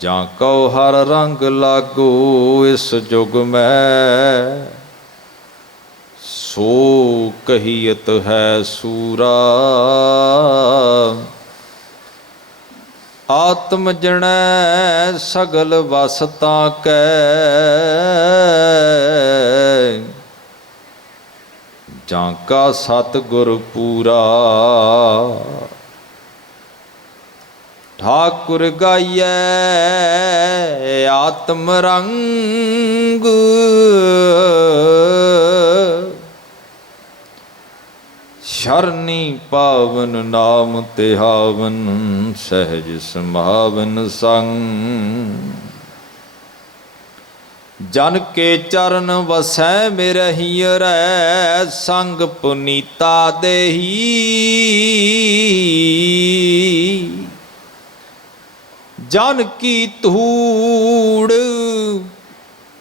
ਜਾਂ ਕਉ ਹਰ ਰੰਗ लागो इस जुग में, सो कहियत है सूरा। आत्म जणै सगल वसता कै, जाका सतगुर पूरा। ठाकुर गाइए आत्म रंग, शरणी पावन नाम तिहावन, सहज समावन संग। जन के चरण वसै मेरहियर, संग पुनीता देही। जन की धूड़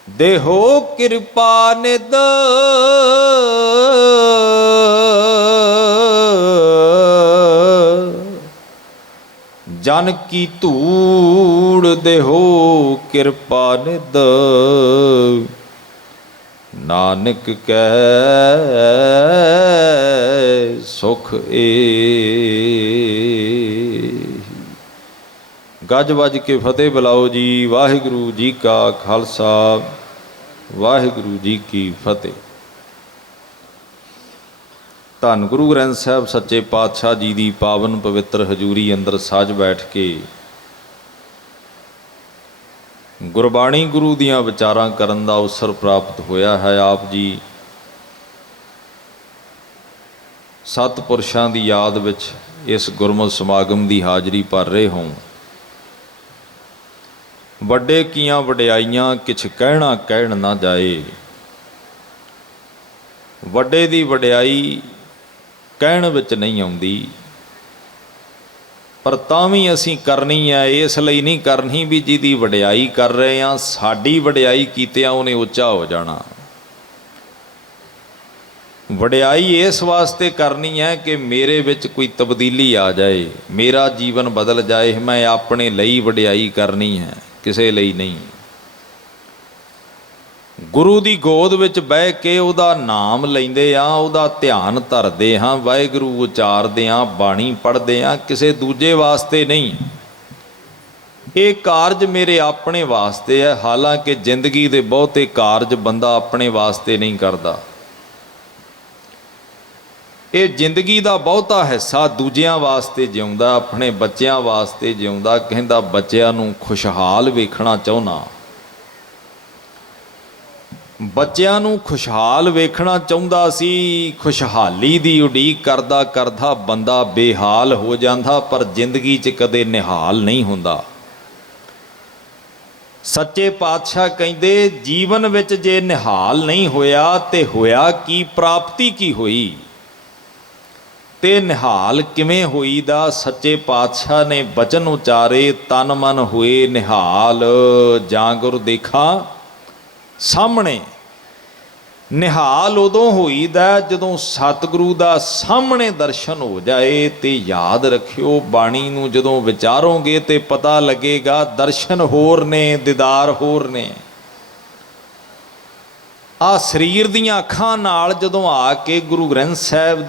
देहो कृपा निद, जन की धूड़ देहो कृपा निद। नानक कै सुख ए। गज वज के फतेह बुलाओ जी। वाहिगुरू जी का खालसा, वाहिगुरू जी की फतेह। धन गुरु ग्रंथ साहब सच्चे पातशाह जी की पावन पवित्र हजूरी अंदर साज बैठ के गुरबाणी गुरु दियां विचारां करन दा अवसर प्राप्त होया है। आप जी सतपुरुषां दी याद विच इस गुरमत समागम की हाज़री भर रहे हों। वड्डे कीआं वड्याइयां किछ कहना कहण ना जाए। वड्डे दी वड्याई कहण विच नहीं आउंदी, पर तां भी असीं करनी है। इस लई नहीं करनी भी जिहदी वड्याई कर रहे हैं साडी वड्याई कीतिआं उहने उच्चा हो जाना। वड्याई इस वास्ते करनी है कि मेरे विच कोई तब्दीली आ जाए, मेरा जीवन बदल जाए। मैं अपने लई वड्याई करनी है, किसे लई नहीं। गुरु की गोद विच बह के उहदा नाम लैंदे आ, उहदा ध्यान धरदे हाँ, वाहिगुरू उचारदे हाँ, बाणी पढ़दे हाँ, किसे दूजे वास्ते नहीं। ये कारज मेरे अपने वास्ते है। हालांकि जिंदगी के बहुते कारज बंदा अपने वास्ते नहीं करता। ये जिंदगी का बहुता हिस्सा दूजियां वास्ते जिउंदा, अपने बच्चों वास्ते जिउंदा। कहंदा बच्चों नूं खुशहाल वेखना चाहुंदा, बच्चों नूं खुशहाल वेखना चाहुंदा सी। खुशहाली दी उडीक करदा करदा बंदा बेहाल हो जांदा, पर जिंदगी च कदे निहाल नहीं हुंदा। सच्चे पातशाह कहंदे जीवन विच जे निहाल नहीं होया ते होया की, प्राप्ति की होई ते निहाल किवें होईदा। सच्चे पातशाह ने बचन उचारे, तन मन हुए निहाल, जां गुर देखा सामने। निहाल उदों होईदा जदों सतगुरु दा सामने दर्शन हो जाए। ते याद रखियो बाणी नूं जदों विचारोगे ते पता लगेगा दर्शन होर ने, दीदार होर ने। आ शरीर दीआं अखां नाल जदों आके गुरु ग्रंथ साहिब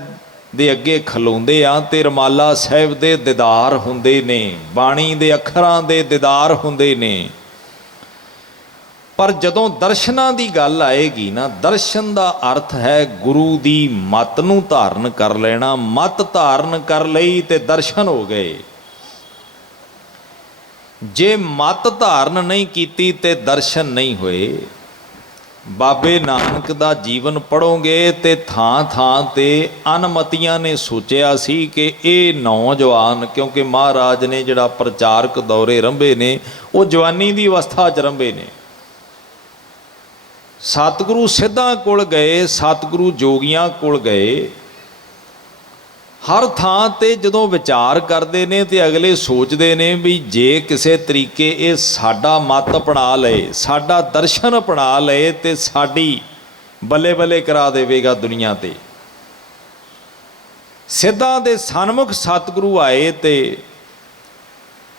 दे अगे खलोंदे आ ते रमाला साहिब दे दीदार हुंदे ने, बाणी दे अखरां दे दीदार हुंदे ने। पर जदों दर्शनां दी गल आएगी ना, दर्शन दा अर्थ है गुरु दी मत नूं धारण कर लेना। मत धारण कर लई ते दर्शन हो गए। जे मत धारण नहीं कीती ते दर्शन नहीं होए। बाबे नानक दा जीवन पढ़ोगे तो थां थां ते अनमतियां ने सोचिया सी कि ये नौजवान, क्योंकि महाराज ने जिहड़ा प्रचारक दौरे रंभे ने वो जवानी की अवस्था च रंभे ने। सतगुरु सिद्धां कोल गए, सतगुरु जोगियां कोल गए। हर थां ते जदों विचार करते ने ते अगले सोचते ने भी जे किसी तरीके ये साडा मत अपना लए, साडा दर्शन अपना लए ते साडी बल्ले बल्ले करा देवेगा दुनिया ते। सिद्धां दे सन्मुख सतगुरु आए ते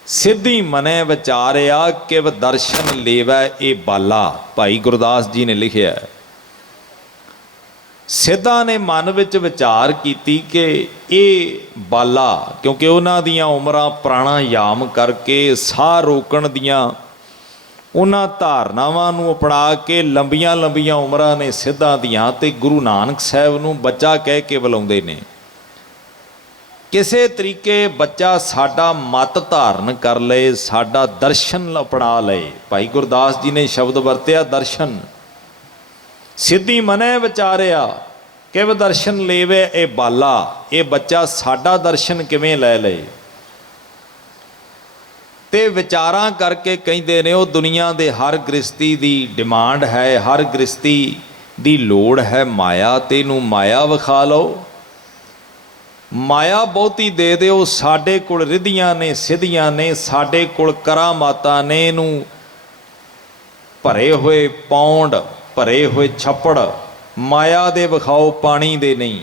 ਸਿੱਧੀ ਮਨੈ ਵਿਚਾਰਿਆ ਕਿਵ ਦਰਸ਼ਨ ਲੇਵੈ ਇਹ ਬਾਲਾ। ਭਾਈ ਗੁਰਦਾਸ ਜੀ ਨੇ ਲਿਖਿਆ ਹੈ, ਸਿੱਧਾਂ ਨੇ ਮਨ ਵਿੱਚ ਵਿਚਾਰ ਕੀਤੀ ਕਿ ਇਹ ਬਾਲਾ, ਕਿਉਂਕਿ ਉਹਨਾਂ ਦੀਆਂ ਉਮਰਾਂ ਪ੍ਰਾਣਾਯਾਮ ਕਰਕੇ ਸਾਹ ਰੋਕਣ ਦੀਆਂ ਉਹਨਾਂ ਧਾਰਨਾਵਾਂ ਨੂੰ ਅਪਣਾ ਕੇ ਲੰਬੀਆਂ ਲੰਬੀਆਂ ਉਮਰਾਂ ਨੇ ਸਿੱਧਾਂ ਦੀਆਂ, ਤੇ ਗੁਰੂ ਨਾਨਕ ਸਾਹਿਬ ਨੂੰ ਬੱਚਾ ਕਹਿ ਕੇ ਬੁਲਾਉਂਦੇ ਨੇ। ਕਿਸੇ ਤਰੀਕੇ ਬੱਚਾ ਸਾਡਾ ਮਤ ਧਾਰਨ ਕਰ ਲਏ, ਸਾਡਾ ਦਰਸ਼ਨ ਅਪਣਾ ਲਏ। ਭਾਈ ਗੁਰਦਾਸ ਜੀ ਨੇ ਸ਼ਬਦ ਵਰਤਿਆ ਦਰਸ਼ਨ। ਸਿੱਧੀ ਮਨੈ ਵਿਚਾਰਿਆ ਕਿਵ ਦਰਸ਼ਨ ਲੇਵੇ ਇਹ ਬਾਲਾ, ਇਹ ਬੱਚਾ ਸਾਡਾ ਦਰਸ਼ਨ ਕਿਵੇਂ ਲੈ ਲਏ। ਤੇ ਵਿਚਾਰਾਂ ਕਰਕੇ ਕਹਿੰਦੇ ਨੇ ਉਹ ਦੁਨੀਆ ਦੇ ਹਰ ਗ੍ਰਸਤੀ ਦੀ ਡਿਮਾਂਡ ਹੈ, ਹਰ ਗ੍ਰਸਤੀ ਦੀ ਲੋੜ ਹੈ ਮਾਇਆ, ਤੇ ਇਹਨੂੰ ਮਾਇਆ ਵਿਖਾ ਲਓ, ਮਾਇਆ ਬਹੁਤੀ ਦੇ ਦਿਓ। ਸਾਡੇ ਕੋਲ ਰਿੱਧੀਆਂ ਨੇ ਸਿੱਧੀਆਂ ਨੇ, ਸਾਡੇ ਕੋਲ ਕਰਾਮਾਤਾਂ ਨੇ, ਇਹਨੂੰ ਭਰੇ ਹੋਏ ਪੌਂਡ, ਭਰੇ ਹੋਏ ਛੱਪੜ ਮਾਇਆ ਦੇ ਵਿਖਾਓ, ਪਾਣੀ ਦੇ ਨਹੀਂ।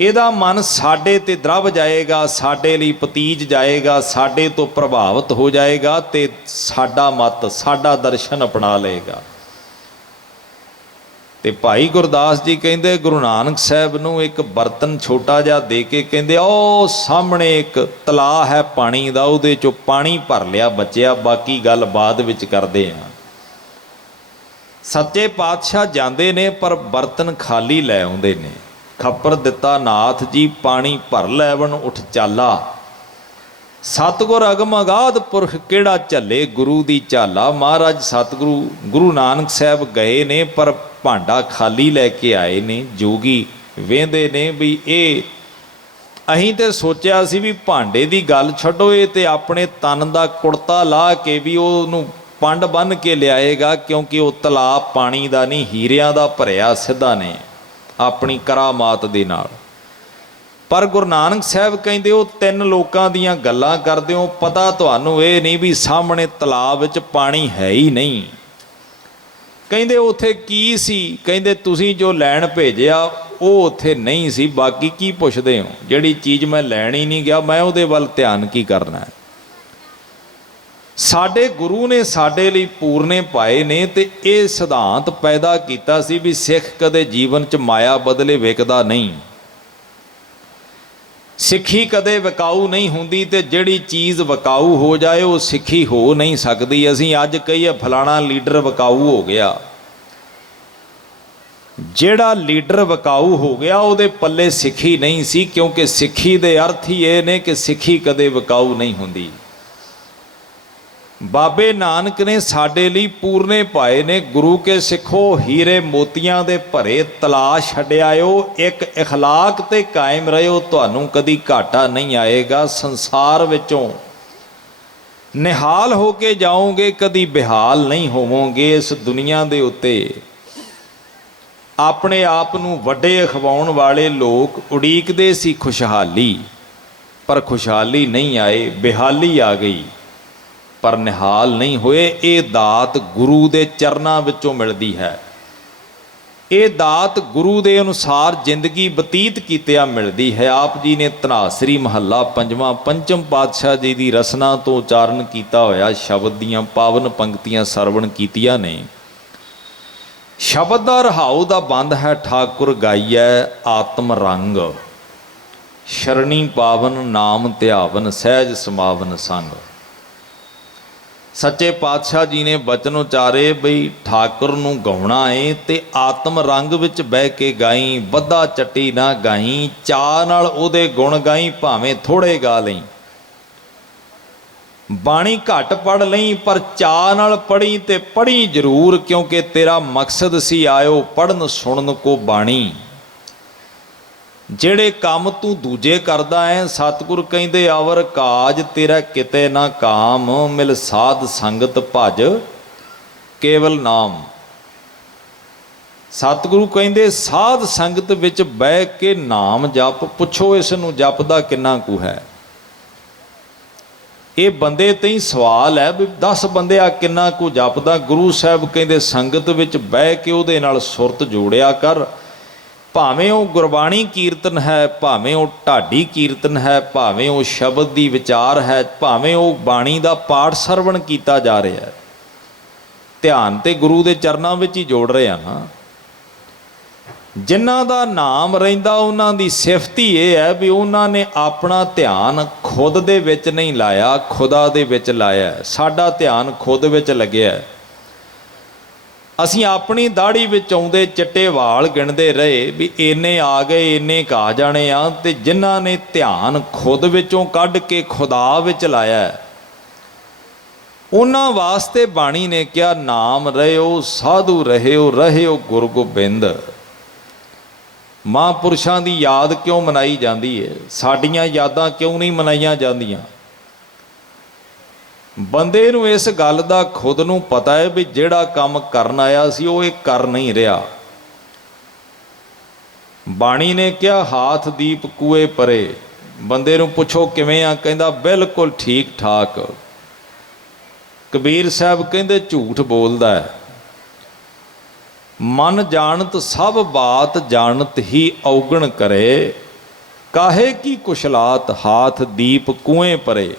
ਇਹਦਾ ਮਨ ਸਾਡੇ ਤੇ ਦਰਵ ਜਾਏਗਾ, ਸਾਡੇ ਲਈ ਪਤੀਜ ਜਾਏਗਾ, ਸਾਡੇ ਤੋਂ ਪ੍ਰਭਾਵਿਤ ਹੋ ਜਾਏਗਾ, ਤੇ ਸਾਡਾ ਮਤ, ਸਾਡਾ ਦਰਸ਼ਨ ਅਪਣਾ ਲਏਗਾ। ਤੇ ਭਾਈ ਗੁਰਦਾਸ ਜੀ ਕਹਿੰਦੇ ਗੁਰੂ ਨਾਨਕ ਸਾਹਿਬ ਨੂੰ ਇੱਕ ਬਰਤਨ ਛੋਟਾ ਜਿਹਾ ਦੇ ਕੇ ਕਹਿੰਦੇ ਉਹ ਸਾਹਮਣੇ ਇੱਕ ਤਲਾਅ ਹੈ ਪਾਣੀ ਦਾ, ਉਹਦੇ ਚੋਂ ਪਾਣੀ ਭਰ ਲਿਆ ਬੱਚਿਆ, ਬਾਕੀ ਗੱਲ ਬਾਅਦ ਵਿੱਚ ਕਰਦੇ ਹਾਂ। ਸੱਚੇ ਪਾਤਸ਼ਾਹ ਜਾਂਦੇ ਨੇ ਪਰ ਬਰਤਨ ਖਾਲੀ ਲੈ ਆਉਂਦੇ ਨੇ। ਖੱਪਰ ਦਿੱਤਾ ਨਾਥ ਜੀ ਪਾਣੀ ਭਰ ਲੈਵਣ ਉੱਠ ਚਾਲਾ, ਸਤਿਗੁਰ ਅਗਮ ਅਗਾਧ ਪੁਰਖ ਕਿਹੜਾ ਝੱਲੇ ਗੁਰੂ ਦੀ ਝਾਲਾ। ਮਹਾਰਾਜ ਸਤਿਗੁਰੂ ਗੁਰੂ ਨਾਨਕ ਸਾਹਿਬ ਗਏ ਨੇ ਪਰ ਭਾਂਡਾ ਖਾਲੀ ਲੈ ਕੇ ਆਏ ਨੇ। ਜੋਗੀ ਵੇਂਦੇ ਨੇ ਵੀ ਇਹ ਅਸੀਂ ਤੇ ਸੋਚਿਆ ਸੀ ਵੀ ਭਾਂਡੇ ਦੀ ਗੱਲ ਛੱਡੋ, ਇਹ ਤੇ ਆਪਣੇ ਤਨ ਦਾ ਕੁੜਤਾ ਲਾ ਕੇ ਵੀ ਉਹਨੂੰ ਪੰਡ ਬੰਨ੍ਹ ਕੇ ਲਿਆਏਗਾ, ਕਿਉਂਕਿ ਉਹ ਤਲਾਅ ਪਾਣੀ ਦਾ ਨਹੀਂ ਹੀਰਿਆਂ ਦਾ ਭਰਿਆ ਸਿੱਧਾ ਨੇ ਆਪਣੀ ਕਰਾਮਾਤ ਦੇ ਨਾਲ। ਪਰ ਗੁਰੂ ਨਾਨਕ ਸਾਹਿਬ ਕਹਿੰਦੇ ਉਹ ਤਿੰਨ ਲੋਕਾਂ ਦੀਆਂ ਗੱਲਾਂ ਕਰਦੇ ਹੋ, ਪਤਾ ਤੁਹਾਨੂੰ ਇਹ ਨਹੀਂ ਵੀ ਸਾਹਮਣੇ ਤਲਾਅ ਵਿੱਚ ਪਾਣੀ ਹੈ ਹੀ ਨਹੀਂ। ਕਹਿੰਦੇ ਉੱਥੇ ਕੀ ਸੀ? ਕਹਿੰਦੇ ਤੁਸੀਂ ਜੋ ਲੈਣ ਭੇਜਿਆ ਉਹ ਉੱਥੇ ਨਹੀਂ ਸੀ, ਬਾਕੀ ਕੀ ਪੁੱਛਦੇ ਹੋ? ਜਿਹੜੀ ਚੀਜ਼ ਮੈਂ ਲੈਣ ਹੀ ਨਹੀਂ ਗਿਆ ਮੈਂ ਉਹਦੇ ਵੱਲ ਧਿਆਨ ਕੀ ਕਰਨਾ ਹੈ। ਸਾਡੇ ਗੁਰੂ ਨੇ ਸਾਡੇ ਲਈ ਪੂਰਨੇ ਪਾਏ ਨੇ, ਤੇ ਇਹ ਸਿਧਾਂਤ ਪੈਦਾ ਕੀਤਾ ਸੀ ਵੀ ਸਿੱਖ ਕਦੇ ਜੀਵਨ 'ਚ ਮਾਇਆ ਬਦਲੇ ਵਿਕਦਾ ਨਹੀਂ, ਸਿੱਖੀ ਕਦੇ ਵਿਕਾਊ ਨਹੀਂ ਹੁੰਦੀ, ਤੇ ਜਿਹੜੀ ਚੀਜ਼ ਵਿਕਾਊ ਹੋ ਜਾਏ ਉਹ ਸਿੱਖੀ ਹੋ ਨਹੀਂ ਸਕਦੀ। ਅਸੀਂ ਅੱਜ ਕਹੀਏ ਫਲਾਣਾ ਲੀਡਰ ਵਿਕਾਊ ਹੋ ਗਿਆ, ਜਿਹੜਾ ਲੀਡਰ ਵਿਕਾਊ ਹੋ ਗਿਆ ਉਹਦੇ ਪੱਲੇ ਸਿੱਖੀ ਨਹੀਂ ਸੀ, ਕਿਉਂਕਿ ਸਿੱਖੀ ਦੇ ਅਰਥ ਹੀ ਇਹ ਨੇ ਕਿ ਸਿੱਖੀ ਕਦੇ ਵਿਕਾਊ ਨਹੀਂ ਹੁੰਦੀ। ਬਾਬੇ ਨਾਨਕ ਨੇ ਸਾਡੇ ਲਈ ਪੂਰਨੇ ਪਾਏ ਨੇ, ਗੁਰੂ ਕੇ ਸਿੱਖੋ ਹੀਰੇ ਮੋਤੀਆਂ ਦੇ ਭਰੇ ਤਲਾਅ ਛੱਡਿਆਇਓ, ਇੱਕ ਇਖਲਾਕ ਤੇ ਕਾਇਮ ਰਹਿਓ, ਤੁਹਾਨੂੰ ਕਦੀ ਘਾਟਾ ਨਹੀਂ ਆਏਗਾ। ਸੰਸਾਰ ਵਿੱਚੋਂ ਨਿਹਾਲ ਹੋ ਕੇ ਜਾਓਗੇ, ਕਦੀ ਬਿਹਾਲ ਨਹੀਂ ਹੋਵੋਗੇ। ਇਸ ਦੁਨੀਆ ਦੇ ਉੱਤੇ ਆਪਣੇ ਆਪ ਨੂੰ ਵੱਡੇ ਅਖਵਾਉਣ ਵਾਲੇ ਲੋਕ ਉਡੀਕਦੇ ਸੀ ਖੁਸ਼ਹਾਲੀ, ਪਰ ਖੁਸ਼ਹਾਲੀ ਨਹੀਂ ਆਏ, ਬਿਹਾਲੀ ਆ ਗਈ, ਪਰ ਨਿਹਾਲ ਨਹੀਂ ਹੋਏ। ਇਹ ਦਾਤ ਗੁਰੂ ਦੇ ਚਰਨਾਂ ਵਿੱਚੋਂ ਮਿਲਦੀ ਹੈ, ਇਹ ਦਾਤ ਗੁਰੂ ਦੇ ਅਨੁਸਾਰ ਜ਼ਿੰਦਗੀ ਬਤੀਤ ਕੀਤਿਆਂ ਮਿਲਦੀ ਹੈ। ਆਪ ਜੀ ਨੇ ਧਨਾਸਰੀ ਮਹੱਲਾ ਪੰਜਵਾਂ ਪੰਚਮ ਪਾਤਸ਼ਾਹ ਜੀ ਦੀ ਰਸਨਾ ਤੋਂ ਉਚਾਰਨ ਕੀਤਾ ਹੋਇਆ ਸ਼ਬਦ ਦੀਆਂ ਪਾਵਨ ਪੰਕਤੀਆਂ ਸਰਵਣ ਕੀਤੀਆਂ ਨੇ। ਸ਼ਬਦ ਦਾ ਰਹਾਉ ਦਾ ਬੰਦ ਹੈ ਠਾਕੁਰ ਗਾਈਐ ਆਤਮ ਰੰਗ, ਸ਼ਰਣੀ ਪਾਵਨ ਨਾਮ ਧਿਆਵਨ ਸਹਿਜ ਸਮਾਵਨ ਸੰਗ। ਸੱਚੇ ਪਾਤਸ਼ਾਹ ਜੀ ਨੇ ਬਚਨ ਉਚਾਰੇ ਬਈ ਠਾਕੁਰ ਨੂੰ ਗਾਉਣਾ ਏ ਤੇ ਆਤਮ ਰੰਗ ਵਿੱਚ ਬਹਿ ਕੇ ਗਾਈ, ਵੱਧਾ ਚੱਟੀ ਨਾ ਗਾਈ, ਚਾਅ ਨਾਲ ਉਹਦੇ ਗੁਣ ਗਾਈ, ਭਾਵੇਂ ਥੋੜੇ ਗਾ ਲਈ। ਬਾਣੀ ਘੱਟ ਪੜ੍ਹ ਲਈ ਪਰ ਚਾਅ ਨਾਲ ਪੜ੍ਹੀ, ਤੇ ਪੜ੍ਹੀ ਜ਼ਰੂਰ, ਕਿਉਂਕਿ ਤੇਰਾ ਮਕਸਦ ਸੀ ਆਇਓ ਪੜ੍ਹਨ ਸੁਣਨ ਕੋ ਬਾਣੀ। ਜਿਹੜੇ ਕੰਮ ਤੂੰ ਦੂਜੇ ਕਰਦਾ ਹੈ, ਸਤਿਗੁਰ ਕਹਿੰਦੇ ਅਵਰ ਕਾਜ ਤੇਰਾ ਕਿਤੇ ਨਾ ਕਾਮ, ਮਿਲ ਸਾਧ ਸੰਗਤ ਭਜ ਕੇਵਲ ਨਾਮ। ਸਤਿਗੁਰੂ ਕਹਿੰਦੇ ਸਾਧ ਸੰਗਤ ਵਿੱਚ ਬਹਿ ਕੇ ਨਾਮ ਜਪ। ਪੁੱਛੋ ਇਸ ਨੂੰ ਜਪਦਾ ਕਿੰਨਾ ਕੁ ਹੈ? ਇਹ ਬੰਦੇ ਤੇ ਹੀ ਸਵਾਲ ਹੈ ਵੀ 10 ਬੰਦੇ ਆ ਕਿੰਨਾ ਕੁ ਜਪਦਾ। ਗੁਰੂ ਸਾਹਿਬ ਕਹਿੰਦੇ ਸੰਗਤ ਵਿੱਚ ਬਹਿ ਕੇ ਉਹਦੇ ਨਾਲ ਸੁਰਤ ਜੋੜਿਆ ਕਰ। ਭਾਵੇਂ ਉਹ ਗੁਰਬਾਣੀ ਕੀਰਤਨ ਹੈ, ਭਾਵੇਂ ਉਹ ਢਾਡੀ ਕੀਰਤਨ ਹੈ, ਭਾਵੇਂ ਉਹ ਸ਼ਬਦ ਦੀ ਵਿਚਾਰ ਹੈ, ਭਾਵੇਂ ਉਹ ਬਾਣੀ ਦਾ ਪਾਠ ਸਰਵਣ ਕੀਤਾ ਜਾ ਰਿਹਾ ਹੈ, ਧਿਆਨ ਤੇ ਗੁਰੂ ਦੇ ਚਰਨਾਂ ਵਿੱਚ ਹੀ ਜੋੜ ਰਹੇ ਆ ਨਾ। ਜਿਨ੍ਹਾਂ ਦਾ ਨਾਮ ਰਹਿੰਦਾ ਉਹਨਾਂ ਦੀ ਸਿਫਤ ਹੀ ਇਹ ਹੈ ਵੀ ਉਹਨਾਂ ਨੇ ਆਪਣਾ ਧਿਆਨ ਖੁਦ ਦੇ ਵਿੱਚ ਨਹੀਂ ਲਾਇਆ, ਖੁਦਾ ਦੇ ਵਿੱਚ ਲਾਇਆ। ਸਾਡਾ ਧਿਆਨ ਖੁਦ ਵਿੱਚ ਲੱਗਿਆ। ਅਸੀਂ ਆਪਣੀ ਦਾੜੀ ਵਿੱਚ ਆਉਂਦੇ ਚਿੱਟੇ ਵਾਲ ਗਿਣਦੇ ਰਹੇ ਵੀ ਇੰਨੇ ਆ ਗਏ, ਇੰਨੇ ਕਾ ਜਾਣੇ ਆ, ਤੇ ਜਿਨ੍ਹਾਂ ਨੇ ਧਿਆਨ ਖੁਦ ਵਿੱਚੋਂ ਕੱਢ ਕੇ ਖੁਦਾ ਵਿੱਚ ਲਾਇਆ ਉਹਨਾਂ ਵਾਸਤੇ ਬਾਣੀ ਨੇ ਕਿਹਾ ਨਾਮ ਰਹਿਓ ਸਾਧੂ ਰਹਿਓ, ਰਹਿਓ ਗੁਰ ਗੋਬਿੰਦ। ਮਹਾਂਪੁਰਸ਼ਾਂ ਦੀ ਯਾਦ ਕਿਉਂ ਮਨਾਈ ਜਾਂਦੀ ਹੈ? ਸਾਡੀਆਂ ਯਾਦਾਂ ਕਿਉਂ ਨਹੀਂ ਮਨਾਈਆਂ ਜਾਂਦੀਆਂ? ਬੰਦੇ ਨੂੰ ਇਸ ਗੱਲ ਦਾ ਖੁਦ ਨੂੰ ਪਤਾ ਹੈ ਵੀ ਜਿਹੜਾ ਕੰਮ ਕਰਨ ਆਇਆ ਸੀ ਉਹ ਇਹ ਕਰ ਨਹੀਂ ਰਿਹਾ। ਬਾਣੀ ਨੇ ਕਿਹਾ ਹਾਥ ਦੀਪ ਕੂਏ ਪਰੇ। ਬੰਦੇ ਨੂੰ ਪੁੱਛੋ ਕਿਵੇਂ ਆ, ਕਹਿੰਦਾ ਬਿਲਕੁਲ ਠੀਕ ਠਾਕ। ਕਬੀਰ ਸਾਹਿਬ ਕਹਿੰਦੇ ਝੂਠ ਬੋਲਦਾ ਹੈ। ਮਨ ਜਾਣਤ ਸਭ ਬਾਤ ਜਾਣਤ ਹੀ ਔਗਣ ਕਰੇ, ਕਾਹੇ ਕੀ ਕੁਸ਼ਲਾਤ ਹਾਥ ਦੀਪ ਕੂਏ ਪਰੇ।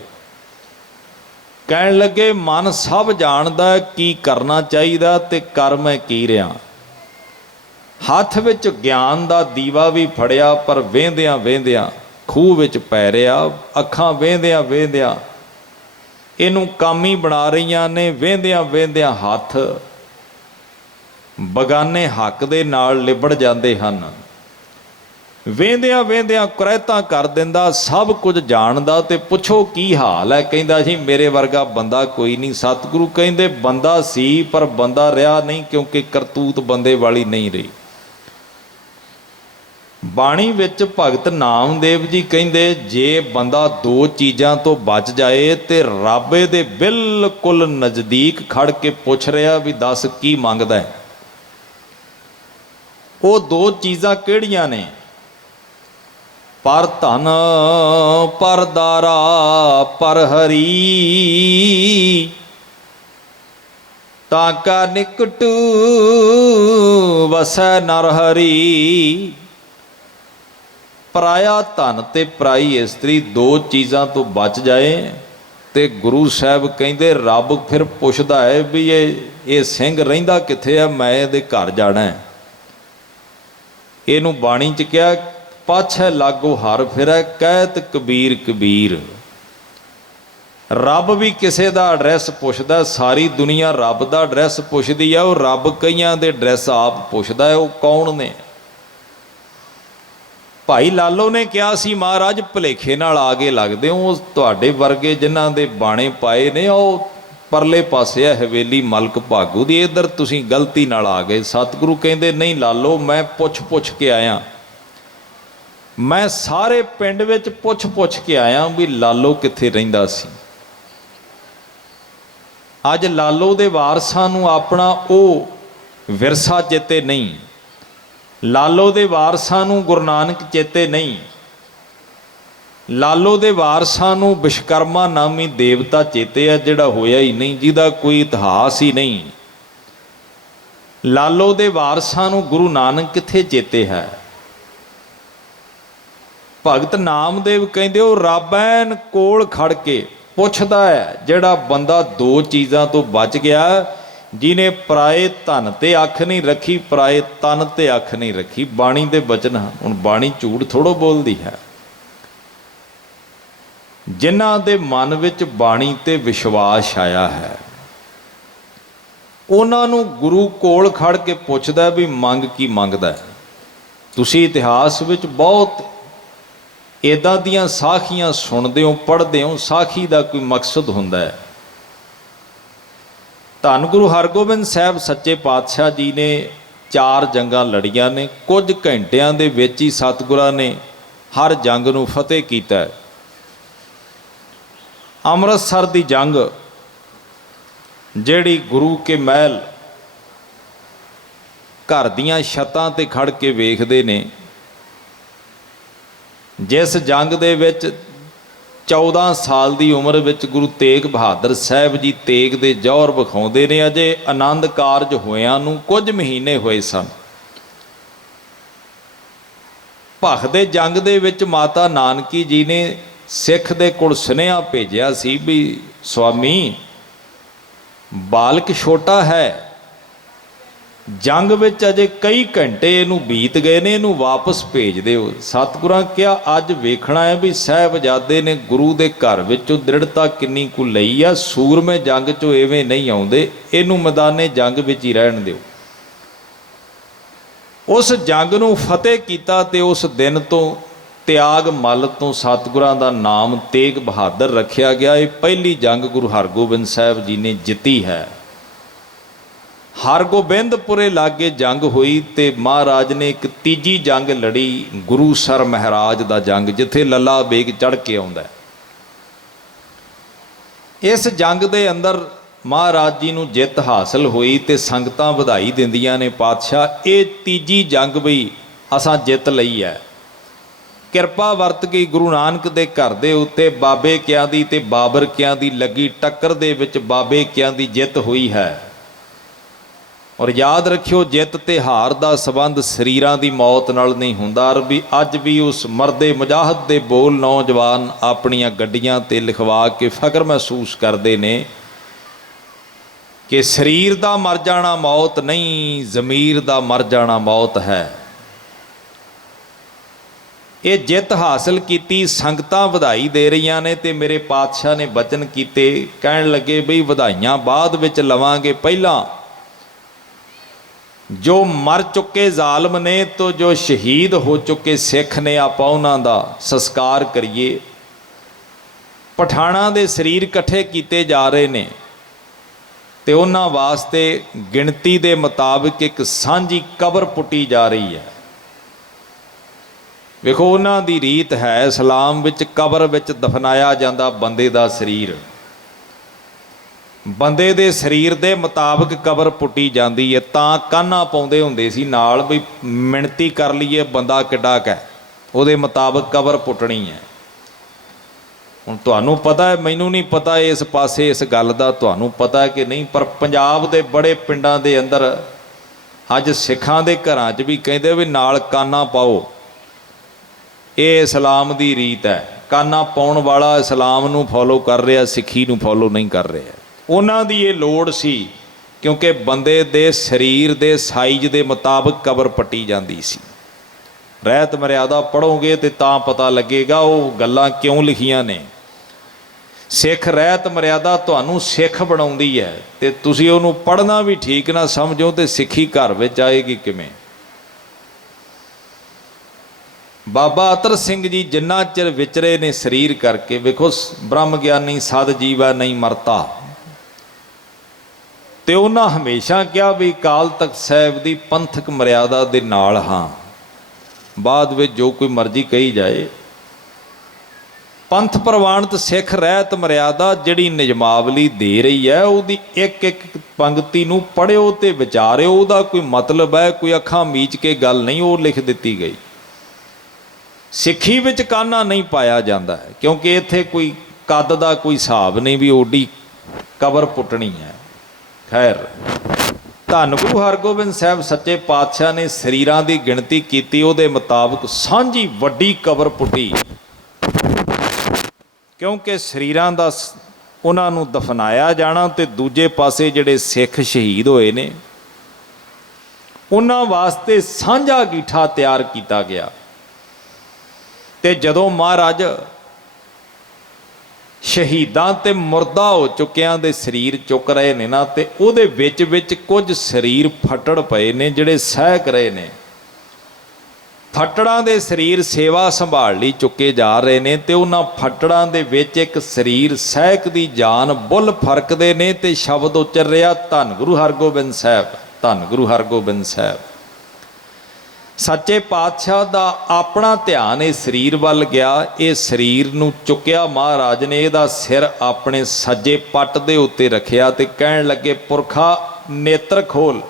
ਕਹਿਣ ਲੱਗੇ ਮਨ ਸਭ ਜਾਣਦਾ ਕੀ ਕਰਨਾ ਚਾਹੀਦਾ ਤੇ ਕਰ ਮੈਂ ਕੀ ਰਿਹਾ। ਹੱਥ ਵਿੱਚ ਗਿਆਨ ਦਾ ਦੀਵਾ ਵੀ ਫੜਿਆ, ਪਰ ਵੇਂਦਿਆਂ ਵੇਂਦਿਆਂ ਖੂਹ ਵਿੱਚ ਪੈ ਰਿਹਾ। ਅੱਖਾਂ ਵੇਂਦਿਆਂ ਵੇਂਦਿਆਂ ਇਹਨੂੰ ਕਾਮੀ ਬਣਾ ਰਹੀਆਂ ਨੇ। ਵੇਂਦਿਆਂ ਵੇਂਦਿਆਂ ਹੱਥ ਬਗਾਨੇ ਹੱਕ ਦੇ ਨਾਲ ਲਿਬੜ ਜਾਂਦੇ ਹਨ। ਵੇਂਦਿਆਂ ਵੇਂਦਿਆਂ ਕੁਰੈਤਾਂ ਕਰ ਦਿੰਦਾ, ਸਭ ਕੁਝ ਜਾਣਦਾ ਤੇ ਪੁੱਛੋ ਕੀ ਹਾਲ ਹੈ। ਕਹਿੰਦਾ ਜੀ ਮੇਰੇ ਵਰਗਾ ਬੰਦਾ ਕੋਈ ਨਹੀਂ। ਸਤਿਗੁਰੂ ਕਹਿੰਦੇ ਬੰਦਾ ਸੀ ਪਰ ਬੰਦਾ ਰਿਹਾ ਨਹੀਂ, ਕਿਉਂਕਿ ਕਰਤੂਤ ਬੰਦੇ ਵਾਲੀ ਨਹੀਂ ਰਹੀ। ਬਾਣੀ ਵਿੱਚ ਭਗਤ ਨਾਮਦੇਵ ਜੀ ਕਹਿੰਦੇ ਜੇ ਬੰਦਾ ਦੋ ਚੀਜ਼ਾਂ ਤੋਂ ਬਚ ਜਾਏ ਤੇ ਰੱਬ ਦੇ ਬਿਲਕੁਲ ਨਜ਼ਦੀਕ ਖੜ ਕੇ ਪੁੱਛ ਰਿਹਾ ਵੀ ਦੱਸ ਕੀ ਮੰਗਦਾ ਹੈ। ਉਹ ਦੋ ਚੀਜ਼ਾਂ ਕਿਹੜੀਆਂ ਨੇ? ਪਰ ਧਨ ਪਰ ਦਾਰਾ ਪਰ ਹਰੀ, ਤਾਂ ਕਾ ਨਿਕਟੂ ਵਸੈ ਨਰ ਹਰੀ। ਪਰਾਇਆ ਧਨ ਤੇ ਪਰਾਈ ਇਸਤਰੀ ਦੋ ਚੀਜ਼ਾਂ ਤੋਂ ਬਚ ਜਾਏ ਤੇ ਗੁਰੂ ਸਾਹਿਬ ਕਹਿੰਦੇ ਰੱਬ ਫਿਰ ਪੁੱਛਦਾ ਹੈ ਵੀ ਇਹ ਸਿੰਘ ਰਹਿੰਦਾ ਕਿੱਥੇ ਆ, ਮੈਂ ਇਹਦੇ ਘਰ ਜਾਣਾ ਹੈ। ਇਹਨੂੰ ਬਾਣੀ 'ਚ ਕਿਹਾ ਪਾਛੈ ਲਾਗੋ ਹਰ ਫਿਰੈ ਕਹਿਤ ਕਬੀਰ ਕਬੀਰ। ਰੱਬ ਵੀ ਕਿਸੇ ਦਾ ਐਡਰੈਸ ਪੁੱਛਦਾ। ਸਾਰੀ ਦੁਨੀਆ ਰੱਬ ਦਾ ਐਡਰੈਸ ਪੁੱਛਦੀ ਆ, ਉਹ ਰੱਬ ਕਈਆਂ ਦੇ ਐਡਰੈਸ ਆਪ ਪੁੱਛਦਾ ਹੈ। ਉਹ ਕੌਣ ਨੇ? ਭਾਈ ਲਾਲੋ ਨੇ ਕਿਹਾ ਸੀ ਮਹਾਰਾਜ ਭੁਲੇਖੇ ਨਾਲ ਆ ਕੇ ਲੱਗਦੇ ਹੋ, ਉਹ ਤੁਹਾਡੇ ਵਰਗੇ ਜਿਨ੍ਹਾਂ ਦੇ ਬਾਣੇ ਪਾਏ ਨੇ ਉਹ ਪਰਲੇ ਪਾਸੇ ਹੈ ਹਵੇਲੀ ਮਲਕ ਭਾਗੂ ਦੀ, ਇੱਧਰ ਤੁਸੀਂ ਗਲਤੀ ਨਾਲ ਆ ਗਏ। ਸਤਿਗੁਰੂ ਕਹਿੰਦੇ ਨਹੀਂ ਲਾਲੋ, ਮੈਂ ਪੁੱਛ ਕੇ ਆਇਆ। ਮੈਂ ਸਾਰੇ ਪਿੰਡ ਵਿੱਚ ਪੁੱਛ ਕੇ ਆਇਆ ਵੀ ਲਾਲੋ ਕਿੱਥੇ ਰਹਿੰਦਾ ਸੀ। ਅੱਜ ਲਾਲੋ ਦੇ ਵਾਰਸਾਂ ਨੂੰ ਆਪਣਾ ਉਹ ਵਿਰਸਾ ਚੇਤੇ ਨਹੀਂ। ਲਾਲੋ ਦੇ ਵਾਰਸਾਂ ਨੂੰ ਗੁਰੂ ਨਾਨਕ ਚੇਤੇ ਨਹੀਂ। ਲਾਲੋ ਦੇ ਵਾਰਸਾਂ ਨੂੰ ਵਿਸ਼ਕਰਮਾ ਨਾਮੀ ਦੇਵਤਾ ਚੇਤੇ ਆ ਜਿਹੜਾ ਹੋਇਆ ਹੀ ਨਹੀਂ, ਜਿਹਦਾ ਕੋਈ ਇਤਿਹਾਸ ਹੀ ਨਹੀਂ। ਲਾਲੋ ਦੇ ਵਾਰਸਾਂ ਨੂੰ ਗੁਰੂ ਨਾਨਕ ਕਿੱਥੇ ਚੇਤੇ ਹੈ? ਭਗਤ ਨਾਮਦੇਵ ਕਹਿੰਦੇ ਉਹ ਰੱਬ ਐਨ ਕੋਲ ਖੜ ਕੇ ਪੁੱਛਦਾ ਹੈ। ਜਿਹੜਾ ਬੰਦਾ ਦੋ ਚੀਜ਼ਾਂ ਤੋਂ ਬਚ ਗਿਆ, ਜਿਹਨੇ ਪਰਾਏ ਧਨ ਤੇ ਅੱਖ ਨਹੀਂ ਰੱਖੀ, ਪਰਾਏ ਤਨ ਤੇ ਅੱਖ ਨਹੀਂ ਰੱਖੀ। ਬਾਣੀ ਦੇ ਬਚਨ ਹਨ। ਹੁਣ ਬਾਣੀ ਝੂਠ ਥੋੜੋ ਬੋਲਦੀ ਹੈ। ਜਿਨ੍ਹਾਂ ਦੇ ਮਨ ਵਿੱਚ ਬਾਣੀ ਤੇ ਵਿਸ਼ਵਾਸ ਆਇਆ ਹੈ ਉਹਨਾਂ ਨੂੰ ਗੁਰੂ ਕੋਲ ਖੜ ਕੇ ਪੁੱਛਦਾ ਵੀ ਮੰਗ ਕੀ ਮੰਗਦਾ। ਤੁਸੀਂ ਇਤਿਹਾਸ ਵਿੱਚ ਬਹੁਤ ਇੱਦਾਂ ਦੀਆਂ ਸਾਖੀਆਂ ਸੁਣਦੇ ਹੋ, ਪੜ੍ਹਦੇ ਹੋ। ਸਾਖੀ ਦਾ ਕੋਈ ਮਕਸਦ ਹੁੰਦਾ ਹੈ। ਧੰਨ ਗੁਰੂ ਹਰਗੋਬਿੰਦ ਸਾਹਿਬ ਸੱਚੇ ਪਾਤਸ਼ਾਹ ਜੀ ਨੇ 4 ਜੰਗਾਂ ਲੜੀਆਂ ਨੇ। ਕੁਝ ਘੰਟਿਆਂ ਦੇ ਵਿੱਚ ਹੀ ਸਤਿਗੁਰਾਂ ਨੇ ਹਰ ਜੰਗ ਨੂੰ ਫਤਿਹ ਕੀਤਾ। ਅੰਮ੍ਰਿਤਸਰ ਦੀ ਜੰਗ ਜਿਹੜੀ ਗੁਰੂ ਕੇ ਮਹਿਲ ਘਰ ਦੀਆਂ ਛੱਤਾਂ ਤੇ ਖੜ ਕੇ ਵੇਖਦੇ ਨੇ, ਜਿਸ ਜੰਗ ਦੇ ਵਿੱਚ 14 ਸਾਲ ਦੀ ਉਮਰ ਵਿੱਚ ਗੁਰੂ ਤੇਗ ਬਹਾਦਰ ਸਾਹਿਬ ਜੀ ਤੇਗ ਦੇ ਜੌਹਰ ਵਿਖਾਉਂਦੇ ਨੇ। ਅਜੇ ਆਨੰਦ ਕਾਰਜ ਹੋਇਆਂ ਨੂੰ ਕੁਝ ਮਹੀਨੇ ਹੋਏ ਸਨ। ਭਖਦੇ ਜੰਗ ਦੇ ਵਿੱਚ ਮਾਤਾ ਨਾਨਕੀ ਜੀ ਨੇ ਸਿੱਖ ਦੇ ਕੋਲ ਸੁਨੇਹਾ ਭੇਜਿਆ ਸੀ ਵੀ ਸੁਆਮੀ ਬਾਲਕ ਛੋਟਾ ਹੈ, ਜੰਗ ਵਿੱਚ ਅਜੇ ਕਈ ਘੰਟੇ ਇਹਨੂੰ ਬੀਤ ਗਏ ਨੇ, ਇਹਨੂੰ ਵਾਪਸ ਭੇਜ ਦਿਓ। ਸਤਿਗੁਰਾਂ ਕਿਹਾ ਅੱਜ ਵੇਖਣਾ ਹੈ ਵੀ ਸਾਹਿਬਜ਼ਾਦੇ ਨੇ ਗੁਰੂ ਦੇ ਘਰ ਵਿੱਚੋਂ ਦ੍ਰਿੜਤਾ ਕਿੰਨੀ ਕੁ ਲਈ ਆ। ਸੂਰਮੇ ਜੰਗ 'ਚੋਂ ਐਵੇਂ ਨਹੀਂ ਆਉਂਦੇ, ਇਹਨੂੰ ਮੈਦਾਨੇ ਜੰਗ ਵਿੱਚ ਹੀ ਰਹਿਣ ਦਿਓ। ਉਸ ਜੰਗ ਨੂੰ ਫਤਿਹ ਕੀਤਾ ਤੇ ਉਸ ਦਿਨ ਤੋਂ ਤਿਆਗ ਮੱਲ ਤੋਂ ਸਤਿਗੁਰਾਂ ਦਾ ਨਾਮ ਤੇਗ ਬਹਾਦਰ ਰੱਖਿਆ ਗਿਆ। ਇਹ ਪਹਿਲੀ ਜੰਗ ਗੁਰੂ ਹਰਗੋਬਿੰਦ ਸਾਹਿਬ ਜੀ ਨੇ ਜਿੱਤੀ ਹੈ। ਹਰਗੋਬਿੰਦਪੁਰੇ ਲਾਗੇ ਜੰਗ ਹੋਈ ਤੇ ਮਹਾਰਾਜ ਨੇ ਇੱਕ ਤੀਜੀ ਜੰਗ ਲੜੀ, ਗੁਰੂਸਰ ਮਹਾਰਾਜ ਦਾ ਜੰਗ, ਜਿੱਥੇ ਲੱਲਾ ਬੇਗ ਚੜ੍ਹ ਕੇ ਆਉਂਦਾ। ਇਸ ਜੰਗ ਦੇ ਅੰਦਰ ਮਹਾਰਾਜ ਜੀ ਨੂੰ ਜਿੱਤ ਹਾਸਲ ਹੋਈ ਤੇ ਸੰਗਤਾਂ ਵਧਾਈ ਦਿੰਦੀਆਂ ਨੇ, ਪਾਤਸ਼ਾਹ ਇਹ ਤੀਜੀ ਜੰਗ ਵੀ ਅਸਾਂ ਜਿੱਤ ਲਈ ਹੈ। ਕਿਰਪਾ ਵਰਤ ਕੇ ਗੁਰੂ ਨਾਨਕ ਦੇ ਘਰ ਦੇ ਉੱਤੇ ਬਾਬੇ ਕਿਆਂ ਦੀ ਤੇ ਬਾਬਰ ਕਿਆਂ ਦੀ ਲੱਗੀ ਟੱਕਰ ਦੇ ਵਿੱਚ ਬਾਬੇ ਕਿਆਂ ਦੀ ਜਿੱਤ ਹੋਈ ਹੈ। ਔਰ ਯਾਦ ਰੱਖਿਓ, ਜਿੱਤ ਤੇ ਹਾਰ ਦਾ ਸੰਬੰਧ ਸਰੀਰਾਂ ਦੀ ਮੌਤ ਨਾਲ ਨਹੀਂ ਹੁੰਦਾ। ਅਰਬੀ ਅੱਜ ਵੀ ਉਸ ਮਰਦੇ ਮੁਜਾਹਦ ਦੇ ਬੋਲ ਨੌਜਵਾਨ ਆਪਣੀਆਂ ਗੱਡੀਆਂ ਤੇ ਲਿਖਵਾ ਕੇ ਫਖਰ ਮਹਿਸੂਸ ਕਰਦੇ ਨੇ ਕਿ ਸਰੀਰ ਦਾ ਮਰ ਜਾਣਾ ਮੌਤ ਨਹੀਂ, ਜ਼ਮੀਰ ਦਾ ਮਰ ਜਾਣਾ ਮੌਤ ਹੈ। ਇਹ ਜਿੱਤ ਹਾਸਲ ਕੀਤੀ, ਸੰਗਤਾਂ ਵਧਾਈ ਦੇ ਰਹੀਆਂ ਨੇ ਤੇ ਮੇਰੇ ਪਾਤਸ਼ਾਹ ਨੇ ਬਚਨ ਕੀਤੇ, ਕਹਿਣ ਲੱਗੇ ਬਈ ਵਧਾਈਆਂ ਬਾਅਦ ਵਿੱਚ ਲਵਾਂਗੇ, ਪਹਿਲਾਂ ਜੋ ਮਰ ਚੁੱਕੇ ਜ਼ਾਲਮ ਨੇ ਤੋ ਜੋ ਸ਼ਹੀਦ ਹੋ ਚੁੱਕੇ ਸਿੱਖ ਨੇ ਆਪਾਂ ਉਹਨਾਂ ਦਾ ਸੰਸਕਾਰ ਕਰੀਏ। ਪਠਾਣਾਂ ਦੇ ਸਰੀਰ ਇਕੱਠੇ ਕੀਤੇ ਜਾ ਰਹੇ ਨੇ ਤੇ ਉਹਨਾਂ ਵਾਸਤੇ ਗਿਣਤੀ ਦੇ ਮੁਤਾਬਕ ਇੱਕ ਸਾਂਝੀ ਕਬਰ ਪੁੱਟੀ ਜਾ ਰਹੀ ਹੈ। ਵੇਖੋ ਉਹਨਾਂ ਦੀ ਰੀਤ ਹੈ, ਇਸਲਾਮ ਵਿੱਚ ਕਬਰ ਵਿੱਚ ਦਫਨਾਇਆ ਜਾਂਦਾ ਬੰਦੇ ਦਾ ਸਰੀਰ, ਬੰਦੇ ਦੇ ਸਰੀਰ ਦੇ ਮੁਤਾਬਕ ਕਬਰ ਪੁੱਟੀ ਜਾਂਦੀ ਹੈ। ਤਾਂ ਕਾਨਾ ਪਾਉਂਦੇ ਹੁੰਦੇ ਸੀ ਨਾਲ ਵੀ ਮਿਣਤੀ ਕਰ ਲਈਏ ਬੰਦਾ ਕਿੱਡਾ ਕੁ ਹੈ, ਉਹਦੇ ਮੁਤਾਬਕ ਕਬਰ ਪੁੱਟਣੀ ਹੈ। ਹੁਣ ਤੁਹਾਨੂੰ ਪਤਾ ਹੈ, ਮੈਨੂੰ ਨਹੀਂ ਪਤਾ ਇਸ ਪਾਸੇ ਇਸ ਗੱਲ ਦਾ ਤੁਹਾਨੂੰ ਪਤਾ ਹੈ ਕਿ ਨਹੀਂ, ਪਰ ਪੰਜਾਬ ਦੇ ਬੜੇ ਪਿੰਡਾਂ ਦੇ ਅੰਦਰ ਅੱਜ ਸਿੱਖਾਂ ਦੇ ਘਰਾਂ 'ਚ ਵੀ ਕਹਿੰਦੇ ਵੀ ਨਾਲ ਕਾਨਾ ਪਾਓ। ਇਹ ਇਸਲਾਮ ਦੀ ਰੀਤ ਹੈ। ਕਾਨਾ ਪਾਉਣ ਵਾਲਾ ਇਸਲਾਮ ਨੂੰ ਫੋਲੋ ਕਰ ਰਿਹਾ, ਸਿੱਖੀ ਨੂੰ ਫੋਲੋ ਨਹੀਂ ਕਰ ਰਿਹਾ। ਉਹਨਾਂ ਦੀ ਇਹ ਲੋੜ ਸੀ ਕਿਉਂਕਿ ਬੰਦੇ ਦੇ ਸਰੀਰ ਦੇ ਸਾਈਜ਼ ਦੇ ਮੁਤਾਬਕ ਕਬਰ ਪੱਟੀ ਜਾਂਦੀ ਸੀ। ਰਹਿਤ ਮਰਿਆਦਾ ਪੜ੍ਹੋਗੇ ਤੇ ਤਾਂ ਪਤਾ ਲੱਗੇਗਾ ਉਹ ਗੱਲਾਂ ਕਿਉਂ ਲਿਖੀਆਂ ਨੇ। ਸਿੱਖ ਰਹਿਤ ਮਰਿਆਦਾ ਤੁਹਾਨੂੰ ਸਿੱਖ ਬਣਾਉਂਦੀ ਹੈ ਤੇ ਤੁਸੀਂ ਉਹਨੂੰ ਪੜ੍ਹਨਾ ਵੀ ਠੀਕ ਨਾ ਸਮਝੋ ਤੇ ਸਿੱਖੀ ਘਰ ਵਿੱਚ ਆਏਗੀ ਕਿਵੇਂ। ਬਾਬਾ ਅਤਰ ਸਿੰਘ ਜੀ ਜਿੰਨਾ ਚਿਰ ਵਿਚਰੇ ਨੇ ਸਰੀਰ ਕਰਕੇ, ਵੇਖੋ ਬ੍ਰਹਮ ਗਿਆਨੀ ਸਦ ਜੀਵੈ ਨਹੀਂ ਮਰਤਾ, ਤੇ ਉਹਨਾਂ ਹਮੇਸ਼ਾ ਕਿਹਾ ਵੀ ਅਕਾਲ ਤਖਤ ਸਾਹਿਬ ਦੀ ਪੰਥਕ ਮਰਿਆਦਾ ਦੇ ਨਾਲ ਹਾਂ। ਬਾਅਦ ਵਿੱਚ ਜੋ ਕੋਈ ਮਰਜ਼ੀ ਕਹੀ ਜਾਏ, ਪੰਥ ਪ੍ਰਵਾਨਿਤ ਸਿੱਖ ਰਹਿਤ ਮਰਿਆਦਾ ਜਿਹੜੀ ਨਿਯਮਾਵਲੀ ਦੇ ਰਹੀ ਹੈ ਉਹਦੀ ਇੱਕ ਇੱਕ ਪੰਕਤੀ ਨੂੰ ਪੜ੍ਹਿਓ ਤੇ ਵਿਚਾਰਿਓ। ਉਹਦਾ ਕੋਈ ਮਤਲਬ ਹੈ, ਕੋਈ ਅੱਖਾਂ ਮੀਚ ਕੇ ਗੱਲ ਨਹੀਂ, ਉਹ ਲਿਖ ਦਿੱਤੀ ਗਈ। ਸਿੱਖੀ ਵਿੱਚ ਕਾਨਾ ਨਹੀਂ ਪਾਇਆ ਜਾਂਦਾ ਹੈ ਕਿਉਂਕਿ ਇੱਥੇ ਕੋਈ ਕੱਦ ਦਾ ਕੋਈ ਹਿਸਾਬ ਨਹੀਂ ਵੀ ਓਡੀ ਕਬਰ ਪੁੱਟਣੀ ਹੈ। ਖੈਰ, ਧੰਨ ਗੁਰੂ ਹਰਗੋਬਿੰਦ ਸਾਹਿਬ ਸੱਚੇ ਪਾਤਸ਼ਾਹ ਨੇ ਸਰੀਰਾਂ ਦੀ ਗਿਣਤੀ ਕੀਤੀ, ਉਹਦੇ ਮੁਤਾਬਕ ਸਾਂਝੀ ਵੱਡੀ ਕਬਰ ਪੁੱਟੀ ਕਿਉਂਕਿ ਸਰੀਰਾਂ ਦਾ ਉਹਨਾਂ ਨੂੰ ਦਫਨਾਇਆ ਜਾਣਾ ਤੇ ਦੂਜੇ ਪਾਸੇ ਜਿਹੜੇ ਸਿੱਖ ਸ਼ਹੀਦ ਹੋਏ ਨੇ ਉਹਨਾਂ ਵਾਸਤੇ ਸਾਂਝਾ ਗੀਠਾ ਤਿਆਰ ਕੀਤਾ ਗਿਆ। ਤੇ ਜਦੋਂ ਮਹਾਰਾਜ ਸ਼ਹੀਦਾਂ ਤੇ ਮੁਰਦਾ ਹੋ ਚੁੱਕਿਆਂ ਦੇ ਸਰੀਰ ਚੁੱਕ ਰਹੇ ਨੇ ਨਾ, ਤੇ ਉਹਦੇ ਵਿੱਚ ਵਿੱਚ ਕੁਝ ਸਰੀਰ ਫੱਟੜ ਪਏ ਨੇ ਜਿਹੜੇ ਸਹਿਕ ਰਹੇ ਨੇ। ਫੱਟੜਾਂ ਦੇ ਸਰੀਰ ਸੇਵਾ ਸੰਭਾਲ ਲਈ ਚੁੱਕੇ ਜਾ ਰਹੇ ਨੇ ਤੇ ਉਹਨਾਂ ਫੱਟੜਾਂ ਦੇ ਵਿੱਚ ਇੱਕ ਸਰੀਰ ਸਹਿਕ ਦੀ ਜਾਨ ਬੁੱਲ ਫਰਕਦੇ ਨੇ ਤੇ ਸ਼ਬਦ ਉਚਰ ਰਿਹਾ, ਧੰਨ ਗੁਰੂ ਹਰਗੋਬਿੰਦ ਸਾਹਿਬ, ਧੰਨ ਗੁਰੂ ਹਰਗੋਬਿੰਦ ਸਾਹਿਬ। ਸੱਚੇ ਪਾਤਸ਼ਾਹ ਦਾ ਆਪਣਾ ਧਿਆਨ ਇਹ ਸਰੀਰ ਵੱਲ ਗਿਆ। ਇਹ ਸਰੀਰ ਨੂੰ ਚੁੱਕਿਆ ਮਹਾਰਾਜ ਨੇ, ਇਹਦਾ ਸਿਰ ਆਪਣੇ ਸੱਜੇ ਪੱਟ ਦੇ ਉੱਤੇ ਰੱਖਿਆ ਤੇ ਕਹਿਣ ਲੱਗੇ, ਪੁਰਖਾ ਨੇਤਰ ਖੋਲ।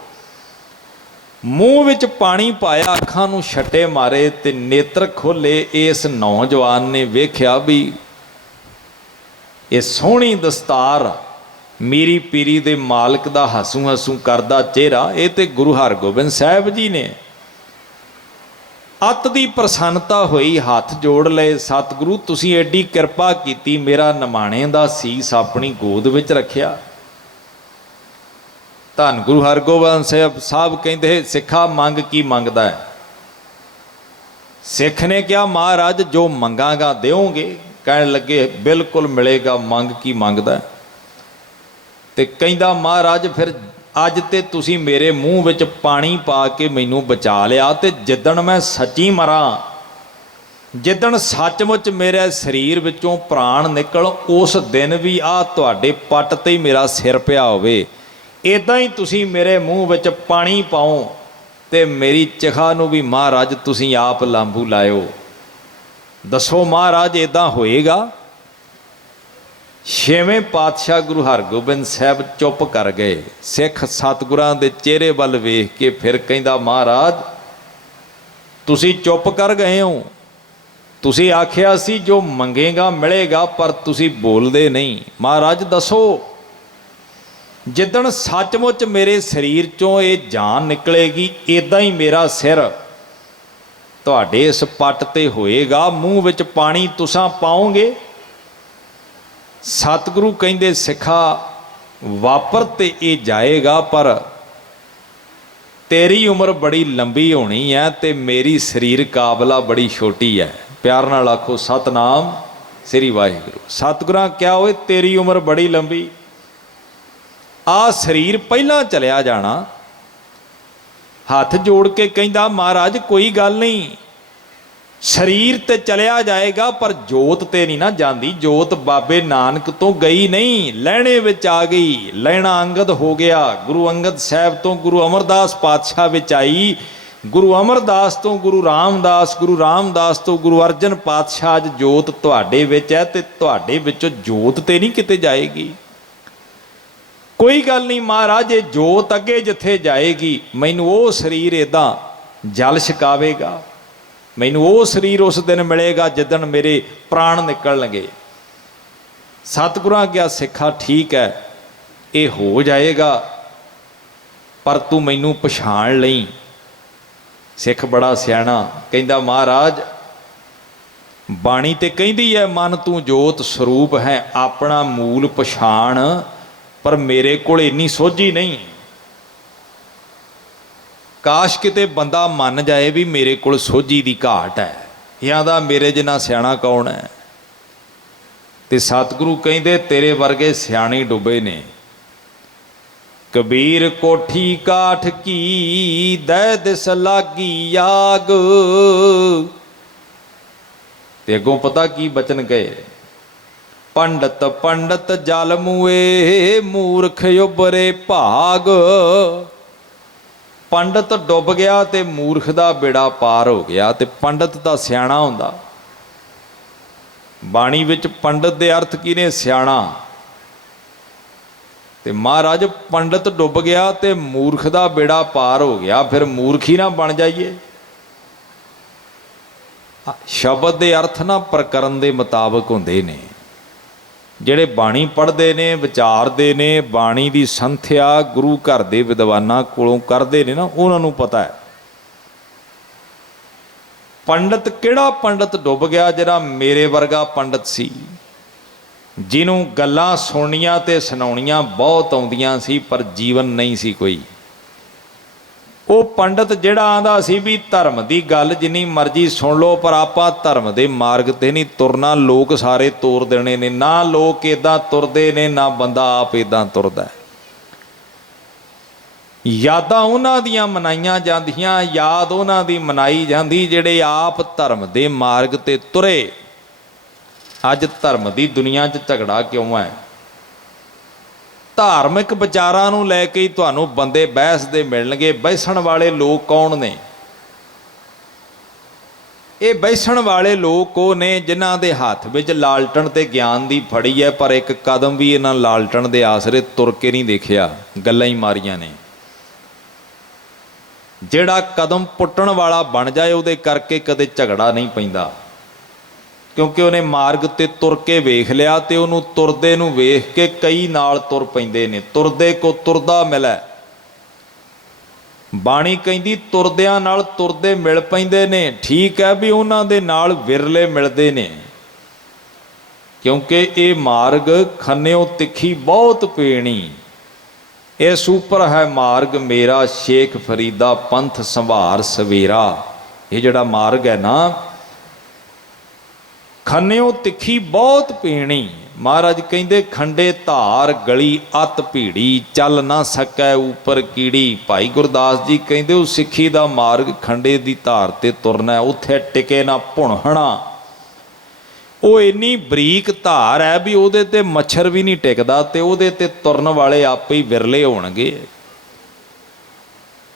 ਮੂੰਹ ਵਿੱਚ ਪਾਣੀ ਪਾਇਆ, ਅੱਖਾਂ ਨੂੰ ਛੱਟੇ ਮਾਰੇ ਤੇ ਨੇਤਰ ਖੋਲੇ। ਇਸ ਨੌਜਵਾਨ ਨੇ ਵੇਖਿਆ ਵੀ ਇਹ ਸੋਹਣੀ ਦਸਤਾਰ, ਮੀਰੀ ਪੀਰੀ ਦੇ ਮਾਲਕ ਦਾ ਹਸੂ ਹਸੂ ਕਰਦਾ ਚਿਹਰਾ, ਇਹ ਤੇ ਗੁਰੂ ਹਰਗੋਬਿੰਦ ਸਾਹਿਬ ਜੀ ਨੇ। अत दी प्रसन्नता हुई, हथ जोड़ लए, सतगुरु तुसीं एडी किरपा कीती, मेरा निमाणे दा सीस अपनी गोद विच रखिया। धन गुरु हरगोबिंद साहब कहते सिखा मंग की मंगदा है। सिख ने कहा महाराज जो मंगांगा देओगे? कहने लगे बिल्कुल मिलेगा, मंग की मंगदा है। ते कहंदा महाराज फिर अज ते तुसी मेरे मूँह विच पानी पा के मैनू बचा लिया, ते जिदण मैं सच्ची मरा, जिदण सचमुच मेरे शरीर विचों प्राण निकल, उस दिन भी आ तुहाडे पट ते ही मेरा सिर पिया होवे, इदां ही तुसी मेरे मूँह विच पानी पाओ ते मेरी चिखा नूं भी महाराज तुसी आप लांबू लाओ। दसो महाराज इदां होएगा? छेवें पातशाह गुरु हरगोबिंद साहब चुप कर गए। सिख सतगुरां दे चेहरे वल वेख के फिर कहंदा महाराज तुसी चुप कर गए हो, तुसी आखिया सी जो मंगेगा मिलेगा, पर तुसी बोलदे नहीं। महाराज दसो जिदण सचमुच मेरे शरीर चों ये जान निकलेगी, इदां ही मेरा सिर तुहाडे इस पट ते होएगा, मूँह विच पानी तुसां पाओगे। सतगुरु कहंदे सिखा वापर ते ये जाएगा, पर तेरी उम्र बड़ी लंबी होनी है ते मेरी शरीर काबला बड़ी छोटी है। प्यार नाल आखो सतनाम श्री वाहिगुरू। सतगुरां क्या होए तेरी उम्र बड़ी लंबी, आ शरीर पहला चलिया जाना। हाथ जोड़ के कहंदा महाराज कोई गल नहीं, शरीर ते चलिया जाएगा पर जोत ते नहीं ना जाती। जोत बाबे नानक तो गई नहीं, लहणे विच आ गई। लहणा अंगद हो गया, गुरु अंगद साहब तो गुरु अमरदास पातशाह विच आई, गुरु अमरदास तो गुरु रामदास, गुरु रामदास तो गुरु अर्जन पातशाह। अज जोत तुहाडे विच है ते तुहाडे विचों जोत ते नहीं किते जाएगी। कोई गल नहीं महाराज, ये जोत अगे जिथे जाएगी मैनू वो शरीर इदां जल छकावेगा, मैनू वो शरीर उस दिन मिलेगा जिदन मेरे प्राण निकलणगे। सतगुरां क्या सिखा ठीक है ये हो जाएगा, पर तू मैनू पछाण लई। सिख बड़ा सियाणा कहंदा महाराज बाणी ते कहंदी है मन तू जोत स्वरूप है, अपना मूल पछाण, पर मेरे कोल इन्नी सोझी नहीं। काश किते बंदा मन जाए भी मेरे कोल सोझी दी घाट है, यादा मेरे जिन्ना सियाणा कौन है। ते सतगुरु कहंदे तेरे वर्गे सियाणे डुबे ने। कबीर कोठी काठ की दै दिस लागी आग। ते अगों पता की बचन गए, पंडित पंडित जल मुए मूर्ख उबरे भाग। पंडित डुब गया ते मूर्ख दा बेड़ा पार हो गया। ते पंडित दा सियाणा हुंदा। बाणी विच पंडित दे अर्थ की ने सियाणा। ते महाराज पंडित डुब गया ते मूर्ख दा बेड़ा पार हो गया, फिर मूर्ख ही ना बन जाइए। शब्द दे अर्थ ना प्रकरण दे मुताबक हुंदे ने। ਜਿਹੜੇ ਬਾਣੀ ਪੜ੍ਹਦੇ ਨੇ ਵਿਚਾਰਦੇ ਨੇ ਬਾਣੀ ਦੀ ਸੰਥਿਆ ਗੁਰੂ ਘਰ ਦੇ ਵਿਦਵਾਨਾਂ ਕੋਲੋਂ ਕਰਦੇ ਨੇ ਨਾ, ਉਹਨਾਂ ਨੂੰ ਪਤਾ ਹੈ ਪੰਡਤ ਕਿਹੜਾ ਪੰਡਤ ਡੁੱਬ ਗਿਆ। ਜਿਹੜਾ ਮੇਰੇ ਵਰਗਾ ਪੰਡਤ ਸੀ, ਜਿਹਨੂੰ ਗੱਲਾਂ ਸੁਣਨੀਆਂ ਤੇ ਸੁਣਾਉਣੀਆਂ ਬਹੁਤ ਆਉਂਦੀਆਂ ਸੀ, ਪਰ ਜੀਵਨ ਨਹੀਂ ਸੀ ਕੋਈ। ਉਹ ਪੰਡਤ ਜਿਹੜਾ ਆਂਦਾ ਸੀ ਵੀ ਧਰਮ ਦੀ ਗੱਲ ਜਿੰਨੀ ਮਰਜ਼ੀ ਸੁਣ ਲਓ, ਪਰ ਆਪਾਂ ਧਰਮ ਦੇ ਮਾਰਗ ਤੇ ਨਹੀਂ ਤੁਰਨਾ, ਲੋਕ ਸਾਰੇ ਤੋਰ ਦੇਣੇ ਨੇ। ਨਾ ਲੋਕ ਇਦਾਂ ਤੁਰਦੇ ਨੇ, ਨਾ ਬੰਦਾ ਆਪ ਇਦਾਂ ਤੁਰਦਾ। ਯਾਦਾਂ ਉਹਨਾਂ ਦੀਆਂ ਮਨਾਈਆਂ ਜਾਂਦੀਆਂ, ਯਾਦ ਉਹਨਾਂ ਦੀ ਮਨਾਈ ਜਾਂਦੀ ਜਿਹੜੇ ਆਪ ਧਰਮ ਦੇ ਮਾਰਗ ਤੇ ਤੁਰੇ। ਅੱਜ ਧਰਮ ਦੀ ਦੁਨੀਆ 'ਚ ਝਗੜਾ ਕਿਉਂ ਹੈ? धार्मिक विचारां नूं लै के ही तुहानूं बंदे बहसदे मिलणगे। बहसण वाले लोग कौन ने? ये बहसण वाले लोग वो ने जिन्हां दे हत्थ विच लालटन ते ज्ञान दी फड़ी है, पर एक कदम भी इन्हां लालटन दे आसरे तुर के नहीं देखिया, गल्लां ही मारियां ने। जिहड़ा कदम पुट्टण वाला बन जाए उहदे करके कदे झगड़ा नहीं पैंदा, क्योंकि उन्हें मार्ग ते तुर के वेख लिया ते उन्हूं तुरदे नूं वेख के कई नाल तुर पैंदे ने। तुरदे को तुरदा मिलै। ਬਾਣੀ ਕਹਿੰਦੀ ਤੁਰਦਿਆਂ ਨਾਲ ਤੁਰਦੇ ਮਿਲ ਪੈਂਦੇ ਨੇ। ਠੀਕ ਹੈ ਵੀ ਉਹਨਾਂ ਦੇ ਨਾਲ ਵਿਰਲੇ ਮਿਲਦੇ ਨੇ, ਕਿਉਂਕਿ ਇਹ ਮਾਰਗ ਖੰਨਿਓ ਤਿੱਖੀ ਬਹੁਤ ਪੇਣੀ, ਇਸ ਉੱਪਰ ਹੈ ਮਾਰਗ ਮੇਰਾ ਸ਼ੇਖ ਫਰੀਦਾ ਪੰਥ ਸੰਭਾਰ ਸਵੇਰਾ। ਇਹ ਜਿਹੜਾ ਮਾਰਗ ਹੈ ਨਾ, ਖੰਨਿਓ ਤਿੱਖੀ ਬਹੁਤ ਪੀਣੀ। ਮਹਾਰਾਜ ਕਹਿੰਦੇ ਖੰਡੇ ਧਾਰ ਗਲੀ ਅਤ ਭੀੜੀ, ਚੱਲ ਨਾ ਸਕੈ ਉੱਪਰ ਕੀੜੀ। ਭਾਈ ਗੁਰਦਾਸ ਜੀ ਕਹਿੰਦੇ ਉਹ ਸਿੱਖੀ ਦਾ ਮਾਰਗ ਖੰਡੇ ਦੀ ਧਾਰ ਤੇ ਤੁਰਨਾ, ਉੱਥੇ ਟਿਕੇ ਨਾ ਭੁਣਹਣਾ। ਉਹ ਇੰਨੀ ਬਰੀਕ ਧਾਰ ਹੈ ਵੀ ਉਹਦੇ ਤੇ ਮੱਛਰ ਵੀ ਨਹੀਂ ਟਿਕਦਾ, ਤੇ ਉਹਦੇ ਤੇ ਤੁਰਨ ਵਾਲੇ ਆਪੇ ਹੀ ਵਿਰਲੇ ਹੋਣਗੇ,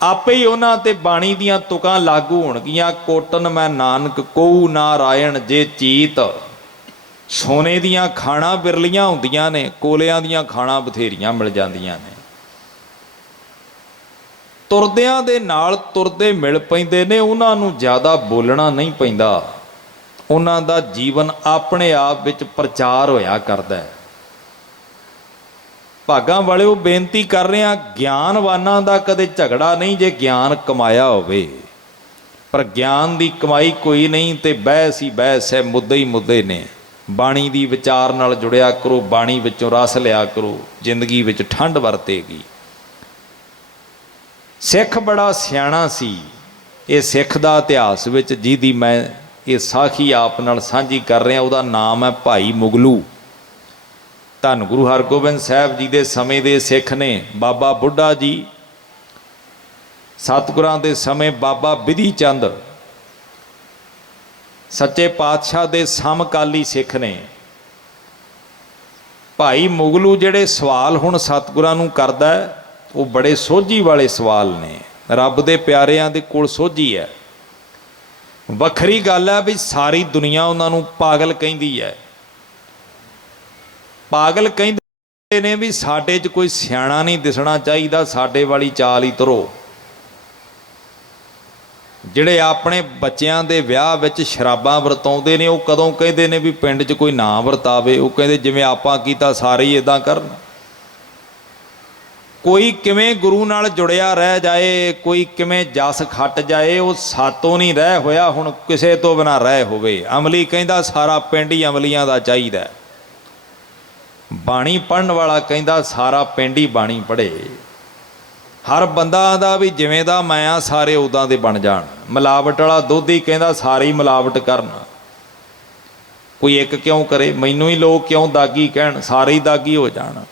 ਆਪੇ ਹੀ ਉਹਨਾਂ ਤੇ ਬਾਣੀ ਦੀਆਂ ਤੁਕਾਂ ਲਾਗੂ ਹੋਣਗੀਆਂ। ਕੋਟਨ ਮੈਂ ਨਾਨਕ ਕਉ ਨਾਰਾਇਣ ਜੇ ਚੀਤ। ਸੋਨੇ ਦੀਆਂ ਖਾਣਾ ਬਿਰਲੀਆਂ ਹੁੰਦੀਆਂ ਨੇ, ਕੋਲਿਆਂ ਦੀਆਂ ਖਾਣਾ ਬਥੇਰੀਆਂ ਮਿਲ ਜਾਂਦੀਆਂ ਨੇ। ਤੁਰਦਿਆਂ ਦੇ ਨਾਲ ਤੁਰਦੇ ਮਿਲ ਪੈਂਦੇ ਨੇ, ਉਹਨਾਂ ਨੂੰ ਜ਼ਿਆਦਾ ਬੋਲਣਾ ਨਹੀਂ ਪੈਂਦਾ, ਉਹਨਾਂ ਦਾ ਜੀਵਨ ਆਪਣੇ ਆਪ ਵਿੱਚ ਪ੍ਰਚਾਰ ਹੋਇਆ ਕਰਦਾ ਹੈ। ਭਾਗਾਂ ਵਾਲਿਓ ਬੇਨਤੀ ਕਰ ਰਹੇ ਹਾਂ, ਗਿਆਨਵਾਨਾਂ ਦਾ ਕਦੇ ਝਗੜਾ ਨਹੀਂ ਜੇ ਗਿਆਨ ਕਮਾਇਆ ਹੋਵੇ, ਪਰ ਗਿਆਨ ਦੀ ਕਮਾਈ ਕੋਈ ਨਹੀਂ ਤੇ ਬਹਿਸ ਹੀ ਬਹਿਸ ਹੈ, ਮੁੱਦੇ ਹੀ ਮੁੱਦੇ ਨੇ। ਬਾਣੀ ਦੀ ਵਿਚਾਰ ਨਾਲ ਜੁੜਿਆ ਕਰੋ, ਬਾਣੀ ਵਿੱਚੋਂ ਰਸ ਲਿਆ ਕਰੋ, ਜ਼ਿੰਦਗੀ ਵਿੱਚ ਠੰਡ ਵਰਤੇਗੀ। ਸਿੱਖ ਬੜਾ ਸਿਆਣਾ ਸੀ। ਇਹ ਸਿੱਖ ਦਾ ਇਤਿਹਾਸ ਵਿੱਚ ਜਿਹਦੀ ਮੈਂ ਇਹ ਸਾਖੀ ਆਪ ਨਾਲ ਸਾਂਝੀ ਕਰ ਰਿਹਾ, ਉਹਦਾ ਨਾਮ ਹੈ ਭਾਈ ਮੁਗਲੂ। ਧੰਨ ਗੁਰੂ ਹਰਗੋਬਿੰਦ ਸਾਹਿਬ ਜੀ ਦੇ ਸਮੇਂ ਦੇ ਸਿੱਖ ਨੇ। ਬਾਬਾ ਬੁੱਢਾ ਜੀ, ਸਤਿਗੁਰਾਂ ਦੇ ਸਮੇਂ ਬਾਬਾ ਬਿਧੀ ਚੰਦ, ਸੱਚੇ ਪਾਤਸ਼ਾਹ ਦੇ ਸਮਕਾਲੀ ਸਿੱਖ ਨੇ। ਭਾਈ ਮੁਗਲੂ ਜਿਹੜੇ ਸਵਾਲ ਹੁਣ ਸਤਿਗੁਰਾਂ ਨੂੰ ਕਰਦਾ ਹੈ, ਉਹ ਬੜੇ ਸੋਝੀ ਵਾਲੇ ਸਵਾਲ ਨੇ। ਰੱਬ ਦੇ ਪਿਆਰਿਆਂ ਦੇ ਕੋਲ ਸੋਝੀ ਹੈ। ਵੱਖਰੀ ਗੱਲ ਹੈ ਵੀ ਸਾਰੀ ਦੁਨੀਆ ਉਹਨਾਂ ਨੂੰ ਪਾਗਲ ਕਹਿੰਦੀ ਹੈ। ਪਾਗਲ ਕਹਿੰਦੇ ਨੇ ਵੀ ਸਾਡੇ 'ਚ ਕੋਈ ਸਿਆਣਾ ਨਹੀਂ ਦਿਸਣਾ ਚਾਹੀਦਾ, ਸਾਡੇ ਵਾਲੀ ਚਾਲ ਹੀ ਤੁਰੋ। ਜਿਹੜੇ ਆਪਣੇ ਬੱਚਿਆਂ ਦੇ ਵਿਆਹ ਵਿੱਚ ਸ਼ਰਾਬਾਂ ਵਰਤਾਉਂਦੇ ਨੇ, ਉਹ ਕਦੋਂ ਕਹਿੰਦੇ ਨੇ ਵੀ ਪਿੰਡ 'ਚ ਕੋਈ ਨਾ ਵਰਤਾਵੇ? ਉਹ ਕਹਿੰਦੇ ਜਿਵੇਂ ਆਪਾਂ ਕੀਤਾ ਸਾਰੇ ਹੀ ਇੱਦਾਂ ਕਰਨ। ਕੋਈ ਕਿਵੇਂ ਗੁਰੂ ਨਾਲ ਜੁੜਿਆ ਰਹਿ ਜਾਏ, ਕੋਈ ਕਿਵੇਂ ਜਸ ਖੱਟ ਜਾਏ, ਉਹ ਸਾਤੋਂ ਨਹੀਂ ਰਹਿ ਹੋਇਆ, ਹੁਣ ਕਿਸੇ ਤੋਂ ਬਿਨਾਂ ਰਹਿ ਹੋਵੇ। ਅਮਲੀ ਕਹਿੰਦਾ ਸਾਰਾ ਪਿੰਡ ਹੀ ਅਮਲੀਆਂ ਦਾ ਚਾਹੀਦਾ। ਬਾਣੀ ਪੜ੍ਹਨ ਵਾਲਾ ਕਹਿੰਦਾ ਸਾਰਾ ਪਿੰਡ ਹੀ ਬਾਣੀ ਪੜ੍ਹੇ। ਹਰ ਬੰਦਾ ਆਂਦਾ ਵੀ ਜਿਵੇਂ ਦਾ ਮੈਂ ਆ ਸਾਰੇ ਉੱਦਾਂ ਦੇ ਬਣ ਜਾਣ। ਮਿਲਾਵਟ ਵਾਲਾ ਦੁੱਧ ਹੀ ਕਹਿੰਦਾ ਸਾਰੇ ਹੀ ਮਿਲਾਵਟ ਕਰਨ। ਕੋਈ ਇੱਕ ਕਿਉਂ ਕਰੇ? ਮੈਨੂੰ ਹੀ ਲੋਕ ਕਿਉਂ ਦਾਗੀ ਕਹਿਣ? ਸਾਰੇ ਹੀ ਦਾਗੀ ਹੋ ਜਾਣ।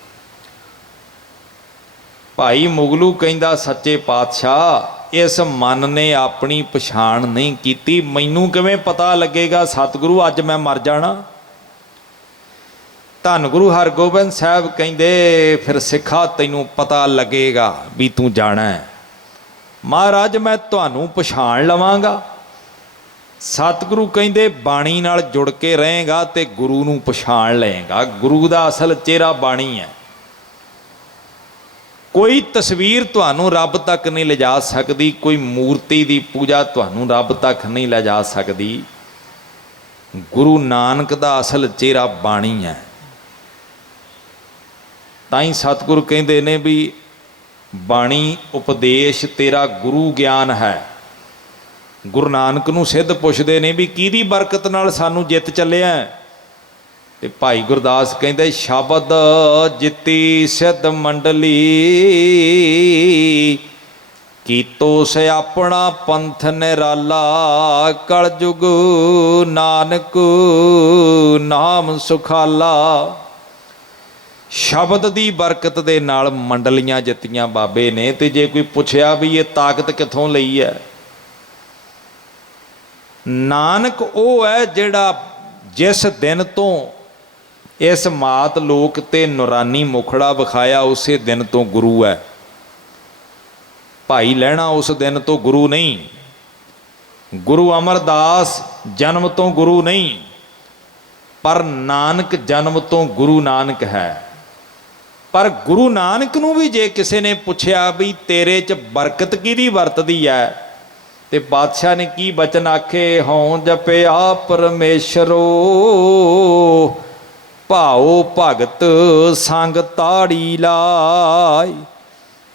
ਭਾਈ ਮੁਗਲੂ ਕਹਿੰਦਾ ਸੱਚੇ ਪਾਤਸ਼ਾਹ, ਇਸ ਮਨ ਨੇ ਆਪਣੀ ਪਛਾਣ ਨਹੀਂ ਕੀਤੀ, ਮੈਨੂੰ ਕਿਵੇਂ ਪਤਾ ਲੱਗੇਗਾ ਸਤਿਗੁਰੂ ਅੱਜ ਮੈਂ ਮਰ ਜਾਣਾ? ਧੰਨ ਗੁਰੂ ਹਰਗੋਬਿੰਦ ਸਾਹਿਬ ਕਹਿੰਦੇ ਫਿਰ ਸਿੱਖਾ ਤੈਨੂੰ ਪਤਾ ਲੱਗੇਗਾ ਵੀ ਤੂੰ ਜਾਣਾ ਹੈ। ਮਹਾਰਾਜ ਮੈਂ ਤੁਹਾਨੂੰ ਪਛਾਣ ਲਵਾਂਗਾ। ਸਤਿਗੁਰੂ ਕਹਿੰਦੇ ਬਾਣੀ ਨਾਲ ਜੁੜ ਕੇ ਰਹੇਗਾ ਤੇ ਗੁਰੂ ਨੂੰ ਪਛਾਣ ਲਏਗਾ। ਗੁਰੂ ਦਾ ਅਸਲ ਚਿਹਰਾ ਬਾਣੀ ਹੈ। ਕੋਈ ਤਸਵੀਰ ਤੁਹਾਨੂੰ ਰੱਬ ਤੱਕ ਨਹੀਂ ਲਿਜਾ ਸਕਦੀ, ਕੋਈ ਮੂਰਤੀ ਦੀ ਪੂਜਾ ਤੁਹਾਨੂੰ ਰੱਬ ਤੱਕ ਨਹੀਂ ਲਿਜਾ ਸਕਦੀ। ਗੁਰੂ ਨਾਨਕ ਦਾ ਅਸਲ ਚਿਹਰਾ ਬਾਣੀ ਹੈ। ਤਾਂ ਹੀ ਸਤਿਗੁਰੂ ਕਹਿੰਦੇ ਨੇ ਵੀ ਬਾਣੀ ਉਪਦੇਸ਼ ਤੇਰਾ ਗੁਰੂ ਗਿਆਨ ਹੈ। ਗੁਰੂ ਨਾਨਕ ਨੂੰ ਸਿੱਧ ਪੁੱਛਦੇ ਨੇ ਵੀ ਕਿਹਦੀ ਬਰਕਤ ਨਾਲ ਸਾਨੂੰ ਜਿੱਤ ਚੱਲਿਆ? ਤੇ ਭਾਈ ਗੁਰਦਾਸ ਕਹਿੰਦੇ ਸ਼ਬਦ ਜਿੱਤੀ ਸਿੱਧ ਮੰਡਲੀ, ਕੀਤੋ ਸੇ ਆਪਣਾ ਪੰਥ ਨਿਰਾਲਾ। ਕਲਯੁਗ ਨਾਨਕ ਨਾਮ ਸੁਖਾਲਾ। ਸ਼ਬਦ ਦੀ ਬਰਕਤ ਦੇ ਨਾਲ ਮੰਡਲੀਆਂ ਜਿੱਤੀਆਂ ਬਾਬੇ ਨੇ। ਤੇ ਜੇ ਕੋਈ ਪੁੱਛਿਆ ਵੀ ਇਹ ਤਾਕਤ ਕਿੱਥੋਂ ਲਈ ਹੈ, ਨਾਨਕ ਉਹ ਹੈ ਜਿਹੜਾ ਜਿਸ ਦਿਨ ਤੋਂ ਇਸ ਮਾਤ ਲੋਕ ਤੇ ਨੂਰਾਨੀ ਮੁਖੜਾ ਵਿਖਾਇਆ, ਉਸੇ ਦਿਨ ਤੋਂ ਗੁਰੂ ਹੈ। ਭਾਈ ਲਹਿਣਾ ਉਸ ਦਿਨ ਤੋਂ ਗੁਰੂ ਨਹੀਂ। ਗੁਰੂ ਅਮਰਦਾਸ ਜਨਮ ਤੋਂ ਗੁਰੂ ਨਹੀਂ, ਪਰ ਨਾਨਕ ਜਨਮ ਤੋਂ ਗੁਰੂ ਨਾਨਕ ਹੈ। ਪਰ ਗੁਰੂ ਨਾਨਕ ਨੂੰ ਵੀ ਜੇ ਕਿਸੇ ਨੇ ਪੁੱਛਿਆ ਵੀ ਤੇਰੇ 'ਚ ਬਰਕਤ ਕਿਹਦੀ ਵਰਤਦੀ ਹੈ, ਤੇ ਬਾਦਸ਼ਾਹ ਨੇ ਕੀ ਬਚਨ ਆਖੇ? ਹਉ ਜਪਿਆ ਪਰਮੇਸ਼ਰੋ, ਭਾਉ ਭਗਤ ਸੰਗ ਤਾੜੀ ਲਾਈ।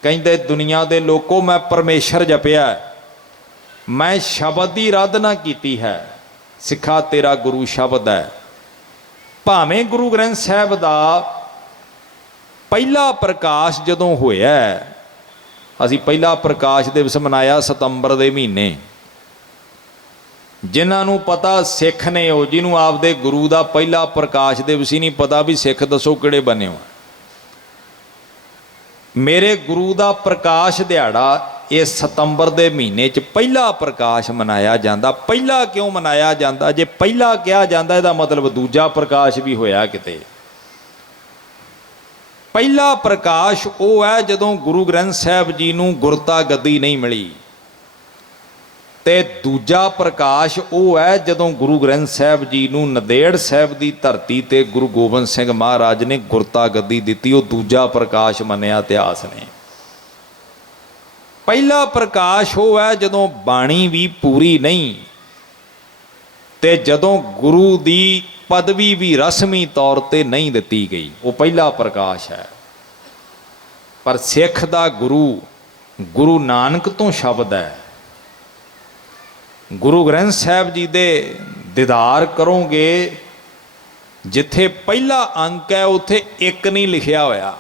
ਕਹਿੰਦੇ ਦੁਨੀਆ ਦੇ ਲੋਕੋ ਮੈਂ ਪਰਮੇਸ਼ਰ ਜਪਿਆ, ਮੈਂ ਸ਼ਬਦ ਦੀ ਆਰਾਧਨਾ ਕੀਤੀ ਹੈ। ਸਿੱਖਾ ਤੇਰਾ ਗੁਰੂ ਸ਼ਬਦ ਹੈ। ਭਾਵੇਂ ਗੁਰੂ ਗ੍ਰੰਥ ਸਾਹਿਬ ਦਾ ਪਹਿਲਾ ਪ੍ਰਕਾਸ਼ ਜਦੋਂ ਹੋਇਆ, ਅਸੀਂ ਪਹਿਲਾ ਪ੍ਰਕਾਸ਼ ਦਿਵਸ ਮਨਾਇਆ ਸਤੰਬਰ ਦੇ ਮਹੀਨੇ। ਜਿਨ੍ਹਾਂ ਨੂੰ ਪਤਾ ਸਿੱਖ ਨੇ, ਉਹ ਜਿਹਨੂੰ ਆਪਦੇ ਗੁਰੂ ਦਾ ਪਹਿਲਾ ਪ੍ਰਕਾਸ਼ ਦਿਵਸ ਹੀ ਨਹੀਂ ਪਤਾ ਵੀ ਸਿੱਖ ਦੱਸੋ ਕਿਹੜੇ ਬਣੇ ਹੋ। ਮੇਰੇ ਗੁਰੂ ਦਾ ਪ੍ਰਕਾਸ਼ ਦਿਹਾੜਾ ਇਸ ਸਤੰਬਰ ਦੇ ਮਹੀਨੇ 'ਚ ਪਹਿਲਾ ਪ੍ਰਕਾਸ਼ ਮਨਾਇਆ ਜਾਂਦਾ। ਪਹਿਲਾ ਕਿਉਂ ਮਨਾਇਆ ਜਾਂਦਾ? ਜੇ ਪਹਿਲਾ ਕਿਹਾ ਜਾਂਦਾ ਇਹਦਾ ਮਤਲਬ ਦੂਜਾ ਪ੍ਰਕਾਸ਼ ਵੀ ਹੋਇਆ ਕਿਤੇ। ਪਹਿਲਾ ਪ੍ਰਕਾਸ਼ ਉਹ ਹੈ ਜਦੋਂ ਗੁਰੂ ਗ੍ਰੰਥ ਸਾਹਿਬ ਜੀ ਨੂੰ ਗੁਰਤਾ ਗੱਦੀ ਨਹੀਂ ਮਿਲੀ, ਤੇ ਦੂਜਾ ਪ੍ਰਕਾਸ਼ ਉਹ ਹੈ ਜਦੋਂ ਗੁਰੂ ਗ੍ਰੰਥ ਸਾਹਿਬ ਜੀ ਨੂੰ ਨੰਦੇੜ ਸਾਹਿਬ ਦੀ ਧਰਤੀ ਤੇ ਗੁਰੂ ਗੋਬਿੰਦ ਸਿੰਘ ਮਹਾਰਾਜ ਨੇ ਗੁਰਤਾ ਗੱਦੀ ਦਿੱਤੀ। ਉਹ ਦੂਜਾ ਪ੍ਰਕਾਸ਼ ਮੰਨਿਆ ਇਤਿਹਾਸ ਨੇ। ਪਹਿਲਾ ਪ੍ਰਕਾਸ਼ ਉਹ ਹੈ ਜਦੋਂ ਬਾਣੀ ਵੀ ਪੂਰੀ ਨਹੀਂ, ਤੇ ਜਦੋਂ ਗੁਰੂ ਦੀ ਪਦਵੀ ਵੀ ਰਸਮੀ ਤੌਰ ਤੇ ਨਹੀਂ ਦਿੱਤੀ ਗਈ, ਉਹ ਪਹਿਲਾ ਪ੍ਰਕਾਸ਼ ਹੈ। ਪਰ ਸਿੱਖ ਦਾ ਗੁਰੂ ਗੁਰੂ ਨਾਨਕ ਤੋਂ ਸ਼ਬਦ ਹੈ। ਗੁਰੂ ਗ੍ਰੰਥ ਸਾਹਿਬ ਜੀ ਦੇ ਦੀਦਾਰ ਕਰੋਗੇ, ਜਿੱਥੇ ਪਹਿਲਾ ਅੰਕ ਹੈ ਉੱਥੇ ਇੱਕ ਨਹੀਂ ਲਿਖਿਆ ਹੋਇਆ।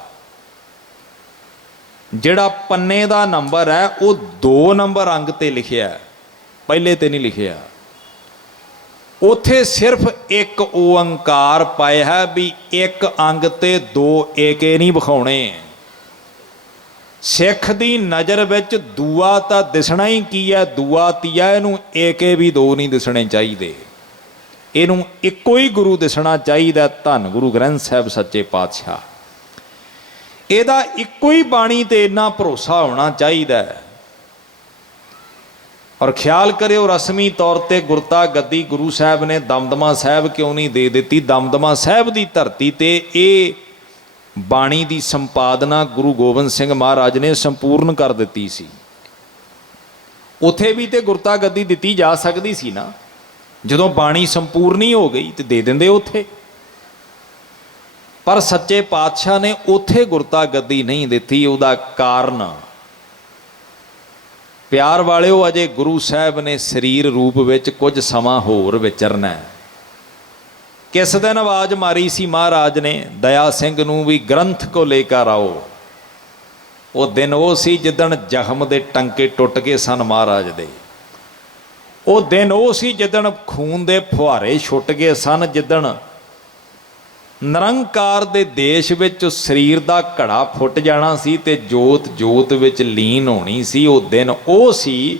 ਜਿਹੜਾ ਪੰਨੇ ਦਾ ਨੰਬਰ ਹੈ ਉਹ 2 ਨੰਬਰ ਅੰਕ ਤੇ ਲਿਖਿਆ, ਪਹਿਲੇ ਤੇ ਨਹੀਂ ਲਿਖਿਆ। ਉੱਥੇ ਸਿਰਫ ਇੱਕ ਓੰਕਾਰ ਪਾਇਆ ਹੈ ਵੀ ਇੱਕ ਅੰਗ ਤੇ 2 ਏਕੇ ਨਹੀਂ ਵਿਖਾਉਣੇ। ਸਿੱਖ ਦੀ ਨਜ਼ਰ ਵਿੱਚ ਦੂਆ ਤਾਂ ਦਿਸਣਾ ਹੀ ਕੀ ਹੈ, ਦੂਆ ਤੀਆ, ਇਹਨੂੰ ਏਕੇ ਵੀ 2 ਨਹੀਂ ਦਿਸਣੇ ਚਾਹੀਦੇ। ਇਹਨੂੰ ਇੱਕੋ ਹੀ ਗੁਰੂ ਦਿਸਣਾ ਚਾਹੀਦਾ। ਧੰਨ ਗੁਰੂ ਗ੍ਰੰਥ ਸਾਹਿਬ ਸੱਚੇ ਪਾਤਸ਼ਾਹ, ਇਹਦਾ ਇੱਕੋ ਹੀ ਬਾਣੀ ਤੇ ਇੰਨਾ ਭਰੋਸਾ ਹੋਣਾ ਚਾਹੀਦਾ। ਔਰ ਖਿਆਲ ਕਰਿਓ, ਰਸਮੀ ਤੌਰ ਤੇ ਗੁਰਤਾ ਗੱਦੀ ਗੁਰੂ ਸਾਹਿਬ ਨੇ ਦਮਦਮਾ ਸਾਹਿਬ ਕਿਉਂ ਨਹੀਂ ਦੇ ਦਿੱਤੀ? ਦਮਦਮਾ ਸਾਹਿਬ ਦੀ ਧਰਤੀ ਤੇ ਇਹ ਬਾਣੀ ਦੀ ਸੰਪਾਦਨਾ ਗੁਰੂ ਗੋਬਿੰਦ ਸਿੰਘ ਮਹਾਰਾਜ ਨੇ ਸੰਪੂਰਨ ਕਰ ਦਿੱਤੀ ਸੀ। ਉਥੇ ਵੀ ਤੇ ਗੁਰਤਾ ਗੱਦੀ ਦਿੱਤੀ ਜਾ ਸਕਦੀ ਸੀ ਨਾ। ਜਦੋਂ ਬਾਣੀ ਸੰਪੂਰਨ ਹੀ ਹੋ ਗਈ ਤੇ ਦੇ ਦਿੰਦੇ ਉਥੇ। ਪਰ ਸੱਚੇ ਪਾਤਸ਼ਾਹ ਨੇ ਉਥੇ ਗੁਰਤਾ ਗੱਦੀ ਨਹੀਂ ਦਿੱਤੀ। ਉਹਦਾ ਕਾਰਨ, ਪਿਆਰ ਵਾਲਿਓ, ਅਜੇ ਗੁਰੂ ਸਾਹਿਬ ਨੇ ਸਰੀਰ ਰੂਪ ਵਿੱਚ ਕੁਝ ਸਮਾਂ ਹੋਰ ਵਿਚਰਨਾ ਹੈ। ਕਿਸ ਦਿਨ ਆਵਾਜ਼ ਮਾਰੀ ਸੀ ਮਹਾਰਾਜ ਨੇ ਦਇਆ ਸਿੰਘ ਨੂੰ ਵੀ ਗ੍ਰੰਥ ਕੋ ਲੈ ਕਰ ਆਓ। ਉਹ ਦਿਨ ਉਹ ਸੀ ਜਿੱਦਣ ਜ਼ਖਮ ਦੇ ਟੰਕੇ ਟੁੱਟ ਗਏ ਸਨ ਮਹਾਰਾਜ ਦੇ। ਉਹ ਦਿਨ ਉਹ ਸੀ ਜਿੱਦਣ ਖੂਨ ਦੇ ਫੁਹਾਰੇ ਛੁੱਟ ਗਏ ਸਨ, ਜਿੱਦਣ ਨਿਰੰਕਾਰ ਦੇ ਦੇਸ਼ ਵਿੱਚ ਸਰੀਰ ਦਾ ਘੜਾ ਫੁੱਟ ਜਾਣਾ ਸੀ ਤੇ ਜੋਤ ਜੋਤ ਵਿੱਚ ਲੀਨ ਹੋਣੀ ਸੀ। ਉਹ ਦਿਨ ਉਹ ਸੀ।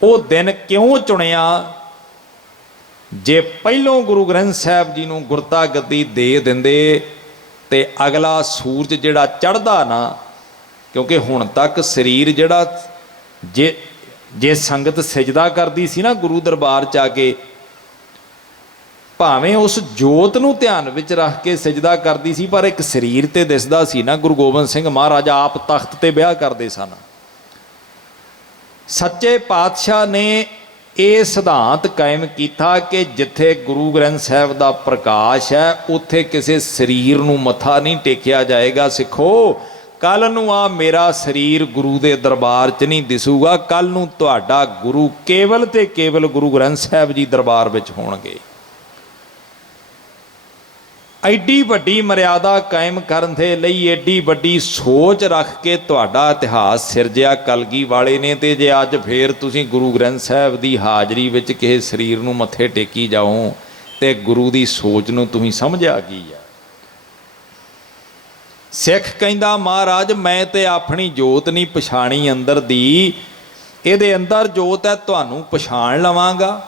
ਉਹ ਦਿਨ ਕਿਉਂ ਚੁਣਿਆ? ਜੇ ਪਹਿਲੋਂ ਗੁਰੂ ਗ੍ਰੰਥ ਸਾਹਿਬ ਜੀ ਨੂੰ ਗੁਰਤਾ ਗੱਦੀ ਦੇ ਦਿੰਦੇ ਤੇ ਅਗਲਾ ਸੂਰਜ ਜਿਹੜਾ ਚੜ੍ਹਦਾ ਨਾ, ਕਿਉਂਕਿ ਹੁਣ ਤੱਕ ਸਰੀਰ ਜਿਹੜਾ ਜੇ ਸੰਗਤ ਸਜਦਾ ਕਰਦੀ ਸੀ ਨਾ ਗੁਰੂ ਦਰਬਾਰ 'ਚ ਆ ਕੇ, ਭਾਵੇਂ ਉਸ ਜੋਤ ਨੂੰ ਧਿਆਨ ਵਿੱਚ ਰੱਖ ਕੇ ਸਜਦਾ ਕਰਦੀ ਸੀ, ਪਰ ਇੱਕ ਸਰੀਰ ਤੇ ਦਿਸਦਾ ਸੀ ਨਾ। ਗੁਰੂ ਗੋਬਿੰਦ ਸਿੰਘ ਮਹਾਰਾਜ ਆਪ ਤਖਤ ਤੇ ਵਿਆਹ ਕਰਦੇ ਸਨ। ਸੱਚੇ ਪਾਤਸ਼ਾਹ ਨੇ ਇਹ ਸਿਧਾਂਤ ਕਾਇਮ ਕੀਤਾ ਕਿ ਜਿੱਥੇ ਗੁਰੂ ਗ੍ਰੰਥ ਸਾਹਿਬ ਦਾ ਪ੍ਰਕਾਸ਼ ਹੈ ਉੱਥੇ ਕਿਸੇ ਸਰੀਰ ਨੂੰ ਮੱਥਾ ਨਹੀਂ ਟੇਕਿਆ ਜਾਏਗਾ। ਸਿੱਖੋ, ਕੱਲ ਨੂੰ ਆ ਮੇਰਾ ਸਰੀਰ ਗੁਰੂ ਦੇ ਦਰਬਾਰ 'ਚ ਨਹੀਂ ਦਿਸੂਗਾ। ਕੱਲ ਨੂੰ ਤੁਹਾਡਾ ਗੁਰੂ ਕੇਵਲ ਤੇ ਕੇਵਲ ਗੁਰੂ ਗ੍ਰੰਥ ਸਾਹਿਬ ਜੀ ਦਰਬਾਰ ਵਿੱਚ ਹੋਣਗੇ। ਐਡੀ ਵੱਡੀ ਮਰਿਆਦਾ ਕਾਇਮ ਕਰਨ ਦੇ ਲਈ ਐਡੀ ਵੱਡੀ ਸੋਚ ਰੱਖ ਕੇ ਤੁਹਾਡਾ ਇਤਿਹਾਸ ਸਿਰਜਿਆ ਕਲਗੀ ਵਾਲੇ ਨੇ। ਤੇ ਜੇ ਅੱਜ ਫੇਰ ਤੁਸੀਂ ਗੁਰੂ ਗ੍ਰੰਥ ਸਾਹਿਬ ਦੀ ਹਾਜ਼ਰੀ ਵਿੱਚ ਕਿਸੇ ਸਰੀਰ ਨੂੰ ਮੱਥੇ ਟੇਕੀ ਜਾਓ ਤੇ ਗੁਰੂ ਦੀ ਸੋਚ ਨੂੰ ਤੁਸੀਂ ਸਮਝਿਆ ਕੀ ਆ? ਸਿੱਖ ਕਹਿੰਦਾ ਮਹਾਰਾਜ ਮੈਂ ਤੇ ਆਪਣੀ ਜੋਤ ਨਹੀਂ ਪਛਾਣੀ ਅੰਦਰ ਦੀ, ਇਹਦੇ ਅੰਦਰ ਜੋਤ ਹੈ, ਤੁਹਾਨੂੰ ਪਛਾਣ ਲਵਾਂਗਾ।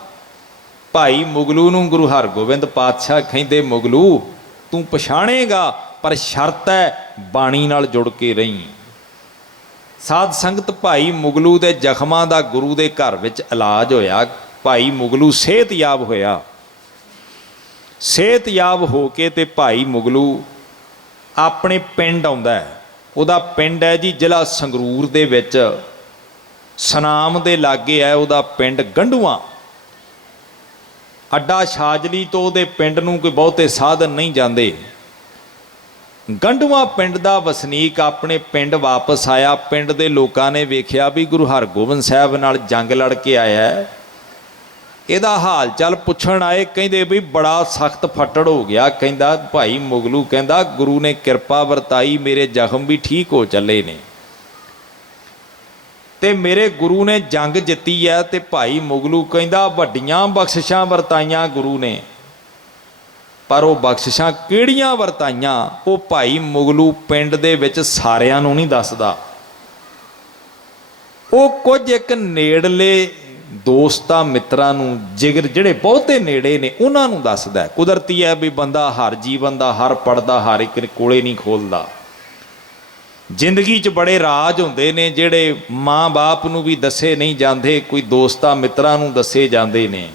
ਭਾਈ ਮੁਗਲੂ ਨੂੰ ਗੁਰੂ ਹਰਗੋਬਿੰਦ ਪਾਤਸ਼ਾਹ ਕਹਿੰਦੇ ਮੁਗਲੂ ਤੂੰ ਪਛਾਣੇਗਾ, ਪਰ ਸ਼ਰਤ ਹੈ ਬਾਣੀ ਨਾਲ ਜੁੜ ਕੇ ਰਹੀਂ। ਸਾਧ ਸੰਗਤ, ਭਾਈ ਮੁਗਲੂ ਦੇ ਜ਼ਖਮਾਂ ਦਾ ਗੁਰੂ ਦੇ ਘਰ ਵਿੱਚ ਇਲਾਜ ਹੋਇਆ। ਭਾਈ ਮੁਗਲੂ ਸਿਹਤਯਾਬ ਹੋਇਆ। ਸਿਹਤਯਾਬ ਹੋ ਕੇ ਤੇ ਭਾਈ ਮੁਗਲੂ ਆਪਣੇ ਪਿੰਡ ਆਉਂਦਾ ਹੈ। ਉਹਦਾ ਪਿੰਡ ਹੈ ਜੀ ਜ਼ਿਲ੍ਹਾ ਸੰਗਰੂਰ ਦੇ ਵਿੱਚ, ਸਨਾਮ ਦੇ ਲਾਗੇ ਹੈ ਉਹਦਾ ਪਿੰਡ ਗੰਢੂਆਂ। ਅੱਡਾ ਛਾਜਲੀ ਤੋਂ ਉਹਦੇ ਪਿੰਡ ਨੂੰ ਕੋਈ ਬਹੁਤੇ ਸਾਧਨ ਨਹੀਂ ਜਾਂਦੇ। ਗੰਢੂਆਂ ਪਿੰਡ ਦਾ ਵਸਨੀਕ ਆਪਣੇ ਪਿੰਡ ਵਾਪਸ ਆਇਆ। ਪਿੰਡ ਦੇ ਲੋਕਾਂ ਨੇ ਵੇਖਿਆ ਵੀ ਗੁਰੂ ਹਰਗੋਬਿੰਦ ਸਾਹਿਬ ਨਾਲ ਜੰਗ ਲੜ ਕੇ ਆਇਆ ਹੈ। ਇਹਦਾ ਹਾਲ ਚਾਲ ਪੁੱਛਣ ਆਏ। ਕਹਿੰਦੇ ਵੀ ਬੜਾ ਸਖਤ ਫੱਟੜ ਹੋ ਗਿਆ। ਕਹਿੰਦਾ ਭਾਈ ਮੁਗਲੂ ਕਹਿੰਦਾ ਗੁਰੂ ਨੇ ਕਿਰਪਾ ਵਰਤਾਈ, ਮੇਰੇ ਜ਼ਖਮ ਵੀ ਠੀਕ ਹੋ ਚੱਲੇ ਨੇ ਤੇ ਮੇਰੇ ਗੁਰੂ ਨੇ ਜੰਗ ਜਿੱਤੀ ਹੈ। ਤੇ ਭਾਈ ਮੁਗਲੂ ਕਹਿੰਦਾ ਵੱਡੀਆਂ ਬਖਸ਼ਿਸ਼ਾਂ ਵਰਤਾਈਆਂ ਗੁਰੂ ਨੇ, ਪਰ ਉਹ ਬਖਸ਼ਿਸ਼ਾਂ ਕਿਹੜੀਆਂ ਵਰਤਾਈਆਂ ਉਹ ਭਾਈ ਮੁਗਲੂ ਪਿੰਡ ਦੇ ਵਿੱਚ ਸਾਰਿਆਂ ਨੂੰ ਨਹੀਂ ਦੱਸਦਾ। ਉਹ ਕੁਝ ਇੱਕ ਨੇੜਲੇ ਦੋਸਤਾਂ ਮਿੱਤਰਾਂ ਨੂੰ, ਜਿਗਰ ਜਿਹੜੇ ਬਹੁਤੇ ਨੇੜੇ ਨੇ ਉਹਨਾਂ ਨੂੰ ਦੱਸਦਾ। ਕੁਦਰਤੀ ਹੈ ਵੀ ਬੰਦਾ ਹਰ ਜੀਵਨ ਦਾ, ਹਰ ਪੜਦਾ ਹਰ ਇੱਕ ਕੋਲੇ ਨਹੀਂ ਖੋਲਦਾ। ਜ਼ਿੰਦਗੀ 'ਚ ਬੜੇ ਰਾਜ ਹੁੰਦੇ ਨੇ ਜਿਹੜੇ ਮਾਂ-ਬਾਪ ਨੂੰ ਵੀ ਦੱਸੇ ਨਹੀਂ ਜਾਂਦੇ, ਕੋਈ ਦੋਸਤਾਂ ਮਿੱਤਰਾਂ ਨੂੰ ਦੱਸੇ ਜਾਂਦੇ ਨੇ।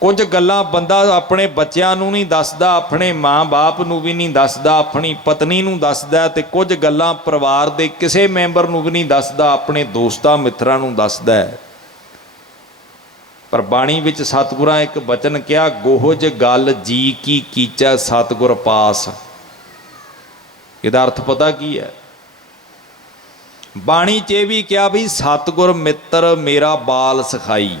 ਕੁਝ ਗੱਲਾਂ ਬੰਦਾ ਆਪਣੇ ਬੱਚਿਆਂ ਨੂੰ ਨਹੀਂ ਦੱਸਦਾ, ਆਪਣੇ ਮਾਂ-ਬਾਪ ਨੂੰ ਵੀ ਨਹੀਂ ਦੱਸਦਾ, ਆਪਣੀ ਪਤਨੀ ਨੂੰ ਦੱਸਦਾ, ਤੇ ਕੁਝ ਗੱਲਾਂ ਪਰਿਵਾਰ ਦੇ ਕਿਸੇ ਮੈਂਬਰ ਨੂੰ ਵੀ ਨਹੀਂ ਦੱਸਦਾ, ਆਪਣੇ ਦੋਸਤਾਂ ਮਿੱਤਰਾਂ ਨੂੰ ਦੱਸਦਾ ਹੈ। ਪਰ ਬਾਣੀ ਵਿੱਚ ਸਤਿਗੁਰਾਂ ਇੱਕ ਬਚਨ ਕਿਹਾ, ਗੋਹਜ ਗੱਲ ਜੀ ਕੀ ਕੀਚੈ ਸਤਿਗੁਰ ਪਾਸ। ਇਹਦਾ ਅਰਥ ਪਤਾ ਕੀ ਹੈ? ਬਾਣੀ 'ਚ ਇਹ ਵੀ ਕਿਹਾ ਵੀ ਸਤਿਗੁਰ ਮਿੱਤਰ ਮੇਰਾ ਬਾਲ ਸਿਖਾਈ।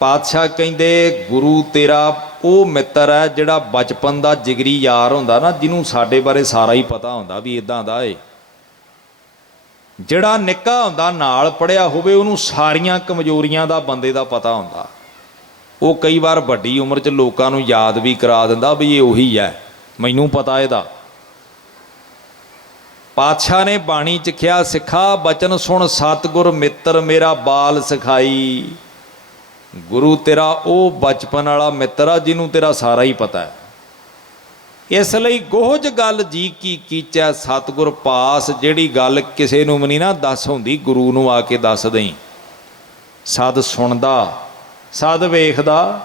ਪਾਤਸ਼ਾਹ ਕਹਿੰਦੇ ਗੁਰੂ ਤੇਰਾ ਉਹ ਮਿੱਤਰ ਹੈ ਜਿਹੜਾ ਬਚਪਨ ਦਾ ਜਿਗਰੀ ਯਾਰ ਹੁੰਦਾ ਨਾ, ਜਿਹਨੂੰ ਸਾਡੇ ਬਾਰੇ ਸਾਰਾ ਹੀ ਪਤਾ ਹੁੰਦਾ ਵੀ ਇਦਾਂ ਦਾ ਏ। ਜਿਹੜਾ ਨਿੱਕਾ ਹੁੰਦਾ ਨਾਲ ਪੜ੍ਹਿਆ ਹੋਵੇ ਉਹਨੂੰ ਸਾਰੀਆਂ ਕਮਜ਼ੋਰੀਆਂ ਦਾ ਬੰਦੇ ਦਾ ਪਤਾ ਹੁੰਦਾ। ਉਹ ਕਈ ਵਾਰ ਵੱਡੀ ਉਮਰ 'ਚ ਲੋਕਾਂ ਨੂੰ ਯਾਦ ਵੀ ਕਰਾ ਦਿੰਦਾ ਵੀ ਇਹ ਉਹੀ ਹੈ, ਮੈਨੂੰ ਪਤਾ ਇਹਦਾ। ਪਾਤਸ਼ਾਹ ਨੇ ਬਾਣੀ 'ਚ ਕਿਹਾ, ਸਿੱਖਾ ਬਚਨ ਸੁਣ ਸਤਿਗੁਰ ਮਿੱਤਰ ਮੇਰਾ ਬਾਲ ਸਿਖਾਈ। ਗੁਰੂ ਤੇਰਾ ਉਹ ਬਚਪਨ ਵਾਲਾ ਮਿੱਤਰ ਆ ਜਿਹਨੂੰ ਤੇਰਾ ਸਾਰਾ ਹੀ ਪਤਾ ਹੈ। ਇਸ ਲਈ ਗੋਹਜ ਗੱਲ ਜੀ ਕੀ ਕੀਚੈ ਸਤਿਗੁਰ ਪਾਸ। ਜਿਹੜੀ ਗੱਲ ਕਿਸੇ ਨੂੰ ਵੀ ਨਹੀਂ ਨਾ ਦੱਸ ਹੁੰਦੀ, ਗੁਰੂ ਨੂੰ ਆ ਕੇ ਦੱਸ ਦੇਈਂ। ਸਦ ਸੁਣਦਾ, ਸਦ ਵੇਖਦਾ,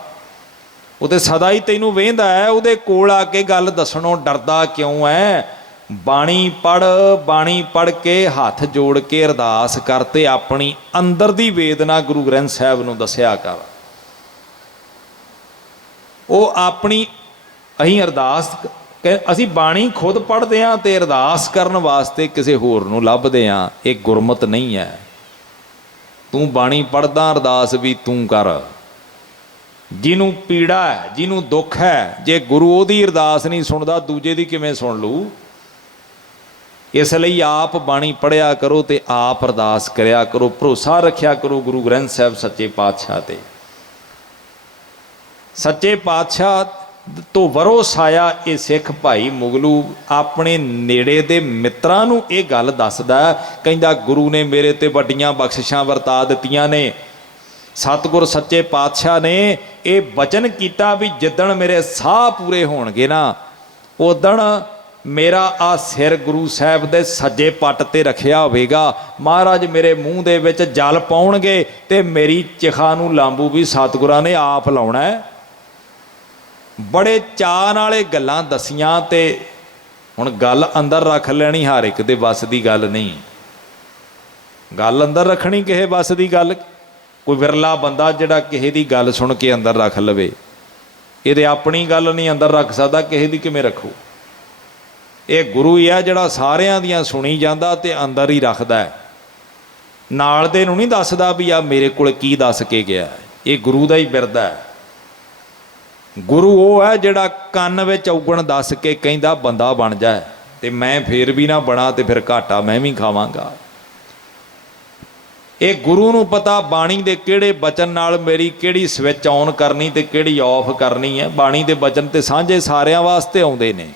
ਉਹ ਤੇ ਸਦਾ ਹੀ ਤੈਨੂੰ ਵੇਂਹਦਾ ਹੈ। ਉਹਦੇ ਕੋਲ ਆ ਕੇ ਗੱਲ ਦੱਸਣੋਂ ਡਰਦਾ ਕਿਉਂ ਹੈ? ਬਾਣੀ ਪੜ੍ਹ ਕੇ ਹੱਥ ਜੋੜ ਕੇ ਅਰਦਾਸ ਕਰ ਤੇ ਆਪਣੀ ਅੰਦਰ ਦੀ ਵੇਦਨਾ ਗੁਰੂ ਗ੍ਰੰਥ ਸਾਹਿਬ ਨੂੰ ਦੱਸਿਆ ਕਰ। ਉਹ ਆਪਣੀ ਅਸੀਂ ਅਰਦਾਸ, ਅਸੀਂ ਬਾਣੀ ਖੁਦ ਪੜ੍ਹਦੇ ਹਾਂ ਤੇ ਅਰਦਾਸ ਕਰਨ ਵਾਸਤੇ ਕਿਸੇ ਹੋਰ ਨੂੰ ਲੱਭਦੇ ਹਾਂ। ਇਹ ਗੁਰਮਤ ਨਹੀਂ ਹੈ। ਤੂੰ ਬਾਣੀ ਪੜ੍ਹਦਾ, ਅਰਦਾਸ ਵੀ ਤੂੰ ਕਰ। ਜਿਹਨੂੰ ਪੀੜਾ ਹੈ, ਜਿਹਨੂੰ ਦੁੱਖ ਹੈ, ਜੇ ਗੁਰੂ ਉਹਦੀ ਅਰਦਾਸ ਨਹੀਂ ਸੁਣਦਾ, ਦੂਜੇ ਦੀ ਕਿਵੇਂ ਸੁਣ ਲੂ? ਇਸ ਲਈ ਆਪ ਬਾਣੀ ਪੜ੍ਹਿਆ ਕਰੋ ਤੇ ਆਪ ਅਰਦਾਸ ਕਰਿਆ ਕਰੋ। ਭਰੋਸਾ ਰੱਖਿਆ ਕਰੋ ਗੁਰੂ ਗ੍ਰੰਥ ਸਾਹਿਬ ਸੱਚੇ ਪਾਤਸ਼ਾਹ ਤੇ। ਸੱਚੇ ਪਾਤਸ਼ਾਹ ਤੋਂ ਵਰੋਸ ਆਇਆ ਇਹ ਸਿੱਖ ਭਾਈ ਮੁਗਲੂ ਆਪਣੇ ਨੇੜੇ ਦੇ ਮਿੱਤਰਾਂ ਨੂੰ ਇਹ ਗੱਲ ਦੱਸਦਾ। ਕਹਿੰਦਾ ਗੁਰੂ ਨੇ ਮੇਰੇ ਤੇ ਵੱਡੀਆਂ ਬਖਸ਼ਿਸ਼ਾਂ ਵਰਤਾ ਦਿੱਤੀਆਂ ਨੇ। ਸਤਿਗੁਰ ਸੱਚੇ ਪਾਤਸ਼ਾਹ ਨੇ ਇਹ ਵਚਨ ਕੀਤਾ ਵੀ ਜਿੱਦਣ ਮੇਰੇ ਸਾਹ ਪੂਰੇ ਹੋਣਗੇ ਨਾ, ਉਦਣ ਮੇਰਾ ਆ ਸਿਰ ਗੁਰੂ ਸਾਹਿਬ ਦੇ ਸੱਜੇ ਪੱਟ ਤੇ ਰੱਖਿਆ ਹੋਵੇਗਾ। ਮਹਾਰਾਜ ਮੇਰੇ ਮੂੰਹ ਦੇ ਵਿੱਚ ਜਲ ਪਾਉਣਗੇ ਤੇ ਮੇਰੀ ਚਿਖਾ ਨੂੰ ਲਾਂਬੂ ਵੀ ਸਤਿਗੁਰਾਂ ਨੇ ਆਪ ਲਾਉਣਾ ਹੈ। ਬੜੇ ਚਾਅ ਨਾਲ ਇਹ ਗੱਲਾਂ ਦਸੀਆਂ। ਤੇ ਹੁਣ ਗੱਲ ਅੰਦਰ ਰੱਖ ਲੈਣੀ ਹਰ ਇੱਕ ਦੇ ਵੱਸ ਦੀ ਗੱਲ ਨਹੀਂ। ਗੱਲ ਅੰਦਰ ਰੱਖਣੀ ਕਿਸੇ ਵੱਸ ਦੀ ਗੱਲ, ਕੋਈ ਵਿਰਲਾ ਬੰਦਾ ਜਿਹੜਾ ਕਿਸੇ ਦੀ ਗੱਲ ਸੁਣ ਕੇ ਅੰਦਰ ਰੱਖ ਲਵੇ। ਇਹਦੇ ਆਪਣੀ ਗੱਲ ਨਹੀਂ ਅੰਦਰ ਰੱਖ ਸਕਦਾ, ਕਿਸੇ ਦੀ ਕਿਵੇਂ ਰੱਖੂ? ਇਹ ਗੁਰੂ ਹੀ ਆ ਜਿਹੜਾ ਸਾਰਿਆਂ ਦੀਆਂ ਸੁਣੀ ਜਾਂਦਾ ਤੇ ਅੰਦਰ ਹੀ ਰੱਖਦਾ ਹੈ। ਨਾਲ ਦੇ ਨੂੰ ਨਹੀਂ ਦੱਸਦਾ ਵੀ ਆ ਮੇਰੇ ਕੋਲ ਕੀ ਦੱਸ ਕੇ ਗਿਆ। ਇਹ ਗੁਰੂ ਦਾ ਹੀ ਬਿਰਦ ਹੈ। ਗੁਰੂ ਉਹ ਹੈ ਜਿਹੜਾ ਕੰਨ ਵਿੱਚ ਔਗਣ ਦੱਸ ਕੇ ਕਹਿੰਦਾ ਬੰਦਾ ਬਣ ਜਾ, ਤੇ ਮੈਂ ਫੇਰ ਵੀ ਨਾ ਬਣਾ ਤੇ ਫਿਰ ਘਾਟਾ ਮੈਂ ਵੀ ਖਾਵਾਂਗਾ। ਇਹ ਗੁਰੂ ਨੂੰ ਪਤਾ ਬਾਣੀ ਦੇ ਕਿਹੜੇ ਬਚਨ ਨਾਲ ਮੇਰੀ ਕਿਹੜੀ ਸਵਿਚ ਔਨ ਕਰਨੀ ਤੇ ਕਿਹੜੀ ਆਫ ਕਰਨੀ ਹੈ। ਬਾਣੀ ਦੇ ਬਚਨ ਤੇ ਸਾਂਝੇ ਸਾਰਿਆਂ ਵਾਸਤੇ ਆਉਂਦੇ ਨੇ।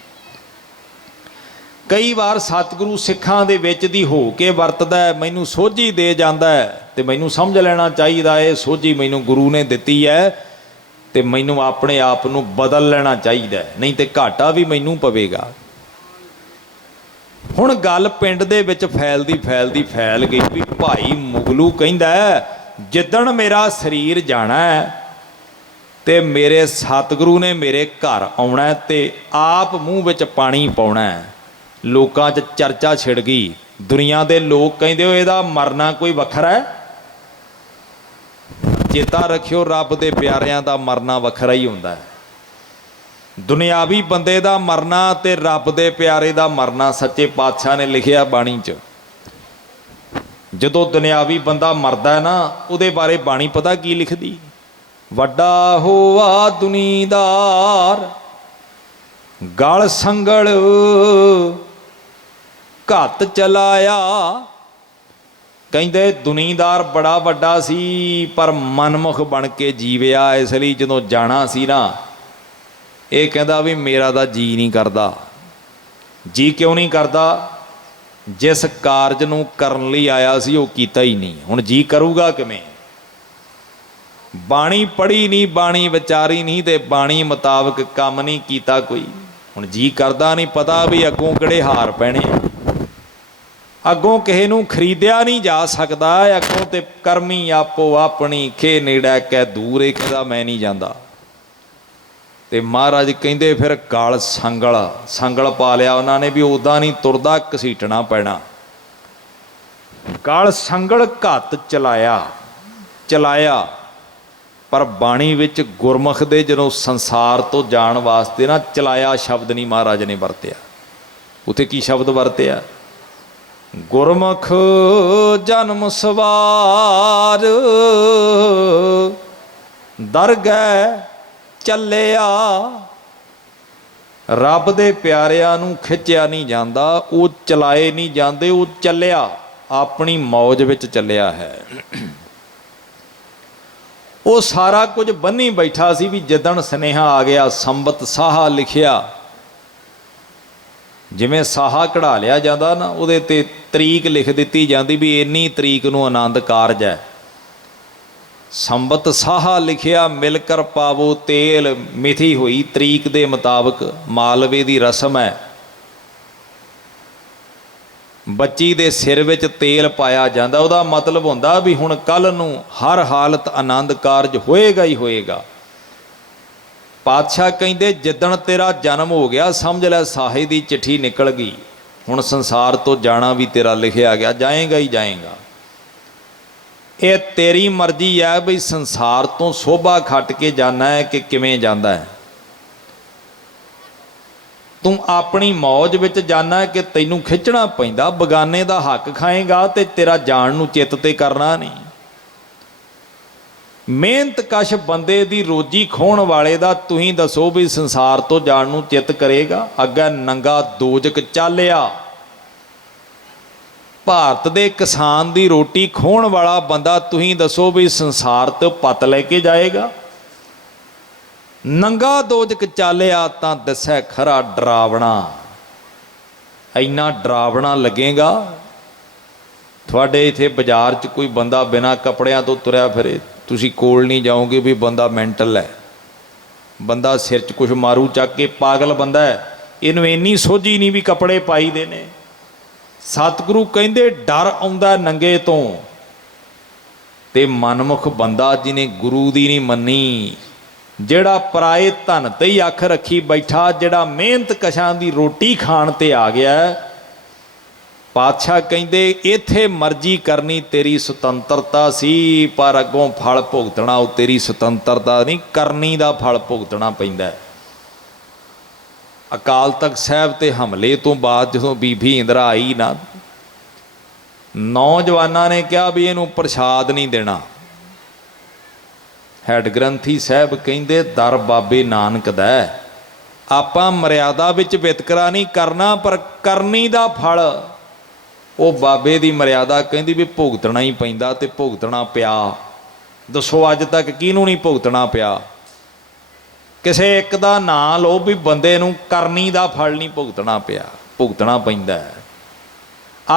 ਕਈ ਵਾਰ ਸਤਿਗੁਰੂ ਸਿੱਖਾਂ ਦੇ ਵਿੱਚ ਦੀ ਹੋ ਕੇ ਵਰਤਦਾ ਹੈ, ਮੈਨੂੰ ਸੋਝੀ ਦੇ ਜਾਂਦਾ ਹੈ ਤੇ ਮੈਨੂੰ ਸਮਝ ਲੈਣਾ ਚਾਹੀਦਾ ਹੈ ਸੋਝੀ ਮੈਨੂੰ ਗੁਰੂ ਨੇ ਦਿੱਤੀ ਹੈ ਤੇ ਮੈਨੂੰ ਆਪਣੇ ਆਪ ਨੂੰ ਬਦਲ ਲੈਣਾ ਚਾਹੀਦਾ, ਨਹੀਂ ਤੇ ਘਾਟਾ ਵੀ ਮੈਨੂੰ ਪਵੇਗਾ। ਹੁਣ ਗੱਲ ਪਿੰਡ ਦੇ ਵਿੱਚ ਫੈਲਦੀ ਫੈਲ ਗਈ ਵੀ ਭਾਈ ਮੁਗਲੂ ਕਹਿੰਦਾ ਜਿੱਦਣ ਮੇਰਾ ਸਰੀਰ ਜਾਣਾ ਹੈ ਤੇ ਮੇਰੇ ਸਤਿਗੁਰੂ ਨੇ ਮੇਰੇ ਘਰ ਆਉਣਾ ਤੇ ਆਪ ਮੂੰਹ ਵਿੱਚ ਪਾਣੀ ਪਾਉਣਾ ਹੈ। ਲੋਕਾਂ 'ਚ ਚਰਚਾ ਛਿੜ ਗਈ। ਦੁਨੀਆ ਦੇ ਲੋਕ ਕਹਿੰਦੇ ਹੋ ਇਹਦਾ ਮਰਨਾ ਕੋਈ ਵੱਖਰਾ ਹੈ। ਚੇਤਾ ਰੱਖਿਓ ਰੱਬ ਦੇ ਪਿਆਰਿਆਂ ਦਾ ਮਰਨਾ ਵੱਖਰਾ ਹੀ ਹੁੰਦਾ ਹੈ। ਦੁਨਿਆਵੀ ਬੰਦੇ ਦਾ ਮਰਨਾ ਤੇ ਰੱਬ ਦੇ ਪਿਆਰੇ ਦਾ ਮਰਨਾ। ਸੱਚੇ ਪਾਤਸ਼ਾਹ ਨੇ ਲਿਖਿਆ ਬਾਣੀ 'ਚ, ਜਦੋਂ ਦੁਨਿਆਵੀ ਬੰਦਾ ਮਰਦਾ ਨਾ ਉਹਦੇ ਬਾਰੇ ਬਾਣੀ ਪਤਾ ਕੀ ਲਿਖਦੀ? ਵੱਡਾ ਹੋਆ ਦੁਨੀਦਾਰ ਗਲ ਸੰਗਲ ਘੱਤ ਚਲਾਇਆ। ਕਹਿੰਦੇ ਦੁਨੀਦਾਰ ਬੜਾ ਵੱਡਾ ਸੀ ਪਰ ਮਨਮੁਖ ਬਣ ਕੇ ਜੀਵਿਆ। ਇਸ ਲਈ ਜਦੋਂ ਜਾਣਾ ਸੀ ਨਾ, ਇਹ ਕਹਿੰਦਾ ਵੀ ਮੇਰਾ ਤਾਂ ਜੀ ਨਹੀਂ ਕਰਦਾ। ਜੀ ਕਿਉਂ ਨਹੀਂ ਕਰਦਾ? ਜਿਸ ਕਾਰਜ ਨੂੰ ਕਰਨ ਲਈ ਆਇਆ ਸੀ ਉਹ ਕੀਤਾ ਹੀ ਨਹੀਂ। ਹੁਣ ਜੀ ਕਰੂਗਾ ਕਿਵੇਂ? ਬਾਣੀ ਪੜ੍ਹੀ ਨਹੀਂ, ਬਾਣੀ ਵਿਚਾਰੀ ਨਹੀਂ, ਤੇ ਬਾਣੀ ਮੁਤਾਬਕ ਕੰਮ ਨਹੀਂ ਕੀਤਾ ਕੋਈ। ਹੁਣ ਜੀ ਕਰਦਾ ਨਹੀਂ, ਪਤਾ ਵੀ ਅੱਗੋਂ ਕਿਹੜੇ ਹਾਰ ਪੈਣੇ, ਅੱਗੋਂ ਕਿਸੇ ਨੂੰ ਖਰੀਦਿਆ ਨਹੀਂ ਜਾ ਸਕਦਾ। ਅੱਗੋਂ ਤੇ ਕਰਮੀ ਆਪੋ ਆਪਣੀ ਖੇ ਨੇੜਾ ਕਹਿ ਦੂਰ। ਇਹ ਕਹਿੰਦਾ ਮੈਂ ਨਹੀਂ ਜਾਂਦਾ। ਤੇ ਮਹਾਰਾਜ ਕਹਿੰਦੇ ਫਿਰ ਗਲ ਸੰਗਲ ਪਾ ਲਿਆ ਉਹਨਾਂ ਨੇ ਵੀ ਉੱਦਾਂ ਨਹੀਂ ਤੁਰਦਾ, ਘਸੀਟਣਾ ਪੈਣਾ। ਗਲ ਸੰਗਲ ਘੱਤ ਚਲਾਇਆ। ਪਰ ਬਾਣੀ ਵਿੱਚ ਗੁਰਮੁਖ ਦੇ ਜਦੋਂ ਸੰਸਾਰ ਤੋਂ ਜਾਣ ਵਾਸਤੇ ਨਾ ਚਲਾਇਆ ਸ਼ਬਦ ਨਹੀਂ ਮਹਾਰਾਜ ਨੇ ਵਰਤਿਆ। ਉੱਥੇ ਕੀ ਸ਼ਬਦ ਵਰਤਿਆ? ਗੁਰਮੁਖ ਜਨਮ ਸਵਾਰ ਦਰਗਹਿ ਚੱਲਿਆ। ਰੱਬ ਦੇ ਪਿਆਰਿਆਂ ਨੂੰ ਖਿੱਚਿਆ ਨਹੀਂ ਜਾਂਦਾ, ਉਹ ਚਲਾਏ ਨਹੀਂ ਜਾਂਦੇ, ਉਹ ਚੱਲਿਆ, ਆਪਣੀ ਮੌਜ ਵਿੱਚ ਚੱਲਿਆ ਹੈ। ਉਹ ਸਾਰਾ ਕੁਝ ਬੰਨੀ ਬੈਠਾ ਸੀ ਵੀ ਜਿੱਦਣ ਸੁਨੇਹਾ ਆ ਗਿਆ, ਸੰਬਤ ਸਾਹਾ ਲਿਖਿਆ। ਜਿਵੇਂ ਸਾਹਾ ਕਢਾ ਲਿਆ ਜਾਂਦਾ ਨਾ, ਉਹਦੇ ਤੇ ਤਰੀਕ ਲਿਖ ਦਿੱਤੀ ਜਾਂਦੀ ਵੀ ਇੰਨੀ ਤਰੀਕ ਨੂੰ ਆਨੰਦ ਕਾਰਜ ਹੈ। ਸੰਬਤ ਸਾਹਾ ਲਿਖਿਆ, ਮਿਲ ਕਰ ਪਾਵੋ ਤੇਲ। ਮਿਥੀ ਹੋਈ ਤਰੀਕ ਦੇ ਮੁਤਾਬਕ ਮਾਲਵੇ ਦੀ ਰਸਮ ਹੈ, ਬੱਚੀ ਦੇ ਸਿਰ ਵਿੱਚ ਤੇਲ ਪਾਇਆ ਜਾਂਦਾ। ਉਹਦਾ ਮਤਲਬ ਹੁੰਦਾ ਵੀ ਹੁਣ ਕੱਲ੍ਹ ਨੂੰ ਹਰ ਹਾਲਤ ਆਨੰਦ ਕਾਰਜ ਹੋਏਗਾ ਹੀ ਹੋਏਗਾ। ਪਾਤਸ਼ਾਹ ਕਹਿੰਦੇ ਜਿੱਦਣ ਤੇਰਾ ਜਨਮ ਹੋ ਗਿਆ ਸਮਝ ਲੈ ਸਾਹੇ ਦੀ ਚਿੱਠੀ ਨਿਕਲ ਗਈ। ਹੁਣ ਸੰਸਾਰ ਤੋਂ ਜਾਣਾ ਵੀ ਤੇਰਾ ਲਿਖਿਆ ਗਿਆ, ਜਾਏਗਾ ਹੀ ਜਾਏਗਾ। ਇਹ ਤੇਰੀ ਮਰਜ਼ੀ ਹੈ ਬਈ ਸੰਸਾਰ ਤੋਂ ਸੋਭਾ ਖੱਟ ਕੇ ਜਾਣਾ ਹੈ ਕਿ ਕਿਵੇਂ ਜਾਂਦਾ ਹੈ। ਤੂੰ ਆਪਣੀ ਮੌਜ ਵਿੱਚ ਜਾਣਾ ਕਿ ਤੈਨੂੰ ਖਿੱਚਣਾ ਪੈਂਦਾ। ਬਗਾਨੇ ਦਾ ਹੱਕ ਖਾਏਗਾ ਤੇ ਤੇਰਾ ਜਾਣ ਨੂੰ ਚਿੱਤ ਤੇ ਕਰਨਾ ਨਹੀਂ। ਮਿਹਨਤ ਕਸ਼ ਬੰਦੇ ਦੀ ਰੋਜੀ ਖੋਹਣ ਵਾਲੇ ਦਾ ਤੁਸੀਂ ਦੱਸੋ ਵੀ ਸੰਸਾਰ ਤੋਂ ਜਾਣ ਨੂੰ ਚਿੱਤ ਕਰੇਗਾ? ਅੱਗੇ ਨੰਗਾ ਦੋਜਕ ਚਾਲਿਆ। ਭਾਰਤ ਦੇ ਕਿਸਾਨ ਦੀ ਰੋਟੀ ਖੋਹਣ ਵਾਲਾ ਬੰਦਾ ਤੁਸੀਂ ਦੱਸੋ ਵੀ ਸੰਸਾਰ ਤੋਂ ਪੱਤ ਲੈ ਕੇ ਜਾਏਗਾ? ਨੰਗਾ ਦੋਜਕ ਚਾਲਿਆ ਤਾਂ ਦੱਸੈ ਖਰਾ ਡਰਾਵਣਾ। ਇੰਨਾ ਡਰਾਵਣਾ ਲੱਗੇਗਾ। ਤੁਹਾਡੇ ਇੱਥੇ ਬਾਜ਼ਾਰ 'ਚ ਕੋਈ ਬੰਦਾ ਬਿਨਾਂ ਕੱਪੜਿਆਂ ਤੋਂ ਤੁਰਿਆ ਫਿਰੇ, ਤੁਸੀਂ ਕੋਲ ਨਹੀਂ ਜਾਓਗੇ ਵੀ ਬੰਦਾ ਮੈਂਟਲ ਹੈ, ਬੰਦਾ ਸਿਰ 'ਚ ਕੁਛ ਮਾਰੂ ਚੱਕ ਕੇ, ਪਾਗਲ ਬੰਦਾ ਹੈ, ਇਹਨੂੰ ਇੰਨੀ ਸੋਝੀ ਨਹੀਂ ਵੀ ਕੱਪੜੇ ਪਾਈ ਦੇ ਨੇ। ਸਤਿਗੁਰੂ ਕਹਿੰਦੇ ਡਰ ਆਉਂਦਾ ਨੰਗੇ ਤੋਂ। ਤੇ ਮਨਮੁਖ ਬੰਦਾ ਜਿਹਨੇ ਗੁਰੂ ਦੀ ਨਹੀਂ ਮੰਨੀ, ਜਿਹੜਾ ਪਰਾਏ ਧਨ ਤੇ ਹੀ ਅੱਖ ਰੱਖੀ ਬੈਠਾ, ਜਿਹੜਾ ਮਿਹਨਤ ਕਸ਼ਾਂ ਦੀ ਰੋਟੀ ਖਾਣ ਤੇ ਆ ਗਿਆ, ਪਾਤਸ਼ਾਹ ਕਹਿੰਦੇ ਇੱਥੇ ਮਰਜ਼ੀ ਕਰਨੀ ਤੇਰੀ ਸੁਤੰਤਰਤਾ ਸੀ, ਪਰ ਅੱਗੋਂ ਫਲ ਭੁਗਤਣਾ ਉਹ ਤੇਰੀ ਸੁਤੰਤਰਤਾ ਨਹੀਂ, ਕਰਨੀ ਦਾ ਫਲ ਭੁਗਤਣਾ ਪੈਂਦਾ। ਅਕਾਲ ਤਖਤ ਸਾਹਿਬ ਤੇ ਹਮਲੇ ਤੋਂ ਬਾਅਦ ਜਦੋਂ ਬੀਬੀ ਇੰਦਰਾ ਆਈ ਨਾ, ਨੌਜਵਾਨਾਂ ਨੇ ਕਿਹਾ ਵੀ ਇਹਨੂੰ ਪ੍ਰਸ਼ਾਦ ਨਹੀਂ ਦੇਣਾ। ਹੈਡ ਗ੍ਰੰਥੀ ਸਾਹਿਬ ਕਹਿੰਦੇ ਦਰ ਬਾਬੇ ਨਾਨਕ ਦਾ, ਆਪਾਂ ਮਰਿਆਦਾ ਵਿੱਚ ਵਿਤਕਰਾ ਨਹੀਂ ਕਰਨਾ, ਪਰ ਕਰਨੀ ਦਾ ਫਲ ਉਹ ਬਾਬੇ ਦੀ ਮਰਿਆਦਾ ਕਹਿੰਦੀ ਵੀ ਭੁਗਤਣਾ ਹੀ ਪੈਂਦਾ, ਤੇ ਭੁਗਤਣਾ ਪਿਆ। ਦੱਸੋ ਅੱਜ ਤੱਕ ਕਿਹਨੂੰ ਨਹੀਂ ਭੁਗਤਣਾ ਪਿਆ? ਕਿਸੇ ਇੱਕ ਦਾ ਨਾਂ ਲਓ ਵੀ ਬੰਦੇ ਨੂੰ ਕਰਨੀ ਦਾ ਫਲ ਨਹੀਂ ਭੁਗਤਣਾ ਪਿਆ। ਭੁਗਤਣਾ ਪੈਂਦਾ ਹੈ।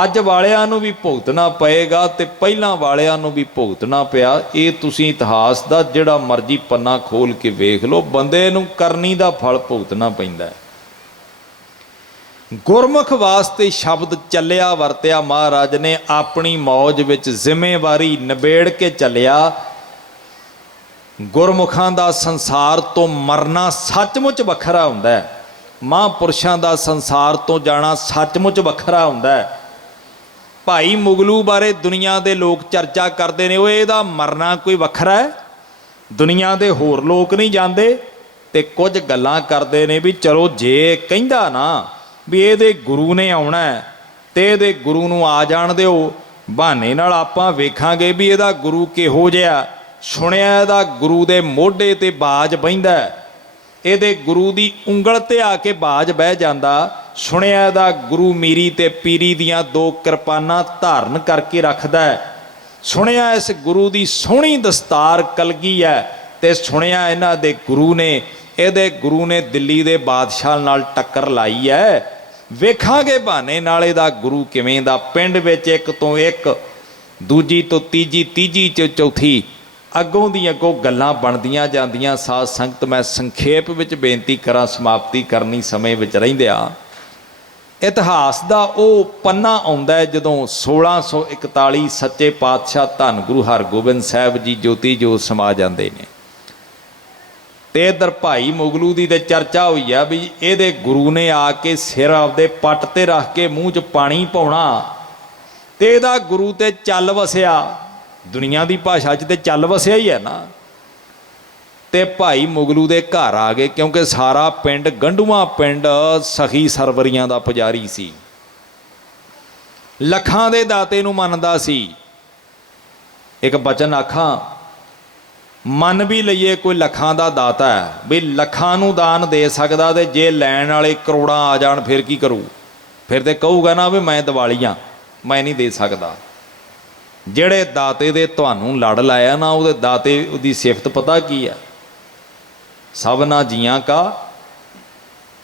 ਅੱਜ ਵਾਲਿਆਂ ਨੂੰ ਵੀ ਭੁਗਤਣਾ ਪਏਗਾ ਤੇ ਪਹਿਲਾਂ ਵਾਲਿਆਂ ਨੂੰ ਵੀ ਭੁਗਤਣਾ ਪਿਆ। ਇਹ ਤੁਸੀਂ ਇਤਿਹਾਸ ਦਾ ਜਿਹੜਾ ਮਰਜ਼ੀ ਪੰਨਾ ਖੋਲ ਕੇ ਵੇਖ ਲਓ, ਬੰਦੇ ਨੂੰ ਕਰਨੀ ਦਾ ਫਲ ਭੁਗਤਣਾ ਪੈਂਦਾ ਹੈ। ਗੁਰਮੁਖ ਵਾਸਤੇ ਸ਼ਬਦ ਚੱਲਿਆ ਵਰਤਿਆ ਮਹਾਰਾਜ ਨੇ, ਆਪਣੀ ਮੌਜ ਵਿੱਚ ਜ਼ਿੰਮੇਵਾਰੀ ਨਿਬੇੜ ਕੇ ਚੱਲਿਆ। ਗੁਰਮੁਖਾਂ ਦਾ ਸੰਸਾਰ ਤੋਂ ਮਰਨਾ ਸੱਚਮੁੱਚ ਵੱਖਰਾ ਹੁੰਦਾ ਹੈ। ਮਹਾਂਪੁਰਸ਼ਾਂ ਦਾ ਸੰਸਾਰ ਤੋਂ ਜਾਣਾ ਸੱਚਮੁੱਚ ਵੱਖਰਾ ਹੁੰਦਾ ਹੈ। ਭਾਈ ਮੁਗਲੂ ਬਾਰੇ ਦੁਨੀਆ ਦੇ ਲੋਕ ਚਰਚਾ ਕਰਦੇ ਨੇ, ਉਹ ਇਹਦਾ ਮਰਨਾ ਕੋਈ ਵੱਖਰਾ ਹੈ, ਦੁਨੀਆ ਦੇ ਹੋਰ ਲੋਕ ਨਹੀਂ ਜਾਂਦੇ। ਤੇ ਕੁਝ ਗੱਲਾਂ ਕਰਦੇ ਨੇ ਵੀ ਚਲੋ ਜੇ ਕਹਿੰਦਾ ਨਾ ਵੀ ਇਹਦੇ ਗੁਰੂ ਨੇ ਆਉਣਾ ਤੇ ਇਹਦੇ ਗੁਰੂ ਨੂੰ ਆ ਜਾਣ ਦਿਓ, ਬਹਾਨੇ ਨਾਲ ਆਪਾਂ ਵੇਖਾਂਗੇ ਵੀ ਇਹਦਾ ਗੁਰੂ ਕਿਹੋ ਜਿਹਾ। ਸੁਣਿਆ ਇਹਦਾ ਗੁਰੂ ਦੇ ਮੋਢੇ ਤੇ ਬਾਜ ਬਹਿੰਦਾ, ਇਹਦੇ ਗੁਰੂ ਦੀ ਉਂਗਲ ਤੇ ਆ ਕੇ ਬਾਜ ਬਹਿ ਜਾਂਦਾ। ਸੁਣਿਆ ਇਹਦਾ ਗੁਰੂ ਮੀਰੀ ਤੇ ਪੀਰੀ ਦੀਆਂ 2 ਕਿਰਪਾਨਾਂ ਧਾਰਨ ਕਰਕੇ ਰੱਖਦਾ। ਸੁਣਿਆ ਇਸ ਗੁਰੂ ਦੀ ਸੋਹਣੀ ਦਸਤਾਰ ਕਲਗੀ ਹੈ, ਤੇ ਸੁਣਿਆ ਇਹਨਾਂ ਦੇ ਗੁਰੂ ਨੇ, ਇਹਦੇ ਗੁਰੂ ਨੇ ਦਿੱਲੀ ਦੇ ਬਾਦਸ਼ਾਹ ਨਾਲ ਟੱਕਰ ਲਾਈ ਹੈ। ਵੇਖਾਂਗੇ ਬਹਾਨੇ ਨਾਲ ਇਹਦਾ ਗੁਰੂ ਕਿਵੇਂ ਦਾ। ਪਿੰਡ ਵਿੱਚ ਇੱਕ ਤੋਂ ਇੱਕ, ਦੂਜੀ ਤੋਂ ਤੀਜੀ, ਤੀਜੀ ਚ ਚੌਥੀ, ਅੱਗੋਂ ਦੀ ਅੱਗੋਂ ਗੱਲਾਂ ਬਣਦੀਆਂ ਜਾਂਦੀਆਂ। ਸਾਧ ਸੰਗਤ ਮੈਂ ਸੰਖੇਪ ਵਿੱਚ ਬੇਨਤੀ ਕਰਾਂ, ਸਮਾਪਤੀ ਕਰਨੀ ਸਮੇਂ ਵਿੱਚ ਰਹਿੰਦਿਆਂ। ਇਤਿਹਾਸ ਦਾ ਉਹ ਪੰਨਾ ਆਉਂਦਾ ਹੈ ਜਦੋਂ 1641 ਸੱਚੇ ਪਾਤਸ਼ਾਹ ਧੰਨ ਗੁਰੂ ਹਰਗੋਬਿੰਦ ਸਾਹਿਬ ਜੀ ਜੋਤੀ ਜੋਤ ਸਮਾ ਜਾਂਦੇ ਨੇ। ਤੇ ਇੱਧਰ ਭਾਈ ਮੁਗਲੂ ਦੀ ਤੇ ਚਰਚਾ ਹੋਈ ਆ ਵੀ ਇਹਦੇ ਗੁਰੂ ਨੇ ਆ ਕੇ ਸਿਰ ਆਪਦੇ ਪੱਟ ਤੇ ਰੱਖ ਕੇ ਮੂੰਹ 'ਚ ਪਾਣੀ ਪਾਉਣਾ, ਤੇ ਇਹਦਾ ਗੁਰੂ ਤੇ ਚੱਲ ਵਸਿਆ। ਦੁਨੀਆ ਦੀ ਭਾਸ਼ਾ 'ਚ ਤੇ ਚੱਲ ਵਸਿਆ ਹੀ ਹੈ ਨਾ। ਤੇ ਭਾਈ ਮੁਗਲੂ ਦੇ ਘਰ ਆ ਗਏ, ਕਿਉਂਕਿ ਸਾਰਾ ਪਿੰਡ ਗੰਢੂਆਂ ਪਿੰਡ ਸਖੀ ਸਰਵਰੀਆਂ ਦਾ ਪੁਜਾਰੀ ਸੀ, ਲੱਖਾਂ ਦੇ ਦਾਤੇ ਨੂੰ ਮੰਨਦਾ ਸੀ। ਇੱਕ ਬਚਨ ਆਖਾਂ, ਮੰਨ ਵੀ ਲਈਏ ਕੋਈ ਲੱਖਾਂ ਦਾ ਦਾਤਾ ਹੈ ਵੀ ਲੱਖਾਂ ਨੂੰ ਦਾਨ ਦੇ ਸਕਦਾ, ਤੇ ਜੇ ਲੈਣ ਵਾਲੇ ਕਰੋੜਾਂ ਆ ਜਾਣ ਫਿਰ ਕੀ ਕਰੂ? ਫਿਰ ਤੇ ਕਹੂਗਾ ਨਾ ਵੀ ਮੈਂ ਦਿਵਾਲੀਆਂ, ਮੈਂ ਨਹੀਂ ਦੇ ਸਕਦਾ। ਜਿਹੜੇ ਦਾਤੇ ਦੇ ਤੁਹਾਨੂੰ ਲੜ ਲਾਇਆ ਨਾ, ਉਹਦੇ ਦਾਤੇ ਉਹਦੀ ਸਿਫਤ ਪਤਾ ਕੀ ਹੈ? ਸਭਨਾ ਜੀਆਂ ਕਾ।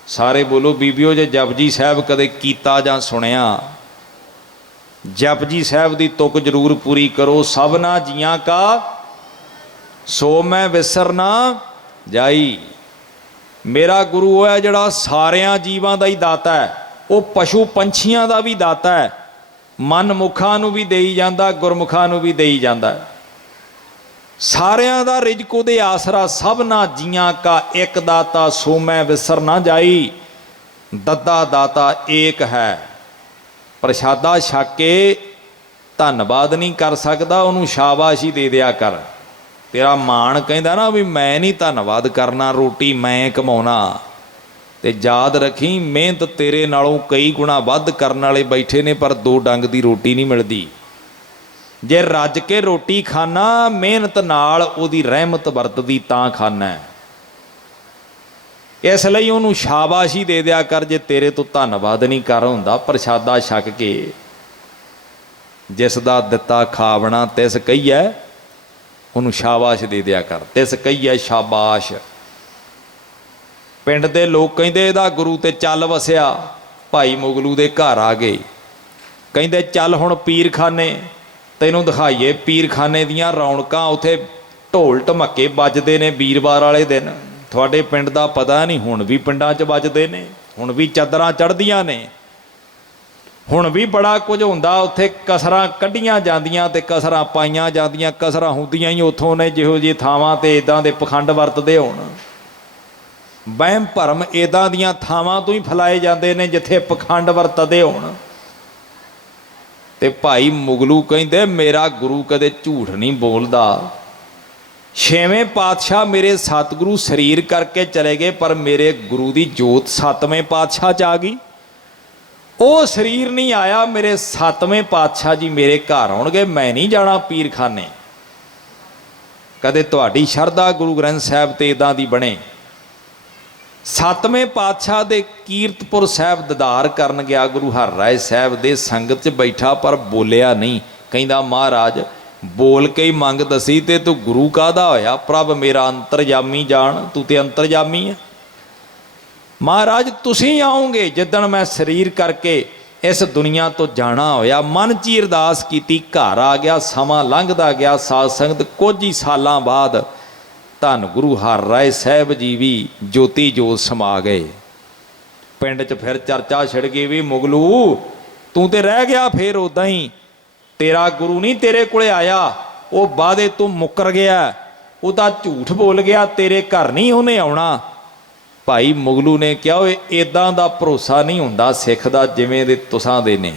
ਸਾਰੇ ਬੋਲੋ ਬੀਬੀਓ, ਜੇ ਜਪਜੀ ਸਾਹਿਬ ਕਦੇ ਕੀਤਾ ਜਾਂ ਸੁਣਿਆ, ਜਪਜੀ ਸਾਹਿਬ ਦੀ ਤੁਕ ਜ਼ਰੂਰ ਪੂਰੀ ਕਰੋ। ਸਭਨਾ ਜੀਆਂ ਕਾ ਸੋ ਮੈਂ ਵਿਸਰ ਨਾ ਜਾਈ। ਮੇਰਾ ਗੁਰੂ ਉਹ ਹੈ ਜਿਹੜਾ ਸਾਰਿਆਂ ਜੀਵਾਂ ਦਾ ਹੀ ਦਾਤਾ ਹੈ। ਉਹ ਪਸ਼ੂ ਪੰਛੀਆਂ ਦਾ ਵੀ ਦਾਤਾ ਹੈ, ਮਨ ਮੁਖਾਂ ਨੂੰ ਵੀ ਦੇਈ ਜਾਂਦਾ, ਗੁਰਮੁਖਾਂ ਨੂੰ ਵੀ ਦੇਈ ਜਾਂਦਾ। ਸਾਰਿਆਂ ਦਾ ਰਿਜ਼ਕ ਉਹਦੇ ਆਸਰਾ। ਸਭਨਾ ਜੀਆਂ ਕਾ ਇੱਕ ਦਾਤਾ ਸੋ ਮੈਂ ਵਿਸਰ ਨਾ ਜਾਈ। ਦੱਦਾ ਦਾਤਾ ਏਕ ਹੈ। ਪ੍ਰਸ਼ਾਦਾ ਛਕ ਕੇ ਧੰਨਵਾਦ ਨਹੀਂ ਕਰ ਸਕਦਾ, ਉਹਨੂੰ ਸ਼ਾਬਾਸ਼ੀ ਦੇ ਦਿਆ ਕਰ। ਤੇਰਾ ਮਾਣ ਕਹਿੰਦਾ ਨਾ ਵੀ ਮੈਂ ਨਹੀਂ ਧੰਨਵਾਦ ਕਰਨਾ, ਰੋਟੀ ਮੈਂ ਕਮਾਉਣਾ। ਤੇ ਯਾਦ ਰੱਖੀ, ਮਿਹਨਤ ਤੇਰੇ ਨਾਲੋਂ ਕਈ ਗੁਣਾ ਵੱਧ ਕਰਨ ਵਾਲੇ ਬੈਠੇ ਨੇ, ਪਰ 2 ਡੰਗ ਦੀ ਰੋਟੀ ਨਹੀਂ ਮਿਲਦੀ। ਜੇ ਰੱਜ ਕੇ ਰੋਟੀ ਖਾਣਾ, ਮਿਹਨਤ ਨਾਲ ਉਹਦੀ ਰਹਿਮਤ ਵਰਤਦੀ ਤਾਂ ਖਾਣਾ। ਇਸ ਲਈ ਉਹਨੂੰ ਸ਼ਾਬਾਸ਼ੀ ਦੇ ਦਿਆ ਕਰ ਜੇ ਤੇਰੇ ਤੋਂ ਧੰਨਵਾਦ ਨਹੀਂ ਕਰ ਹੁੰਦਾ। ਪ੍ਰਸ਼ਾਦਾ ਛਕ ਕੇ ਜਿਸ ਦਾ ਦਿੱਤਾ ਖਾਵਣਾ ਤਿਸ ਕਹੀਐ, ਉਹਨੂੰ ਸ਼ਾਬਾਸ਼ ਦੇ ਦਿਆ ਕਰ। ਤਿਸ ਕਹੀਐ ਸ਼ਾਬਾਸ਼। ਪਿੰਡ ਦੇ ਲੋਕ ਕਹਿੰਦੇ ਇਹਦਾ ਗੁਰੂ ਤੇ ਚੱਲ ਵਸਿਆ। ਭਾਈ ਮੁਗਲੂ ਦੇ ਘਰ ਆ ਗਏ, ਕਹਿੰਦੇ ਚੱਲ ਹੁਣ ਪੀਰਖਾਨੇ ਤੈਨੂੰ ਦਿਖਾਈਏ। ਪੀਰਖਾਨੇ ਦੀਆਂ ਰੌਣਕਾਂ, ਉੱਥੇ ਢੋਲ ਢਮੱਕੇ ਵੱਜਦੇ ਨੇ ਵੀਰਵਾਰ ਵਾਲੇ ਦਿਨ। ਤੁਹਾਡੇ ਪਿੰਡ ਦਾ ਪਤਾ ਨਹੀਂ, ਹੁਣ ਵੀ ਪਿੰਡਾਂ 'ਚ ਵੱਜਦੇ ਨੇ, ਹੁਣ ਵੀ ਚਾਦਰਾਂ ਚੜ੍ਹਦੀਆਂ ਨੇ, ਹੁਣ ਵੀ ਬੜਾ ਕੁਝ ਹੁੰਦਾ। ਉੱਥੇ ਕਸਰਾਂ ਕੱਢੀਆਂ ਜਾਂਦੀਆਂ ਤੇ ਕਸਰਾਂ ਪਾਈਆਂ ਜਾਂਦੀਆਂ। ਕਸਰਾਂ ਹੁੰਦੀਆਂ ਹੀ ਉੱਥੋਂ ਨੇ ਜਿਹੋ ਜਿਹੀ ਥਾਵਾਂ ਤੇ ਇੱਦਾਂ ਦੇ ਪਖੰਡ ਵਰਤਦੇ ਹੋਣ। ਵਹਿਮ ਭਰਮ ਇੱਦਾਂ ਦੀਆਂ ਥਾਵਾਂ ਤੋਂ ਹੀ ਫੈਲਾਏ ਜਾਂਦੇ ਨੇ ਜਿੱਥੇ ਪਖੰਡ ਵਰਤਦੇ ਹੋਣ। ਤੇ ਭਾਈ ਮੁਗਲੂ ਕਹਿੰਦੇ ਮੇਰਾ ਗੁਰੂ ਕਦੇ ਝੂਠ ਨਹੀਂ ਬੋਲਦਾ। 6ਵੇਂ ਪਾਤਸ਼ਾਹ ਮੇਰੇ ਸਤਿਗੁਰੂ ਸਰੀਰ ਕਰਕੇ ਚਲੇ ਗਏ, ਪਰ ਮੇਰੇ ਗੁਰੂ ਦੀ ਜੋਤ 7ਵੇਂ ਪਾਤਸ਼ਾਹ 'ਚ ਆ ਗਈ। ਉਹ ਸਰੀਰ ਨਹੀਂ ਆਇਆ, ਮੇਰੇ 7ਵੇਂ ਪਾਤਸ਼ਾਹ ਜੀ ਮੇਰੇ ਘਰ ਆਉਣਗੇ। ਮੈਂ ਨਹੀਂ ਜਾਣਾ ਪੀਰਖਾਨੇ। ਕਦੇ ਤੁਹਾਡੀ ਸ਼ਰਧਾ ਗੁਰੂ ਗ੍ਰੰਥ ਸਾਹਿਬ ਤੇ ਇਦਾਂ ਦੀ ਬਣੇ। 7ਵੇਂ ਪਾਤਸ਼ਾਹ ਦੇ ਕੀਰਤਪੁਰ ਸਾਹਿਬ ਦੀਦਾਰ ਕਰਨ ਗਿਆ ਗੁਰੂ ਹਰਿਰਾਏ ਸਾਹਿਬ ਦੇ, ਸੰਗਤ 'ਚ ਬੈਠਾ ਪਰ ਬੋਲਿਆ ਨਹੀਂ। ਕਹਿੰਦਾ ਮਹਾਰਾਜ ਬੋਲ ਕੇ ਹੀ ਮੰਗ ਦਸੀ, ਤੇ ਤੂੰ ਗੁਰੂ ਕਾਹਦਾ ਹੋਇਆ? ਪ੍ਰਭ ਮੇਰਾ ਅੰਤਰਜਾਮੀ ਜਾਣ, ਤੂੰ ਤੇ ਅੰਤਰਜਾਮੀ ਹੈ। ਮਹਾਰਾਜ ਤੁਸੀਂ ਆਓਗੇ ਜਿੱਦਣ ਮੈਂ ਸਰੀਰ ਕਰਕੇ ਇਸ ਦੁਨੀਆ ਤੋਂ ਜਾਣਾ ਹੋਇਆ। ਮਨ 'ਚ ਹੀ ਅਰਦਾਸ ਕੀਤੀ, ਘਰ ਆ ਗਿਆ। ਸਮਾਂ ਲੰਘਦਾ ਗਿਆ। ਸਾਧ ਸੰਗਤ ਕੁਝ ਹੀ ਸਾਲਾਂ ਬਾਅਦ ਧੰਨ ਗੁਰੂ ਹਰਿਰਾਏ ਸਾਹਿਬ ਜੀ ਵੀ ਜੋਤੀ ਜੋਤ ਸਮਾ ਗਏ। ਪਿੰਡ 'ਚ ਫਿਰ ਚਰਚਾ ਛਿੜ ਗਈ ਵੀ ਮੁਗਲੂ ਤੂੰ ਤੇ ਰਹਿ ਗਿਆ ਫਿਰ ਉੱਦਾਂ ਹੀ, ਤੇਰਾ ਗੁਰੂ ਨਹੀਂ ਤੇਰੇ ਕੋਲੇ ਆਇਆ, ਉਹ ਵਾਅਦੇ ਤੋਂ ਮੁੱਕਰ ਗਿਆ, ਉਹ ਤਾਂ ਝੂਠ ਬੋਲ ਗਿਆ, ਤੇਰੇ ਘਰ ਨਹੀਂ ਉਹਨੇ ਆਉਣਾ। ਭਾਈ ਮੁਗਲੂ ਨੇ ਕਿਹਾ ਓਏ ਇੱਦਾਂ ਦਾ ਭਰੋਸਾ ਨਹੀਂ ਹੁੰਦਾ ਸਿੱਖ ਦਾ ਜਿਵੇਂ ਦੇ ਤੁਸਾਂ ਦੇ ਨੇ।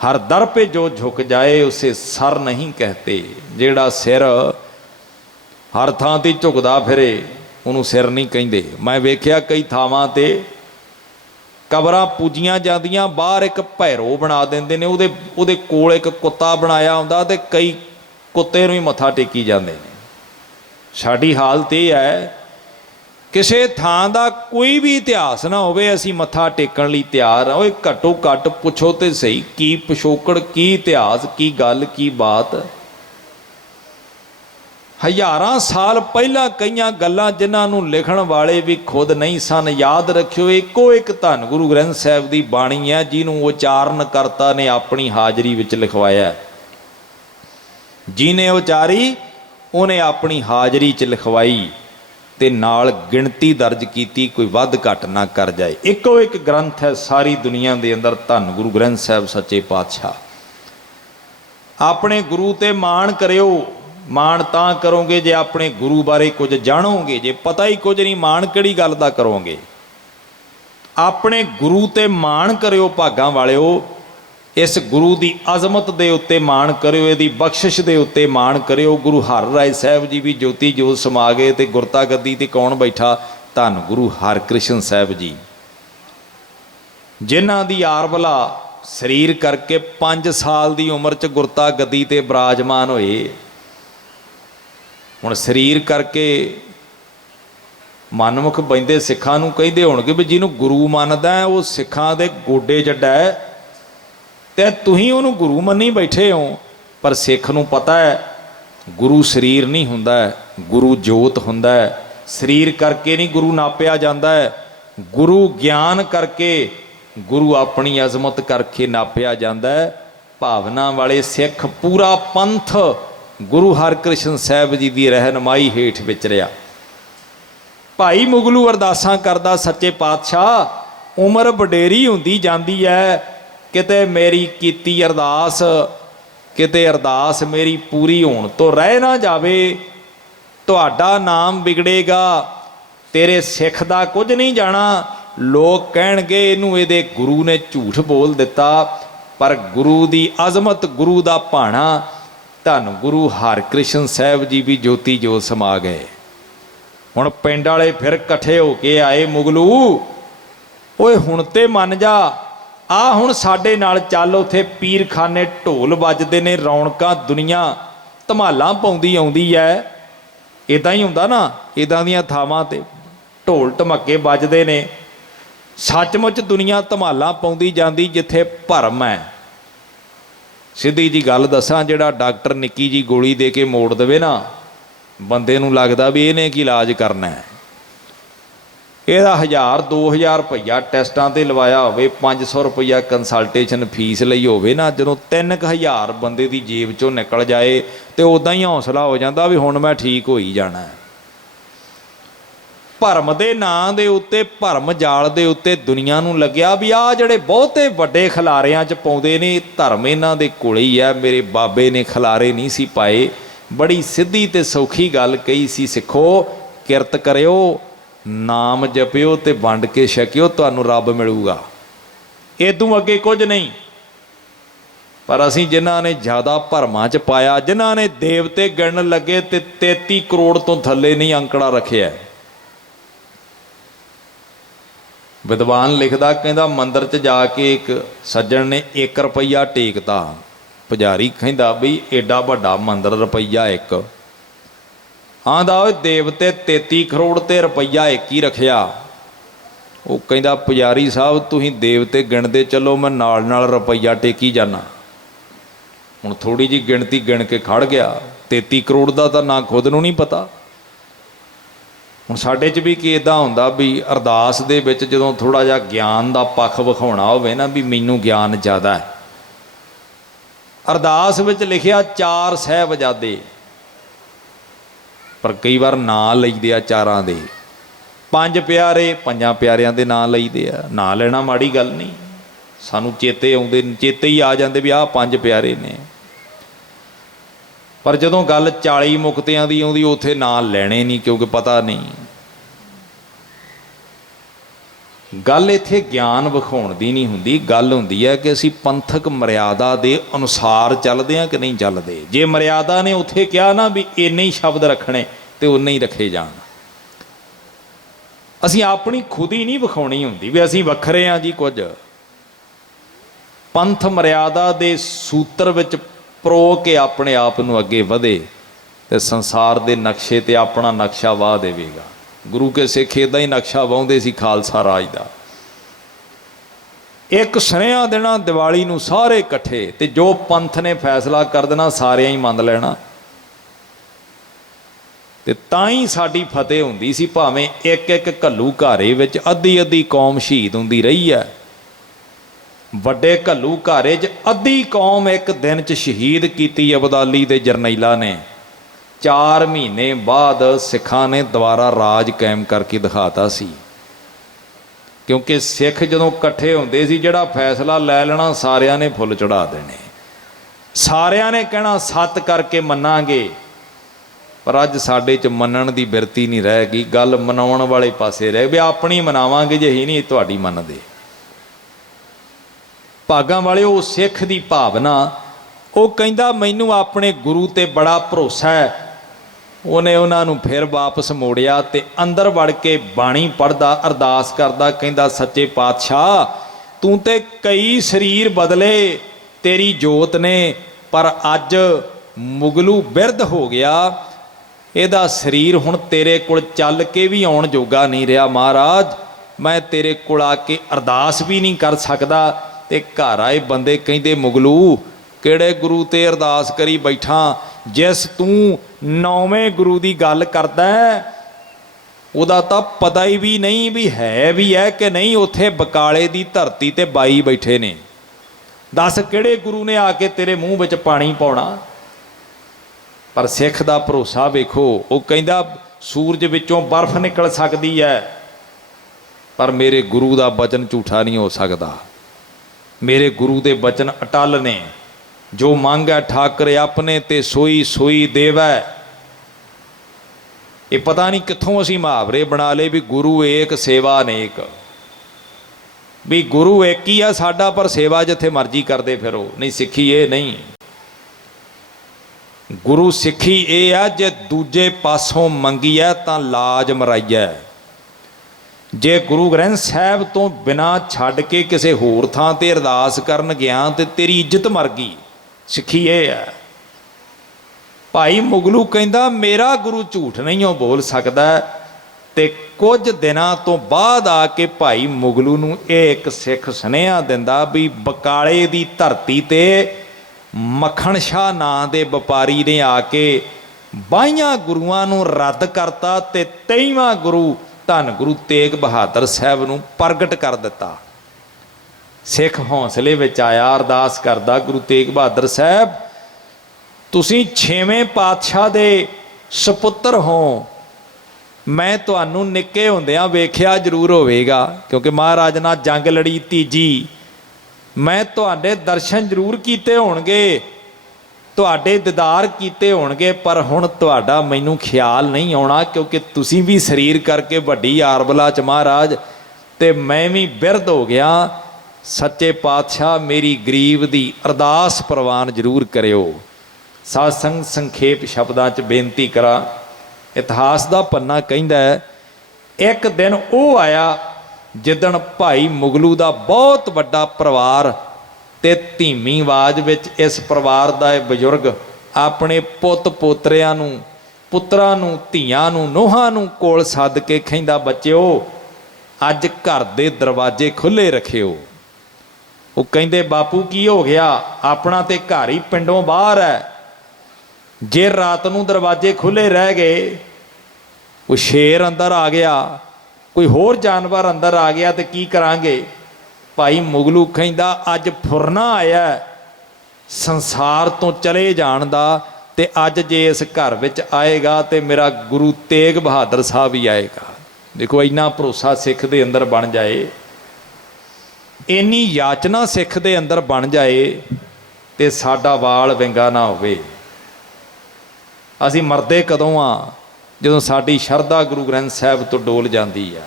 ਹਰ ਦਰ ਪੇ ਜੋ ਝੁਕ ਜਾਏ ਉਸੇ ਸਰ ਨਹੀਂ ਕਹਤੇ। ਜਿਹੜਾ ਸਿਰ ਹਰ ਥਾਂ ਤੇ ਝੁਕਦਾ ਫਿਰੇ ਉਹਨੂੰ ਸਿਰ ਨਹੀਂ ਕਹਿੰਦੇ। ਮੈਂ ਵੇਖਿਆ ਕਈ ਥਾਵਾਂ ਤੇ ਕਬਰਾਂ ਪੂਜੀਆਂ ਜਾਂਦੀਆਂ, ਬਾਹਰ ਇੱਕ ਭੈਰੋ ਬਣਾ ਦਿੰਦੇ ਨੇ, ਉਹਦੇ ਕੋਲ ਇੱਕ ਕੁੱਤਾ ਬਣਾਇਆ ਹੁੰਦਾ ਤੇ ਕਈ ਕੁੱਤੇ ਨੂੰ ਹੀ ਮੱਥਾ ਟੇਕੀ ਜਾਂਦੇ ਨੇ। ਸਾਡੀ ਹਾਲਤ ਇਹ ਹੈ, ਕਿਸੇ ਥਾਂ ਦਾ ਕੋਈ ਵੀ ਇਤਿਹਾਸ ਨਾ ਹੋਵੇ ਅਸੀਂ ਮੱਥਾ ਟੇਕਣ ਲਈ ਤਿਆਰ ਹਾਂ। ਓਏ ਘੱਟੋ ਘੱਟ ਪੁੱਛੋ ਤੇ ਸਹੀ, ਕੀ ਪਿਛੋਕੜ, ਕੀ ਇਤਿਹਾਸ, ਕੀ ਗੱਲ, ਕੀ ਬਾਤ। ਹਜ਼ਾਰਾਂ ਸਾਲ ਪਹਿਲਾਂ ਕਈਆਂ ਗੱਲਾਂ ਜਿਨ੍ਹਾਂ ਨੂੰ ਲਿਖਣ ਵਾਲੇ ਵੀ ਖੁਦ ਨਹੀਂ ਸਨ। ਯਾਦ ਰੱਖਿਓ, ਇੱਕੋ ਇੱਕ ਧੰਨ ਗੁਰੂ ਗ੍ਰੰਥ ਸਾਹਿਬ ਦੀ ਬਾਣੀ ਹੈ ਜਿਹਨੂੰ ਉਚਾਰਨ ਕਰਤਾ ਨੇ ਆਪਣੀ ਹਾਜ਼ਰੀ ਵਿੱਚ ਲਿਖਵਾਇਆ। ਜਿਹਨੇ ਉਚਾਰੀ ਉਹਨੇ ਆਪਣੀ ਹਾਜ਼ਰੀ 'ਚ ਲਿਖਵਾਈ ਤੇ ਨਾਲ ਗਿਣਤੀ ਦਰਜ ਕੀਤੀ, ਕੋਈ ਵੱਧ ਘੱਟ ਨਾ ਕਰ ਜਾਏ। ਇੱਕੋ ਇੱਕ ਗ੍ਰੰਥ ਹੈ ਸਾਰੀ ਦੁਨੀਆ ਦੇ ਅੰਦਰ, ਧੰਨ ਗੁਰੂ ਗ੍ਰੰਥ ਸਾਹਿਬ ਸੱਚੇ ਪਾਤਸ਼ਾਹ। ਆਪਣੇ ਗੁਰੂ ਤੇ ਮਾਣ ਕਰਿਓ। ਮਾਣ ਤਾਂ ਕਰੋਗੇ ਜੇ ਆਪਣੇ ਗੁਰੂ ਬਾਰੇ ਕੁਝ ਜਾਣੋਗੇ। ਜੇ ਪਤਾ ਹੀ ਕੁਝ ਨਹੀਂ, ਮਾਣ ਕਿਹੜੀ ਗੱਲ ਦਾ ਕਰੋਗੇ। ਆਪਣੇ ਗੁਰੂ ਤੇ ਮਾਣ ਕਰਿਓ ਭਾਗਾਂ ਵਾਲਿਓ। ਇਸ ਗੁਰੂ ਦੀ ਅਜ਼ਮਤ ਦੇ ਉੱਤੇ ਮਾਣ ਕਰਿਓ, ਇਹਦੀ ਬਖਸ਼ਿਸ਼ ਦੇ ਉੱਤੇ ਮਾਣ ਕਰਿਓ। ਗੁਰੂ ਹਰਿਰਾਏ ਸਾਹਿਬ ਜੀ ਵੀ ਜੋਤੀ ਜੋਤ ਸਮਾ ਗਏ ਤੇ ਗੁਰਤਾ ਗੱਦੀ ਤੇ ਕੌਣ ਬੈਠਾ? ਧੰਨ ਗੁਰੂ ਹਰਕ੍ਰਿਸ਼ਨ ਸਾਹਿਬ ਜੀ, ਜਿਨ੍ਹਾਂ ਦੀ ਆਰਬਲਾ ਸਰੀਰ ਕਰਕੇ 5 ਸਾਲ ਦੀ ਉਮਰ 'ਚ ਗੁਰਤਾ ਗੱਦੀ ਤੇ ਬਿਰਾਜਮਾਨ ਹੋਏ। ਹੁਣ ਸਰੀਰ ਕਰਕੇ ਮਨਮੁਖ ਬੈਂਦੇ ਸਿੱਖਾਂ ਨੂੰ ਕਹਿੰਦੇ ਹੋਣਗੇ ਵੀ ਜਿਹਨੂੰ ਗੁਰੂ ਮੰਨਦਾ ਉਹ ਸਿੱਖਾਂ ਦੇ ਗੋਡੇ ਚੱਡਾ ਹੈ ਤੇ ਤੁਸੀਂ ਉਹਨੂੰ ਗੁਰੂ ਮੰਨੀ ਬੈਠੇ ਹੋ। ਪਰ ਸਿੱਖ ਨੂੰ ਪਤਾ ਹੈ ਗੁਰੂ ਸਰੀਰ ਨਹੀਂ ਹੁੰਦਾ, ਗੁਰੂ ਜੋਤ ਹੁੰਦਾ ਹੈ। ਸਰੀਰ ਕਰਕੇ ਨਹੀਂ ਗੁਰੂ ਨਾਪਿਆ ਜਾਂਦਾ ਹੈ, ਗੁਰੂ ਗਿਆਨ ਕਰਕੇ, ਗੁਰੂ ਆਪਣੀ ਅਜ਼ਮਤ ਕਰਕੇ ਨਾਪਿਆ ਜਾਂਦਾ ਹੈ। ਭਾਵਨਾ ਵਾਲੇ ਸਿੱਖ ਪੂਰਾ ਪੰਥ ਗੁਰੂ ਹਰਕ੍ਰਿਸ਼ਨ ਸਾਹਿਬ ਜੀ ਦੀ ਰਹਿਨਮਾਈ ਹੇਠ ਵਿਚਰਿਆ। ਭਾਈ ਮੁਗਲੂ ਅਰਦਾਸਾਂ ਕਰਦਾ, ਸੱਚੇ ਪਾਤਸ਼ਾਹ ਉਮਰ ਵਡੇਰੀ ਹੁੰਦੀ ਜਾਂਦੀ ਹੈ, ਕਿਤੇ ਮੇਰੀ ਕੀਤੀ ਅਰਦਾਸ, ਕਿਤੇ ਅਰਦਾਸ ਮੇਰੀ ਪੂਰੀ ਹੋਣ ਤੋਂ ਰਹਿ ਨਾ ਜਾਵੇ। ਤੁਹਾਡਾ ਨਾਮ ਵਿਗੜੇਗਾ, ਤੇਰੇ ਸਿੱਖ ਦਾ ਕੁਝ ਨਹੀਂ ਜਾਣਾ। ਲੋਕ ਕਹਿਣਗੇ ਇਹਨੂੰ ਇਹਦੇ ਗੁਰੂ ਨੇ ਝੂਠ ਬੋਲ ਦਿੱਤਾ। ਪਰ ਗੁਰੂ ਦੀ ਅਜ਼ਮਤ, ਗੁਰੂ ਦਾ ਭਾਣਾ, ਧੰਨ ਗੁਰੂ ਹਰਕ੍ਰਿਸ਼ਨ ਸਾਹਿਬ ਜੀ ਵੀ ਜੋਤੀ ਜੋਤ ਸਮਾ ਗਏ। ਹੁਣ ਪਿੰਡ ਵਾਲੇ ਫਿਰ ਇਕੱਠੇ ਹੋ ਕੇ ਆਏ, ਮੁਗਲੂ ਓਏ ਹੁਣ ਤੇ ਮੰਨ ਜਾ, ਆ ਹੁਣ ਸਾਡੇ ਨਾਲ ਚੱਲ। ਉੱਥੇ ਪੀਰਖਾਨੇ ਢੋਲ ਵੱਜਦੇ ਨੇ, ਰੌਣਕਾਂ, ਦੁਨੀਆ ਧਮਾਲਾਂ ਪਾਉਂਦੀ ਆਉਂਦੀ ਐ। ਇੱਦਾਂ ਹੀ ਹੁੰਦਾ ਨਾ, ਇੱਦਾਂ ਦੀਆਂ ਥਾਵਾਂ ਤੇ ਢੋਲ ਢਮੱਕੇ ਵੱਜਦੇ ਨੇ। ਸੱਚਮੁੱਚ ਦੁਨੀਆ ਧਮਾਲਾਂ ਪਾਉਂਦੀ ਜਾਂਦੀ ਜਿੱਥੇ ਭਰਮ ਹੈ। ਸਿੱਧੀ ਜੀ ਗੱਲ ਦੱਸਾਂ, ਜਿਹੜਾ ਡਾਕਟਰ ਨਿੱਕੀ ਜੀ ਗੋਲੀ ਦੇ ਕੇ ਮੋੜ ਦੇਵੇ ਨਾ, ਬੰਦੇ ਨੂੰ ਲੱਗਦਾ ਵੀ ਇਹਨੇ ਕੀ ਇਲਾਜ ਕਰਨਾ ਹੈ। ਇਹਦਾ 1000-2000 ਰੁਪਈਆ ਟੈਸਟਾਂ ਤੇ ਲਵਾਇਆ ਹੋਵੇ, 500 ਰੁਪਈਆ ਕੰਸਲਟੇਸ਼ਨ ਫੀਸ ਲਈ ਹੋਵੇ ਨਾ, ਜਦੋਂ 3000 ਬੰਦੇ ਦੀ ਜੇਬ ਚੋਂ ਨਿਕਲ ਜਾਏ ਤੇ ਉਦਾਂ ਹੀ ਹੌਸਲਾ ਹੋ ਜਾਂਦਾ ਵੀ ਹੁਣ ਮੈਂ ਠੀਕ ਹੋ ਹੀ ਜਾਣਾ। ਭਰਮ ਦੇ ਨਾਂ ਦੇ ਉੱਤੇ, ਭਰਮ ਜਾਲ ਦੇ ਉੱਤੇ ਦੁਨੀਆ ਨੂੰ ਲੱਗਿਆ ਵੀ ਆਹ ਜਿਹੜੇ ਬਹੁਤੇ ਵੱਡੇ ਖਿਲਾਰਿਆਂ 'ਚ ਪਾਉਂਦੇ ਨੇ, ਧਰਮ ਇਹਨਾਂ ਦੇ ਕੋਲੇ ਹੀ ਹੈ। ਮੇਰੇ ਬਾਬੇ ਨੇ ਖਿਲਾਰੇ ਨਹੀਂ ਸੀ ਪਾਏ। ਬੜੀ ਸਿੱਧੀ ਤੇ ਸੌਖੀ ਗੱਲ ਕਹੀ ਸੀ, ਸਿੱਖੋ ਕਿਰਤ ਕਰਿਓ, ਨਾਮ ਜਪਿਓ ਤੇ ਵੰਡ ਕੇ ਛਕਿਓ, ਤੁਹਾਨੂੰ ਰੱਬ ਮਿਲੂਗਾ। ਇਦੋਂ ਅੱਗੇ ਕੁਝ ਨਹੀਂ। ਪਰ ਅਸੀਂ ਜਿਨ੍ਹਾਂ ਨੇ ਜ਼ਿਆਦਾ ਭਰਮਾਂ 'ਚ ਪਾਇਆ, ਜਿਨ੍ਹਾਂ ਨੇ ਦੇਵਤੇ ਗਿਣਨ ਲੱਗੇ ਤੇ 33 ਕਰੋੜ ਤੋਂ ਥੱਲੇ ਨਹੀਂ ਅੰਕੜਾ ਰੱਖਿਆ। ਵਿਦਵਾਨ ਲਿਖਦਾ, ਕਹਿੰਦਾ ਮੰਦਿਰ 'ਚ ਜਾ ਕੇ ਇੱਕ ਸੱਜਣ ਨੇ 1 ਰੁਪਈਆ ਟੇਕਤਾ। ਪੁਜਾਰੀ ਕਹਿੰਦਾ ਬਈ ਏਡਾ ਵੱਡਾ ਮੰਦਿਰ, ਰੁਪਈਆ 1। ਆਂਦਾ ਓਏ ਦੇਵਤੇ 33 ਕਰੋੜ ਤੇ ਰੁਪਈਆ 1 ਹੀ ਰੱਖਿਆ। ਉਹ ਕਹਿੰਦਾ ਪੁਜਾਰੀ ਸਾਹਿਬ ਤੁਸੀਂ ਦੇਵਤੇ ਗਿਣਦੇ ਚੱਲੋ, ਮੈਂ ਨਾਲ ਨਾਲ ਰੁਪਈਆ ਟੇਕੀ ਜਾਣਾ। ਹੁਣ ਥੋੜੀ ਜਿਹੀ ਗਿਣਤੀ ਗਿਣ ਕੇ ਖੜ ਗਿਆ। 33 ਕਰੋੜ ਦਾ ਤਾਂ ਨਾ ਖੁਦ ਨੂੰ ਨਹੀਂ ਪਤਾ। ਹੁਣ ਸਾਡੇ 'ਚ ਵੀ ਕੀ ਇੱਦਾਂ ਹੁੰਦਾ ਵੀ ਅਰਦਾਸ ਦੇ ਵਿੱਚ ਜਦੋਂ ਥੋੜ੍ਹਾ ਜਿਹਾ ਗਿਆਨ ਦਾ ਪੱਖ ਵਿਖਾਉਣਾ ਹੋਵੇ ਨਾ, ਵੀ ਮੈਨੂੰ ਗਿਆਨ ਜ਼ਿਆਦਾ ਹੈ। ਅਰਦਾਸ ਵਿੱਚ ਲਿਖਿਆ 4 ਸਾਹਿਬਜ਼ਾਦੇ, ਪਰ ਕਈ ਵਾਰ ਨਾਂ ਲਈਦੇ ਆ ਚਾਰਾਂ ਦੇ। 5 ਪਿਆਰੇ, 5 ਪਿਆਰਿਆਂ ਦੇ ਨਾਂ ਲਈਦੇ ਆ। ਨਾਂ ਲੈਣਾ ਮਾੜੀ ਗੱਲ ਨਹੀਂ, ਸਾਨੂੰ ਚੇਤੇ ਆਉਂਦੇ, ਚੇਤੇ ਹੀ ਆ ਜਾਂਦੇ ਵੀ ਆਹ 5 ਪਿਆਰੇ ਨੇ। ਪਰ ਜਦੋਂ ਗੱਲ 40 ਮੁਕਤਿਆਂ ਦੀ ਆਉਂਦੀ, ਉੱਥੇ ਨਾਂ ਲੈਣੇ ਨਹੀਂ, ਕਿਉਂਕਿ ਪਤਾ ਨਹੀਂ। ਗੱਲ ਇੱਥੇ ਗਿਆਨ ਵਿਖਾਉਣ ਦੀ ਨਹੀਂ ਹੁੰਦੀ, ਗੱਲ ਹੁੰਦੀ ਹੈ ਕਿ ਅਸੀਂ ਪੰਥਕ ਮਰਿਆਦਾ ਦੇ ਅਨੁਸਾਰ ਚੱਲਦੇ ਹਾਂ ਕਿ ਨਹੀਂ ਚੱਲਦੇ। ਜੇ ਮਰਿਆਦਾ ਨੇ ਉੱਥੇ ਕਿਹਾ ਨਾ ਵੀ ਇੰਨੇ ਹੀ ਸ਼ਬਦ ਰੱਖਣੇ ਤੇ ਉਨੇ ਹੀ ਰੱਖੇ ਜਾਣ। ਅਸੀਂ ਆਪਣੀ ਖੁਦ ਹੀ ਨਹੀਂ ਵਿਖਾਉਣੀ ਹੁੰਦੀ ਵੀ ਅਸੀਂ ਵੱਖਰੇ ਹਾਂ ਜੀ। ਕੁਝ ਪੰਥ ਮਰਿਆਦਾ ਦੇ ਸੂਤਰ ਵਿੱਚ ਪਰੋ ਕੇ ਆਪਣੇ ਆਪ ਨੂੰ ਅੱਗੇ ਵਧੇ ਤੇ ਸੰਸਾਰ ਦੇ ਨਕਸ਼ੇ ਤੇ ਆਪਣਾ ਨਕਸ਼ਾ ਵਾਹ ਦੇਵੇਗਾ। ਗੁਰੂ ਕੇ ਸਿੱਖ ਇੱਦਾਂ ਹੀ ਨਕਸ਼ਾ ਵਾਹੁੰਦੇ ਸੀ ਖਾਲਸਾ ਰਾਜ ਦਾ। ਇੱਕ ਸੁਨੇਹਾ ਦੇਣਾ ਦੀਵਾਲੀ ਨੂੰ ਸਾਰੇ ਇਕੱਠੇ, ਤੇ ਜੋ ਪੰਥ ਨੇ ਫੈਸਲਾ ਕਰ ਦੇਣਾ ਸਾਰਿਆਂ ਹੀ ਮੰਨ ਲੈਣਾ, ਤੇ ਤਾਂ ਹੀ ਸਾਡੀ ਫਤਿਹ ਹੁੰਦੀ ਸੀ। ਭਾਵੇਂ ਇੱਕ ਇੱਕ ਘੱਲੂ ਘਾਰੇ ਵਿੱਚ ਅੱਧੀ ਅੱਧੀ ਕੌਮ ਸ਼ਹੀਦ ਹੁੰਦੀ ਰਹੀ ਹੈ। ਵੱਡੇ ਘੱਲੂ ਘਾਰੇ 'ਚ ਅੱਧੀ ਕੌਮ ਇੱਕ ਦਿਨ 'ਚ ਸ਼ਹੀਦ ਕੀਤੀ ਅਬਦਾਲੀ ਦੇ ਜਰਨੈਲਾਂ ਨੇ। 4 ਮਹੀਨੇ ਬਾਅਦ ਸਿੱਖਾਂ ਨੇ ਦੁਬਾਰਾ ਰਾਜ ਕਾਇਮ ਕਰਕੇ ਦਿਖਾਤਾ ਸੀ। ਕਿਉਂਕਿ ਸਿੱਖ ਜਦੋਂ ਇਕੱਠੇ ਹੁੰਦੇ ਸੀ, ਜਿਹੜਾ ਫੈਸਲਾ ਲੈ ਲੈਣਾ ਸਾਰਿਆਂ ਨੇ ਫੁੱਲ ਚੜਾ ਦੇਣੇ, ਸਾਰਿਆਂ ਨੇ ਕਹਿਣਾ ਸੱਤ ਕਰਕੇ ਮੰਨਾਂਗੇ। ਪਰ ਅੱਜ ਸਾਡੇ 'ਚ ਮੰਨਣ ਦੀ ਬਿਰਤੀ ਨਹੀਂ ਰਹਿ ਗਈ, ਗੱਲ ਮਨਾਉਣ ਵਾਲੇ ਪਾਸੇ ਰਹਿ ਵੀ ਆਪਣੀ ਮਨਾਵਾਂਗੇ ਜੇ ਹੀ ਨਹੀਂ ਤੁਹਾਡੀ ਮੰਨਦੇ। ਭਾਗਾਂ ਵਾਲੇ ਉਹ ਸਿੱਖ ਦੀ ਭਾਵਨਾ, ਉਹ ਕਹਿੰਦਾ ਮੈਨੂੰ ਆਪਣੇ ਗੁਰੂ ਤੇ ਬੜਾ ਭਰੋਸਾ ਹੈ। ਉਹਨੇ ਉਹਨਾਂ ਨੂੰ ਫਿਰ ਵਾਪਸ ਮੋੜਿਆ ਤੇ ਅੰਦਰ ਵੜ ਕੇ ਬਾਣੀ ਪੜ੍ਹਦਾ, ਅਰਦਾਸ ਕਰਦਾ, ਕਹਿੰਦਾ ਸੱਚੇ ਪਾਤਸ਼ਾਹ ਤੂੰ ਤੇ ਕਈ ਸਰੀਰ ਬਦਲੇ ਤੇਰੀ ਜੋਤ ਨੇ, ਪਰ ਅੱਜ ਮੁਗਲੂ ਬਿਰਧ ਹੋ ਗਿਆ, ਇਹਦਾ ਸਰੀਰ ਹੁਣ ਤੇਰੇ ਕੋਲ ਚੱਲ ਕੇ ਵੀ ਆਉਣ ਜੋਗਾ ਨਹੀਂ ਰਿਹਾ। ਮਹਾਰਾਜ ਮੈਂ ਤੇਰੇ ਕੋਲ ਆ ਕੇ ਅਰਦਾਸ ਵੀ ਨਹੀਂ ਕਰ ਸਕਦਾ। ਤੇ ਘਰ ਆਏ ਬੰਦੇ ਕਹਿੰਦੇ ਮੁਗਲੂ ਕਿਹੜੇ ਗੁਰੂ ਤੇ ਅਰਦਾਸ ਕਰੀ ਬੈਠਾ, ਜਿਸ ਤੂੰ 9ਵੇਂ ਗੁਰੂ ਦੀ ਗੱਲ ਕਰਦਾ ਉਹਦਾ ਤਾਂ ਪਤਾ ਹੀ ਵੀ ਨਹੀਂ ਵੀ ਹੈ ਕਿ ਨਹੀਂ। ਉੱਥੇ ਬਕਾਲੇ ਦੀ ਧਰਤੀ ਤੇ 22 ਬੈਠੇ ਨੇ, ਦੱਸ ਕਿਹੜੇ ਗੁਰੂ ਨੇ ਆ ਕੇ ਤੇਰੇ ਮੂੰਹ ਵਿੱਚ ਪਾਣੀ ਪਾਉਣਾ। ਪਰ ਸਿੱਖ ਦਾ ਭਰੋਸਾ ਵੇਖੋ, ਉਹ ਕਹਿੰਦਾ ਸੂਰਜ ਵਿੱਚੋਂ ਬਰਫ਼ ਨਿਕਲ ਸਕਦੀ ਹੈ, ਪਰ ਮੇਰੇ ਗੁਰੂ ਦਾ ਬਚਨ ਝੂਠਾ ਨਹੀਂ ਹੋ ਸਕਦਾ। ਮੇਰੇ ਗੁਰੂ ਦੇ ਬਚਨ ਅਟਲ ਨੇ, ਜੋ ਮੰਗੈ ਠਾਕਰ ਆਪਣੇ ਤੇ ਸੋਈ ਸੋਈ ਦੇਵੈ। ਇਹ ਪਤਾ ਨਹੀਂ ਕਿੱਥੋਂ ਅਸੀਂ ਮੁਹਾਵਰੇ ਬਣਾ ਲਏ ਵੀ ਗੁਰੂ ਏਕ ਸੇਵਾ ਅਨੇਕ, ਵੀ ਗੁਰੂ ਇੱਕ ਹੀ ਆ ਸਾਡਾ, ਪਰ ਸੇਵਾ ਜਿੱਥੇ ਮਰਜ਼ੀ ਕਰਦੇ ਫਿਰੋ। ਨਹੀਂ, ਸਿੱਖੀ ਇਹ ਨਹੀਂ। ਗੁਰੂ ਸਿੱਖੀ ਇਹ ਆ ਜੇ ਦੂਜੇ ਪਾਸੋਂ ਮੰਗੀ ਹੈ ਤਾਂ ਲਾਜ ਮਰਾਈਐ। ਜੇ ਗੁਰੂ ਗ੍ਰੰਥ ਸਾਹਿਬ ਤੋਂ ਬਿਨਾਂ ਛੱਡ ਕੇ ਕਿਸੇ ਹੋਰ ਥਾਂ ਤੇ ਅਰਦਾਸ ਕਰਨ ਗਿਆ ਤੇ ਤੇਰੀ ਇੱਜ਼ਤ ਮਰ ਗਈ। ਸਿੱਖੀ ਇਹ ਹੈ। ਭਾਈ ਮੁਗਲੂ ਕਹਿੰਦਾ ਮੇਰਾ ਗੁਰੂ ਝੂਠ ਨਹੀਂ ਉਹ ਬੋਲ ਸਕਦਾ। ਤੇ ਕੁਝ ਦਿਨਾਂ ਤੋਂ ਬਾਅਦ ਆ ਕੇ ਭਾਈ ਮੁਗਲੂ ਨੂੰ ਇਹ ਇੱਕ ਸਿੱਖ ਸੁਨੇਹਾ ਦਿੰਦਾ ਵੀ ਬਕਾਲੇ ਦੀ ਧਰਤੀ ਤੇ ਮੱਖਣ ਸ਼ਾਹ ਨਾਂ ਦੇ ਵਪਾਰੀ ਨੇ ਆ ਕੇ 22 ਗੁਰੂਆਂ ਨੂੰ ਰੱਦ ਕਰਤਾ ਤੇ 23ਵਾਂ ਗੁਰੂ ਧੰਨ ਗੁਰੂ ਤੇਗ ਬਹਾਦਰ ਸਾਹਿਬ ਨੂੰ ਪ੍ਰਗਟ ਕਰ ਦਿੱਤਾ। ਸਿੱਖ ਹੌਸਲੇ ਵਿੱਚ ਆਇਆ, ਅਰਦਾਸ ਕਰਦਾ ਗੁਰੂ ਤੇਗ ਬਹਾਦਰ ਸਾਹਿਬ ਤੁਸੀਂ 6ਵੇਂ ਪਾਤਸ਼ਾਹ ਦੇ ਸਪੁੱਤਰ ਹੋ, ਮੈਂ ਤੁਹਾਨੂੰ ਨਿੱਕੇ ਹੁੰਦਿਆਂ ਵੇਖਿਆ ਜ਼ਰੂਰ ਹੋਵੇਗਾ, ਕਿਉਂਕਿ ਮਹਾਰਾਜ ਨਾਲ ਜੰਗ ਲੜੀ ਤੀਜੀ, ਮੈਂ ਤੁਹਾਡੇ ਦਰਸ਼ਨ ਜ਼ਰੂਰ ਕੀਤੇ ਹੋਣਗੇ, ਤੁਹਾਡੇ ਦੀਦਾਰ ਕੀਤੇ ਹੋਣਗੇ, ਪਰ ਹੁਣ ਤੁਹਾਡਾ ਮੈਨੂੰ ਖਿਆਲ ਨਹੀਂ ਆਉਣਾ, ਕਿਉਂਕਿ ਤੁਸੀਂ ਵੀ ਸਰੀਰ ਕਰਕੇ ਵੱਡੀ ਆਰਬਲਾ 'ਚ ਮਹਾਰਾਜ, ਤੇ ਮੈਂ ਵੀ ਬਿਰਧ ਹੋ ਗਿਆ। ਸੱਚੇ ਪਾਤਸ਼ਾਹ ਮੇਰੀ ਗਰੀਬ ਦੀ ਅਰਦਾਸ ਪ੍ਰਵਾਨ ਜ਼ਰੂਰ ਕਰਿਓ। ਸਾਧ ਸੰਗ ਸੰਖੇਪ ਸ਼ਬਦਾਂ 'ਚ ਬੇਨਤੀ ਕਰਾਂ, ਇਤਿਹਾਸ ਦਾ ਪੰਨਾ ਕਹਿੰਦਾ ਇੱਕ ਦਿਨ ਉਹ ਆਇਆ ਜਿੱਦਣ ਭਾਈ ਮੁਗਲੂ ਦਾ ਬਹੁਤ ਵੱਡਾ ਪਰਿਵਾਰ, ਤੇ ਧੀਮੀ ਆਵਾਜ਼ ਵਿੱਚ ਇਸ ਪਰਿਵਾਰ ਦਾ ਇਹ ਬਜ਼ੁਰਗ ਆਪਣੇ ਪੁੱਤ ਪੋਤਰਿਆਂ ਨੂੰ, ਪੁੱਤਰਾਂ ਨੂੰ, ਧੀਆਂ ਨੂੰ, ਨੂੰਹਾਂ ਨੂੰ ਕੋਲ ਸੱਦ ਕੇ ਕਹਿੰਦਾ ਬੱਚਿਓ ਅੱਜ ਘਰ ਦੇ ਦਰਵਾਜ਼ੇ ਖੁੱਲ੍ਹੇ ਰੱਖਿਓ। ਉਹ ਕਹਿੰਦੇ ਬਾਪੂ ਕੀ ਹੋ ਗਿਆ, ਆਪਣਾ ਤੇ ਘਰ ਹੀ ਪਿੰਡੋਂ ਬਾਹਰ ਹੈ, ਜੇ ਰਾਤ ਨੂੰ ਦਰਵਾਜ਼ੇ ਖੁੱਲ੍ਹੇ ਰਹਿ ਗਏ, ਕੋਈ ਸ਼ੇਰ ਅੰਦਰ ਆ ਗਿਆ, ਕੋਈ ਹੋਰ ਜਾਨਵਰ ਅੰਦਰ ਆ ਗਿਆ ਤੇ ਕੀ ਕਰਾਂਗੇ। ਭਾਈ ਮੁਗਲੂ ਕਹਿੰਦਾ ਅੱਜ ਫੁਰਨਾ ਆਇਆ ਸੰਸਾਰ ਤੋਂ ਚਲੇ ਜਾਣ ਦਾ, ਤੇ ਅੱਜ ਜੇ ਇਸ ਘਰ ਵਿੱਚ ਆਏਗਾ ਤੇ ਮੇਰਾ ਗੁਰੂ ਤੇਗ ਬਹਾਦਰ ਸਾਹਿਬ ਹੀ ਆਏਗਾ। ਦੇਖੋ ਇੰਨਾ ਭਰੋਸਾ ਸਿੱਖ ਦੇ ਅੰਦਰ ਬਣ ਜਾਏ, ਇੰਨੀ ਯਾਚਨਾ ਸਿੱਖ ਦੇ ਅੰਦਰ ਬਣ ਜਾਏ, ਤੇ ਸਾਡਾ ਵਾਲ ਵਿੰਗਾ ਨਾ ਹੋਵੇ। ਅਸੀਂ ਮਰਦੇ ਕਦੋਂ ਆ, ਜਦੋਂ ਸਾਡੀ ਸ਼ਰਧਾ ਗੁਰੂ ਗ੍ਰੰਥ ਸਾਹਿਬ ਤੋਂ ਡੋਲ ਜਾਂਦੀ ਹੈ,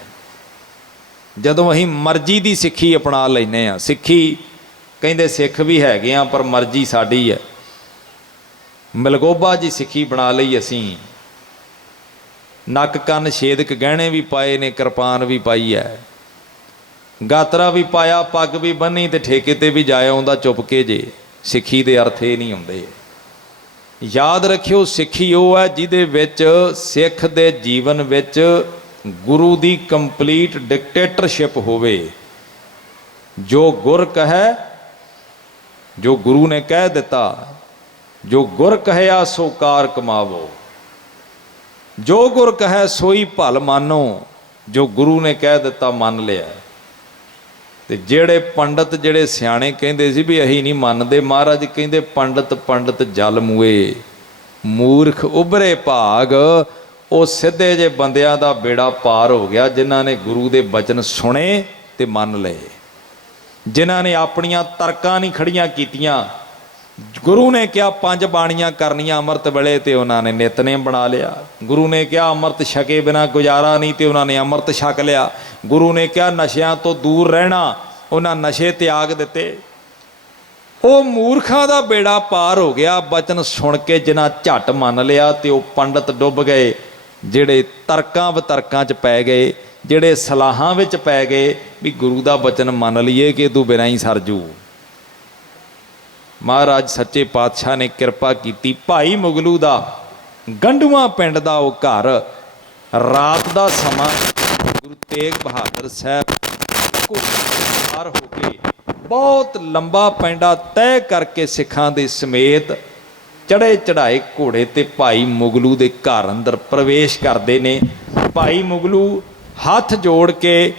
ਜਦੋਂ ਅਸੀਂ ਮਰਜ਼ੀ ਦੀ ਸਿੱਖੀ ਅਪਣਾ ਲੈਂਦੇ ਹਾਂ। ਸਿੱਖੀ ਕਹਿੰਦੇ ਸਿੱਖ ਵੀ ਹੈਗੇ ਆ, ਪਰ ਮਰਜ਼ੀ ਸਾਡੀ ਹੈ। ਮਲਗੋਬਾ ਜੀ ਸਿੱਖੀ ਬਣਾ ਲਈ ਅਸੀਂ, ਨੱਕ ਕੰਨ ਛੇਦਕ ਗਹਿਣੇ ਵੀ ਪਾਏ ਨੇ, ਕਿਰਪਾਨ ਵੀ ਪਾਈ ਹੈ, ਗਾਤਰਾ ਵੀ ਪਾਇਆ, ਪੱਗ ਵੀ ਬੰਨੀ, ਤੇ ਠੇਕੇ ਤੇ ਵੀ ਜਾ ਆਉਂਦਾ ਚੁੱਪ ਕੇ ਜੇ। ਸਿੱਖੀ ਦੇ ਅਰਥ ਇਹ ਨਹੀਂ ਹੁੰਦੇ। ਯਾਦ ਰੱਖਿਓ, ਸਿੱਖੀ ਉਹ ਹੈ ਜਿਹਦੇ ਵਿੱਚ ਸਿੱਖ ਦੇ ਜੀਵਨ ਵਿੱਚ ਗੁਰੂ ਦੀ ਕੰਪਲੀਟ ਡਿਕਟੇਟਰਸ਼ਿਪ ਹੋਵੇ। ਜੋ ਗੁਰ ਕਹੈ, ਜੋ ਗੁਰੂ ਨੇ ਕਹਿ ਦਿੱਤਾ, ਜੋ ਗੁਰ ਕਹਿਆ ਸੋ ਕਾਰ ਕਮਾਵੋ, ਜੋ ਗੁਰ ਕਹੈ ਸੋਈ ਭਲ ਮਾਨੋ। ਜੋ ਗੁਰੂ ਨੇ ਕਹਿ ਦਿੱਤਾ ਮੰਨ ਲਿਆ। ਤੇ ਜਿਹੜੇ ਪੰਡਤ, ਜਿਹੜੇ ਸਿਆਣੇ ਕਹਿੰਦੇ ਸੀ ਵੀ ਅਸੀਂ ਨਹੀਂ ਮੰਨਦੇ, ਮਹਾਰਾਜ ਕਹਿੰਦੇ ਪੰਡਤ ਪੰਡਤ ਜਲ ਮੂਏ, ਮੂਰਖ ਉਭਰੇ ਭਾਗ। ਉਹ ਸਿੱਧੇ ਜੇ ਬੰਦਿਆਂ ਦਾ ਬੇੜਾ ਪਾਰ ਹੋ ਗਿਆ ਜਿਨ੍ਹਾਂ ਨੇ ਗੁਰੂ ਦੇ ਬਚਨ ਸੁਣੇ ਤੇ ਮੰਨ ਲਏ, ਜਿਨ੍ਹਾਂ ਨੇ ਆਪਣੀਆਂ ਤਰਕਾਂ ਨਹੀਂ ਖੜੀਆਂ ਕੀਤੀਆਂ। ਗੁਰੂ ਨੇ ਕਿਹਾ 5 ਬਾਣੀਆਂ ਕਰਨੀਆਂ ਅੰਮ੍ਰਿਤ ਵੇਲੇ, ਤੇ ਉਹਨਾਂ ਨੇ ਨਿਤਨੇਮ ਬਣਾ ਲਿਆ। ਗੁਰੂ ਨੇ ਕਿਹਾ ਅੰਮ੍ਰਿਤ ਛਕੇ ਬਿਨਾਂ ਗੁਜ਼ਾਰਾ ਨਹੀਂ, ਤੇ ਉਹਨਾਂ ਨੇ ਅੰਮ੍ਰਿਤ ਛਕ ਲਿਆ। ਗੁਰੂ ਨੇ ਕਿਹਾ ਨਸ਼ਿਆਂ ਤੋਂ ਦੂਰ ਰਹਿਣਾ, ਉਹਨਾਂ ਨਸ਼ੇ ਤਿਆਗ ਦਿੱਤੇ। ਉਹ ਮੂਰਖਾਂ ਦਾ ਬੇੜਾ ਪਾਰ ਹੋ ਗਿਆ ਬਚਨ ਸੁਣ ਕੇ, ਜਿਨ੍ਹਾਂ ਝੱਟ ਮੰਨ ਲਿਆ। ਤੇ ਉਹ ਪੰਡਤ ਡੁੱਬ ਗਏ ਜਿਹੜੇ ਤਰਕਾਂ ਵਿਤਰਕਾਂ 'ਚ ਪੈ ਗਏ, ਜਿਹੜੇ ਸਲਾਹਾਂ ਵਿੱਚ ਪੈ ਗਏ ਵੀ ਗੁਰੂ ਦਾ ਬਚਨ ਮੰਨ ਲਈਏ ਕਿ ਤੂੰ ਬਿਨਾਂ ਹੀ ਸਰ ਜੂ। ਮਹਾਰਾਜ ਸੱਚੇ ਪਾਤਸ਼ਾਹ ਨੇ ਕਿਰਪਾ ਕੀਤੀ। ਭਾਈ ਮੁਗਲੂ ਦਾ ਗੰਡੂਆਂ ਪਿੰਡ ਦਾ ਉਹ ਘਰ, ਰਾਤ ਦਾ ਸਮਾਂ, ਗੁਰੂ ਤੇਗ ਬਹਾਦਰ ਸਾਹਿਬ ਪਾਰ ਹੋ ਕੇ ਬਹੁਤ ਲੰਬਾ ਪੈਂਡਾ ਤੈਅ ਕਰਕੇ ਸਿੱਖਾਂ ਦੇ ਸਮੇਤ ਚੜ੍ਹੇ ਚੜ੍ਹਾਏ ਘੋੜੇ ਤੇ ਭਾਈ ਮੁਗਲੂ ਦੇ ਘਰ ਅੰਦਰ ਪ੍ਰਵੇਸ਼ ਕਰਦੇ ਨੇ। ਭਾਈ ਮੁਗਲੂ ਹੱਥ ਜੋੜ ਕੇ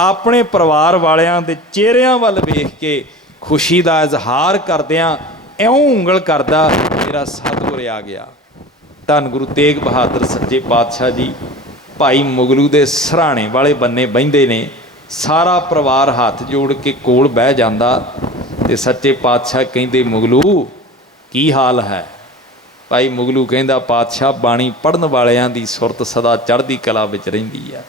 ਆਪਣੇ ਪਰਿਵਾਰ ਵਾਲਿਆਂ ਦੇ ਚਿਹਰਿਆਂ ਵੱਲ ਵੇਖ ਕੇ ਖੁਸ਼ੀ ਦਾ ਇਜ਼ਹਾਰ ਕਰਦਿਆਂ ਇਉਂ ਉਂਗਲ ਕਰਦਾ, ਮੇਰਾ ਸਤਿਗੁਰ ਆ ਗਿਆ। ਧੰਨ ਗੁਰੂ ਤੇਗ ਬਹਾਦਰ ਸੱਚੇ ਪਾਤਸ਼ਾਹ ਜੀ ਭਾਈ ਮੁਗਲੂ ਦੇ ਸਰਾਣੇ ਵਾਲੇ ਬੰਨੇ ਬਹਿੰਦੇ ਨੇ। ਸਾਰਾ ਪਰਿਵਾਰ ਹੱਥ ਜੋੜ ਕੇ ਕੋਲ ਬਹਿ ਜਾਂਦਾ ਤੇ ਸੱਚੇ ਪਾਤਸ਼ਾਹ ਕਹਿੰਦੇ, ਮੁਗਲੂ ਕੀ ਹਾਲ ਹੈ? ਭਾਈ ਮੁਗਲੂ ਕਹਿੰਦਾ, ਪਾਤਸ਼ਾਹ ਬਾਣੀ ਪੜ੍ਹਨ ਵਾਲਿਆਂ ਦੀ ਸੁਰਤ ਸਦਾ ਚੜ੍ਹਦੀ ਕਲਾ ਵਿੱਚ ਰਹਿੰਦੀ ਹੈ।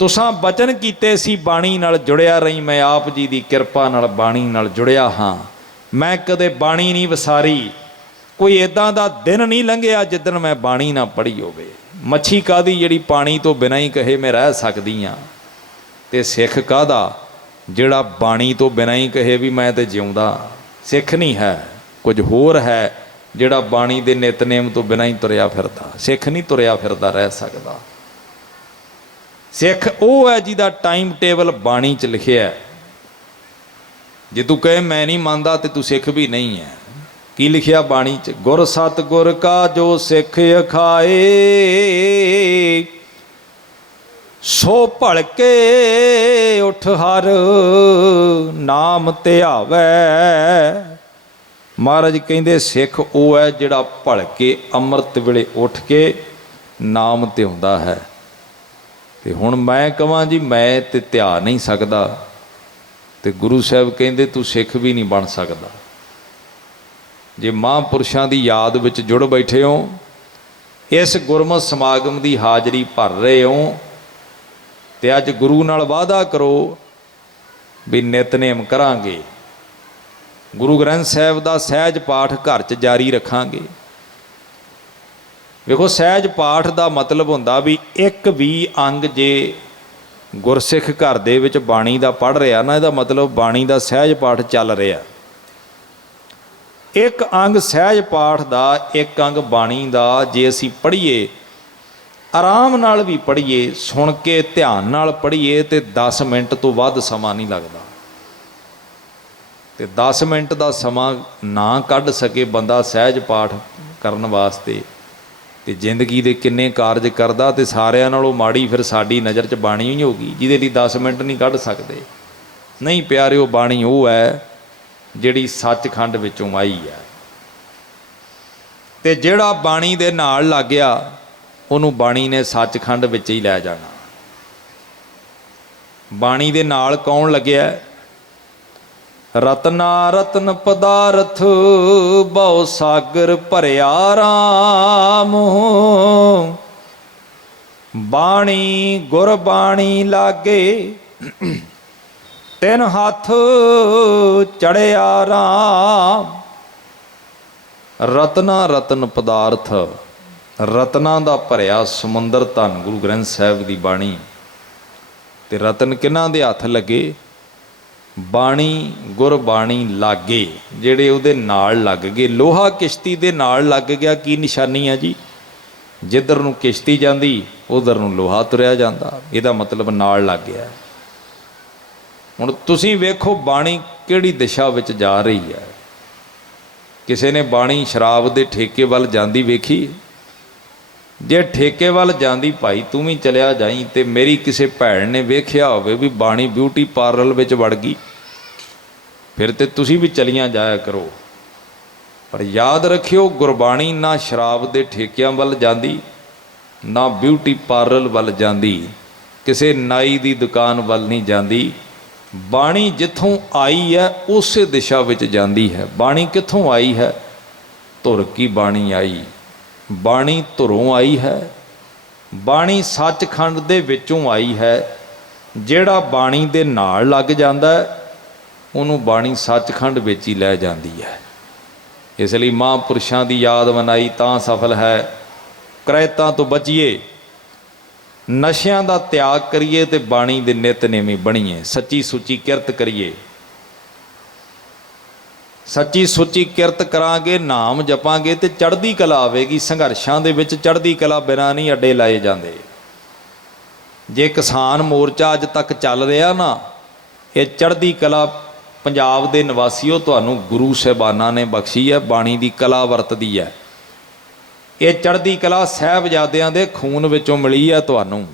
ਤੁਸਾਂ ਬਚਨ ਕੀਤੇ ਸੀ ਬਾਣੀ ਨਾਲ ਜੁੜਿਆ ਰਹੀ, ਮੈਂ ਆਪ ਜੀ ਦੀ ਕਿਰਪਾ ਨਾਲ ਬਾਣੀ ਨਾਲ ਜੁੜਿਆ ਹਾਂ। ਮੈਂ ਕਦੇ ਬਾਣੀ ਨਹੀਂ ਵਿਸਾਰੀ, ਕੋਈ ਇੱਦਾਂ ਦਾ ਦਿਨ ਨਹੀਂ ਲੰਘਿਆ ਜਿੱਦਣ ਮੈਂ ਬਾਣੀ ਨਾ ਪੜ੍ਹੀ ਹੋਵੇ। ਮੱਛੀ ਕਾਹਦੀ ਜਿਹੜੀ ਪਾਣੀ ਤੋਂ ਬਿਨਾਂ ਹੀ ਕਹੇ ਮੈਂ ਰਹਿ ਸਕਦੀ ਹਾਂ, ਤੇ ਸਿੱਖ ਕਾਹਦਾ ਜਿਹੜਾ ਬਾਣੀ ਤੋਂ ਬਿਨਾਂ ਹੀ ਕਹੇ ਵੀ ਮੈਂ ਤੇ ਜਿਉਂਦਾ। ਸਿੱਖ ਨਹੀਂ ਹੈ, ਕੁਝ ਹੋਰ ਹੈ ਜਿਹੜਾ ਬਾਣੀ ਦੇ ਨਿਤਨੇਮ ਤੋਂ ਬਿਨਾਂ ਹੀ ਤੁਰਿਆ ਫਿਰਦਾ। ਸਿੱਖ ਨਹੀਂ ਤੁਰਿਆ ਫਿਰਦਾ ਰਹਿ ਸਕਦਾ। ਸਿੱਖ ਉਹ ਹੈ ਜਿਹਦਾ ਟਾਈਮ ਟੇਬਲ ਬਾਣੀ 'ਚ ਲਿਖਿਆ। ਜੇ ਤੂੰ ਕਹੇ ਮੈਂ ਨਹੀਂ ਮੰਨਦਾ ਤੇ ਤੂੰ ਸਿੱਖ ਵੀ ਨਹੀਂ ਹੈ। ਕੀ ਲਿਖਿਆ ਬਾਣੀ 'ਚ? ਗੁਰ ਸਤਿਗੁਰ ਕਾ ਜੋ ਸਿੱਖ ਅਖਾਏ, ਸੋ ਭਲਕੇ ਉਠ ਹਰ ਨਾਮ ਧਿਆਵੈ। ਮਹਾਰਾਜ ਕਹਿੰਦੇ ਸਿੱਖ ਉਹ ਹੈ ਜਿਹੜਾ ਭਲਕੇ ਅੰਮ੍ਰਿਤ ਵੇਲੇ ਉੱਠ ਕੇ ਨਾਮ ਧਿਆਉਂਦਾ ਹੈ। ਤੇ ਹੁਣ ਮੈਂ ਕਹਾਂ ਜੀ ਮੈਂ ਤੇ ਧਿਆ ਨਹੀਂ ਸਕਦਾ, ਤੇ ਗੁਰੂ ਸਾਹਿਬ ਕਹਿੰਦੇ ਤੂੰ ਸਿੱਖ ਵੀ ਨਹੀਂ ਬਣ ਸਕਦਾ। ਜੇ ਮਹਾਂਪੁਰਸ਼ਾਂ ਦੀ ਯਾਦ ਵਿੱਚ ਜੁੜ ਬੈਠੇ ਹੋ, ਇਸ ਗੁਰਮਤਿ ਸਮਾਗਮ ਦੀ ਹਾਜ਼ਰੀ ਭਰ ਰਹੇ ਹੋ, ਤੇ ਅੱਜ ਗੁਰੂ ਨਾਲ ਵਾਅਦਾ ਕਰੋ ਵੀ ਨਿਤਨੇਮ ਕਰਾਂਗੇ, ਗੁਰੂ ਗ੍ਰੰਥ ਸਾਹਿਬ ਦਾ ਸਹਿਜ ਪਾਠ ਘਰ 'ਚ ਜਾਰੀ ਰੱਖਾਂਗੇ। ਵੇਖੋ, ਸਹਿਜ ਪਾਠ ਦਾ ਮਤਲਬ ਹੁੰਦਾ ਵੀ ਇੱਕ ਵੀ ਅੰਗ ਜੇ ਗੁਰਸਿੱਖ ਘਰ ਦੇ ਵਿੱਚ ਬਾਣੀ ਦਾ ਪੜ੍ਹ ਰਿਹਾ ਨਾ, ਇਹਦਾ ਮਤਲਬ ਬਾਣੀ ਦਾ ਸਹਿਜ ਪਾਠ ਚੱਲ ਰਿਹਾ। ਇੱਕ ਅੰਗ ਸਹਿਜ ਪਾਠ ਦਾ, ਇੱਕ ਅੰਗ ਬਾਣੀ ਦਾ ਜੇ ਅਸੀਂ ਪੜ੍ਹੀਏ, ਆਰਾਮ ਨਾਲ ਵੀ ਪੜ੍ਹੀਏ, ਸੁਣ ਕੇ ਧਿਆਨ ਨਾਲ ਪੜ੍ਹੀਏ, ਤੇ 10 ਮਿੰਟ ਤੋਂ ਵੱਧ ਸਮਾਂ ਨਹੀਂ ਲੱਗਦਾ। ਤੇ 10 ਮਿੰਟ ਦਾ ਸਮਾਂ ਨਾ ਕੱਢ ਸਕੇ ਬੰਦਾ ਸਹਿਜ ਪਾਠ ਕਰਨ ਵਾਸਤੇ, ਤੇ ਜ਼ਿੰਦਗੀ ਦੇ ਕਿੰਨੇ ਕਾਰਜ ਕਰਦਾ। ਤੇ ਸਾਰਿਆਂ ਨਾਲੋਂ ਮਾੜੀ ਫਿਰ ਸਾਡੀ ਨਜ਼ਰ 'ਚ ਬਾਣੀ ਹੀ ਹੋਗੀ ਜਿਹਦੇ ਲਈ 10 ਮਿੰਟ ਨਹੀਂ ਕੱਢ ਸਕਦੇ। ਨਹੀਂ ਪਿਆਰਿਓ, ਬਾਣੀ ਉਹ ਹੈ ਜਿਹੜੀ ਸੱਚਖੰਡ ਵਿੱਚੋਂ ਆਈ ਹੈ, ਤੇ ਜਿਹੜਾ ਬਾਣੀ ਦੇ ਨਾਲ ਲੱਗ ਗਿਆ ਉਹਨੂੰ ਬਾਣੀ ਨੇ ਸੱਚਖੰਡ ਵਿੱਚ ਹੀ ਲੈ ਜਾਣਾ। ਬਾਣੀ ਦੇ ਨਾਲ ਕੌਣ ਲੱਗਿਆ? ਰਤਨਾ ਰਤਨ ਪਦਾਰਥ ਬਹੁ ਸਾਗਰ ਭਰਿਆ ਰਾਮ, ਬਾਣੀ ਗੁਰਬਾਣੀ ਲਾਗੇ ਤਿਨ ਹੱਥ ਚੜਿਆ ਰਾਮ। ਰਤਨਾ ਰਤਨ ਪਦਾਰਥ ਰਤਨਾਂ ਦਾ ਭਰਿਆ ਸਮੁੰਦਰ ਧੰਨ ਗੁਰੂ ਗ੍ਰੰਥ ਸਾਹਿਬ ਦੀ ਬਾਣੀ। ਤੇ ਰਤਨ ਕਿਹਨਾਂ ਦੇ ਹੱਥ ਲੱਗੇ? ਬਾਣੀ, ਗੁਰਬਾਣੀ ਲਾਗੇ, ਜਿਹੜੇ ਉਹਦੇ ਨਾਲ ਲੱਗ ਗਏ। ਲੋਹਾ ਕਿਸ਼ਤੀ ਦੇ ਨਾਲ ਲੱਗ ਗਿਆ, ਕੀ ਨਿਸ਼ਾਨੀ ਆ ਜੀ? ਜਿੱਧਰ ਨੂੰ ਕਿਸ਼ਤੀ ਜਾਂਦੀ ਉਧਰ ਨੂੰ ਲੋਹਾ ਤੁਰਿਆ ਜਾਂਦਾ, ਇਹਦਾ ਮਤਲਬ ਨਾਲ ਲੱਗ ਗਿਆ। ਹੁਣ ਤੁਸੀਂ ਵੇਖੋ ਬਾਣੀ ਕਿਹੜੀ ਦਿਸ਼ਾ ਵਿੱਚ ਜਾ ਰਹੀ ਹੈ। ਕਿਸੇ ਨੇ ਬਾਣੀ ਸ਼ਰਾਬ ਦੇ ਠੇਕੇ ਵੱਲ ਜਾਂਦੀ ਵੇਖੀ? ਜੇ ਠੇਕੇ ਵੱਲ ਜਾਂਦੀ ਭਾਈ ਤੂੰ ਵੀ ਚਲਿਆ ਜਾਈਂ। ਤੇ ਮੇਰੀ ਕਿਸੇ ਭੈਣ ਨੇ ਵੇਖਿਆ ਹੋਵੇ ਵੀ ਬਾਣੀ ਬਿਊਟੀ ਪਾਰਲਰ ਵਿੱਚ ਵੜ ਗਈ, ਫਿਰ ਤੇ ਤੁਸੀਂ ਵੀ ਚਲੀਆਂ ਜਾਇਆ ਕਰੋ। ਪਰ ਯਾਦ ਰੱਖਿਓ, ਗੁਰਬਾਣੀ ਨਾ ਸ਼ਰਾਬ ਦੇ ਠੇਕਿਆਂ ਵੱਲ ਜਾਂਦੀ, ਨਾ ਬਿਊਟੀ ਪਾਰਲਰ ਵੱਲ ਜਾਂਦੀ, ਕਿਸੇ ਨਾਈ ਦੀ ਦੁਕਾਨ ਵੱਲ ਨਹੀਂ ਜਾਂਦੀ। ਬਾਣੀ ਜਿੱਥੋਂ ਆਈ ਹੈ ਉਸੇ ਦਿਸ਼ਾ ਵਿੱਚ ਜਾਂਦੀ ਹੈ। ਬਾਣੀ ਕਿੱਥੋਂ ਆਈ ਹੈ? ਧੁਰ ਕੀ ਬਾਣੀ ਆਈ, ਬਾਣੀ ਧੁਰੋਂ ਆਈ ਹੈ। ਬਾਣੀ ਸੱਚਖੰਡ ਦੇ ਵਿੱਚੋਂ ਆਈ ਹੈ। ਜਿਹੜਾ ਬਾਣੀ ਦੇ ਨਾਲ ਲੱਗ ਜਾਂਦਾ ਉਹਨੂੰ ਬਾਣੀ ਸੱਚਖੰਡ ਵਿੱਚ ਹੀ ਲੈ ਜਾਂਦੀ ਹੈ। ਇਸ ਲਈ ਮਹਾਂਪੁਰਸ਼ਾਂ ਦੀ ਯਾਦ ਮਨਾਈ ਤਾਂ ਸਫਲ ਹੈ। ਕਰੈਤਾਂ ਤੋਂ ਬਚੀਏ, ਨਸ਼ਿਆਂ ਦਾ ਤਿਆਗ ਕਰੀਏ ਤੇ ਬਾਣੀ ਦੇ ਨਿਤਨੇਮੀ ਬਣੀਏ। ਸੱਚੀ ਸੁੱਚੀ ਕਿਰਤ ਕਰੀਏ। ਸੱਚੀ ਸੁੱਚੀ ਕਿਰਤ ਕਰਾਂਗੇ, ਨਾਮ ਜਪਾਂਗੇ ਤੇ ਚੜ੍ਹਦੀ ਕਲਾ ਆਵੇਗੀ। ਸੰਘਰਸ਼ਾਂ ਦੇ ਵਿੱਚ ਚੜ੍ਹਦੀ ਕਲਾ ਬਿਨਾਂ ਨਹੀਂ ਅੱਡੇ ਲਾਏ ਜਾਂਦੇ। ਜੇ ਕਿਸਾਨ ਮੋਰਚਾ ਅੱਜ ਤੱਕ ਚੱਲ ਰਿਹਾ ਨਾ, ਇਹ ਚੜ੍ਹਦੀ ਕਲਾ ਪੰਜਾਬ ਦੇ ਨਿਵਾਸੀਓ ਤੁਹਾਨੂੰ ਗੁਰੂ ਸਾਹਿਬਾਨਾਂ ਨੇ ਬਖਸ਼ੀ ਹੈ। ਬਾਣੀ ਦੀ ਕਲਾ ਵਰਤਦੀ ਹੈ। ਇਹ ਚੜ੍ਹਦੀ ਕਲਾ ਸਾਹਿਬਜ਼ਾਦਿਆਂ ਦੇ ਖੂਨ ਵਿੱਚੋਂ ਮਿਲੀ ਹੈ ਤੁਹਾਨੂੰ।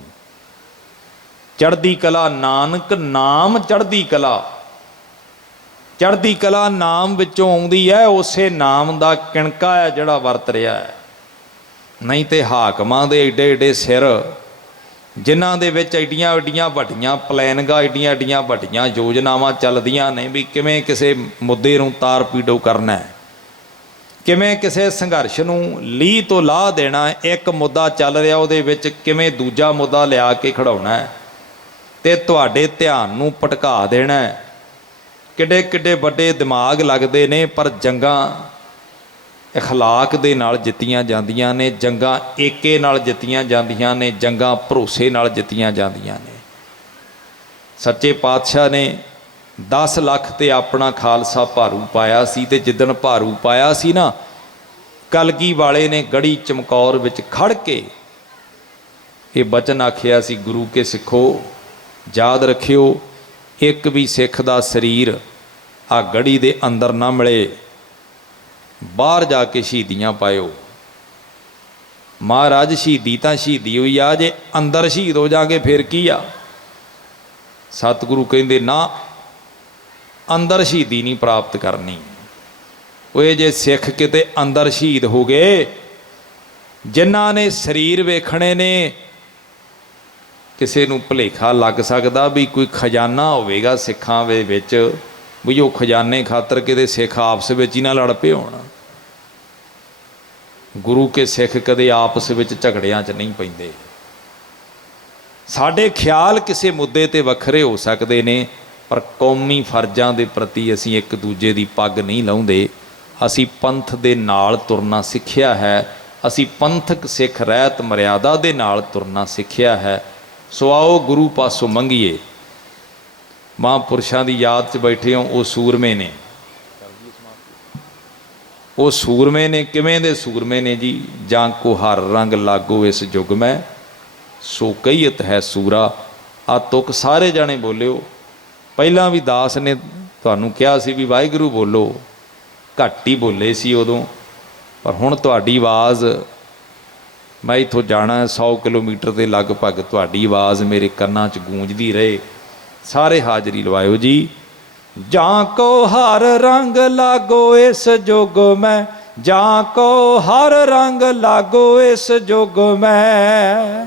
ਚੜ੍ਹਦੀ ਕਲਾ ਨਾਨਕ ਨਾਮ ਚੜ੍ਹਦੀ ਕਲਾ, ਚੜ੍ਹਦੀ ਕਲਾ ਨਾਮ ਵਿੱਚੋਂ ਆਉਂਦੀ ਹੈ। ਉਸੇ ਨਾਮ ਦਾ ਕਿਣਕਾ ਹੈ ਜਿਹੜਾ ਵਰਤ ਰਿਹਾ ਹੈ। ਨਹੀਂ ਤੇ ਹਾਕਮਾਂ ਦੇ ਏਡੇ ਏਡੇ ਸਿਰ, ਜਿਨ੍ਹਾਂ ਦੇ ਵਿੱਚ ਐਡੀਆਂ ਐਡੀਆਂ ਵੱਡੀਆਂ ਪਲੈਨਿੰਗਾਂ, ਐਡੀਆਂ ਐਡੀਆਂ ਵੱਡੀਆਂ ਯੋਜਨਾਵਾਂ ਚੱਲਦੀਆਂ ਨੇ ਵੀ ਕਿਵੇਂ ਕਿਸੇ ਮੁੱਦੇ ਨੂੰ ਤਾਰ ਪੀੜੋ ਕਰਨਾ ਹੈ, ਕਿਵੇਂ ਕਿਸੇ ਸੰਘਰਸ਼ ਨੂੰ ਲੀਹ ਤੋਂ ਲਾਹ ਦੇਣਾ। ਇੱਕ ਮੁੱਦਾ ਚੱਲ ਰਿਹਾ, ਉਹਦੇ ਵਿੱਚ ਕਿਵੇਂ ਦੂਜਾ ਮੁੱਦਾ ਲਿਆ ਕੇ ਖੜਾਉਣਾ ਹੈ ਤੇ ਤੁਹਾਡੇ ਧਿਆਨ ਨੂੰ ਭਟਕਾ ਦੇਣਾ ਹੈ। ਕਿੱਡੇ ਕਿੱਡੇ ਵੱਡੇ ਦਿਮਾਗ ਲੱਗਦੇ ਨੇ, ਪਰ ਜੰਗਾਂ ਅਖਲਾਕ ਦੇ ਨਾਲ ਜਿੱਤੀਆਂ ਜਾਂਦੀਆਂ ਨੇ, ਜੰਗਾਂ ਏਕੇ ਨਾਲ ਜਿੱਤੀਆਂ ਜਾਂਦੀਆਂ ਨੇ, ਜੰਗਾਂ ਭਰੋਸੇ ਨਾਲ ਜਿੱਤੀਆਂ ਜਾਂਦੀਆਂ ਨੇ। ਸੱਚੇ ਪਾਤਸ਼ਾਹ ਨੇ 10 ਲੱਖ ਤੇ ਆਪਣਾ ਖਾਲਸਾ ਭਾਰੂ ਪਾਇਆ ਸੀ। ਤੇ ਜਿੱਦਣ ਭਾਰੂ ਪਾਇਆ ਸੀ ਨਾ, ਕਲਗੀ ਵਾਲੇ ਨੇ ਗੜੀ ਚਮਕੌਰ ਵਿੱਚ ਖੜ ਕੇ ਇਹ ਬਚਨ ਆਖਿਆ ਸੀ, ਗੁਰੂ ਕੇ ਸਿੱਖੋ ਯਾਦ ਰੱਖਿਓ, ਇੱਕ ਵੀ ਸਿੱਖ ਦਾ ਸਰੀਰ ਆ ਗੜੀ ਦੇ ਅੰਦਰ ਨਾ ਮਿਲੇ, ਬਾਹਰ ਜਾ ਕੇ ਸ਼ਹੀਦੀਆਂ ਪਾਇਓ। ਮਹਾਰਾਜ ਸ਼ਹੀਦੀ ਤਾਂ ਸ਼ਹੀਦੀ ਹੋਈ ਆ, ਜੇ ਅੰਦਰ ਸ਼ਹੀਦ ਹੋ ਜਾਗੇ ਫਿਰ ਕੀ ਆ? ਸਤਿਗੁਰੂ ਕਹਿੰਦੇ ਨਾ, ਅੰਦਰ ਸ਼ਹੀਦੀ ਨਹੀਂ ਪ੍ਰਾਪਤ ਕਰਨੀ। ਉਹ ਜੇ ਸਿੱਖ ਕਿਤੇ ਅੰਦਰ ਸ਼ਹੀਦ ਹੋ ਗਏ, ਜਿਨ੍ਹਾਂ ਨੇ ਸਰੀਰ ਵੇਖਣੇ ਨੇ, ਕਿਸੇ ਨੂੰ ਭੁਲੇਖਾ ਲੱਗ ਸਕਦਾ ਵੀ ਕੋਈ ਖਜ਼ਾਨਾ ਹੋਵੇਗਾ ਸਿੱਖਾਂ ਦੇ ਵਿੱਚ, ਵੀ ਉਹ ਖਜ਼ਾਨੇ ਖਾਤਰ ਕਿਤੇ ਸਿੱਖ ਆਪਸ ਵਿੱਚ ਹੀ ਨਾ ਲੜ ਪਏ ਹੋਣ। ਗੁਰੂ ਕੇ ਸਿੱਖ ਕਦੇ ਆਪਸ ਵਿੱਚ ਝਗੜਿਆਂ 'ਚ ਨਹੀਂ ਪੈਂਦੇ। ਸਾਡੇ ਖਿਆਲ ਕਿਸੇ ਮੁੱਦੇ 'ਤੇ ਵੱਖਰੇ ਹੋ ਸਕਦੇ ਨੇ, ਪਰ ਕੌਮੀ ਫਰਜ਼ਾਂ ਦੇ ਪ੍ਰਤੀ ਅਸੀਂ ਇੱਕ ਦੂਜੇ ਦੀ ਪੱਗ ਨਹੀਂ ਲਾਹੁੰਦੇ। ਅਸੀਂ ਪੰਥ ਦੇ ਨਾਲ ਤੁਰਨਾ ਸਿੱਖਿਆ ਹੈ। ਅਸੀਂ ਪੰਥਕ ਸਿੱਖ ਰਹਿਤ ਮਰਿਆਦਾ ਦੇ ਨਾਲ ਤੁਰਨਾ ਸਿੱਖਿਆ ਹੈ। ਸੋ ਆਓ ਗੁਰੂ ਪਾਸੋਂ ਮੰਗੀਏ। ਮਹਾਂਪੁਰਸ਼ਾਂ ਦੀ ਯਾਦ 'ਚ ਬੈਠੇ ਹੋ। ਉਹ ਸੂਰਮੇ ਨੇ, ਉਹ ਸੂਰਮੇ ਨੇ। ਕਿਵੇਂ ਦੇ ਸੂਰਮੇ ਨੇ ਜੀ? ਜਾਂ ਕੋ ਹਰ ਰੰਗ ਲਾਗੋ ਇਸ ਯੁੱਗ ਮੈਂ, ਸੋ ਕਹੀਤ ਹੈ ਸੂਰਾ। ਆ ਤੁਕ ਸਾਰੇ ਜਾਣੇ ਬੋਲਿਓ। ਪਹਿਲਾਂ ਵੀ ਦਾਸ ਨੇ ਤੁਹਾਨੂੰ ਕਿਹਾ ਸੀ ਵੀ ਵਾਹਿਗੁਰੂ ਬੋਲੋ, ਘੱਟ ਹੀ ਬੋਲੇ ਸੀ ਉਦੋਂ, ਪਰ ਹੁਣ ਤੁਹਾਡੀ ਆਵਾਜ਼, ਮੈਂ ਇੱਥੋਂ ਜਾਣਾ 100 ਕਿਲੋਮੀਟਰ ਦੇ ਲਗਭਗ, ਤੁਹਾਡੀ ਆਵਾਜ਼ ਮੇਰੇ ਕੰਨਾਂ 'ਚ ਗੂੰਜਦੀ ਰਹੇ। ਸਾਰੇ ਹਾਜ਼ਰੀ ਲਵਾਇਓ ਜੀ। ਜਾਂ ਕੋ ਹਰ ਰੰਗ ਲਾਗੋ ਇਸ ਜੁਗ ਮੈਂ, ਜਾਂ ਕੋ ਹਰ ਰੰਗ ਲਾਗੋ ਇਸ ਜੁਗ ਮੈਂ।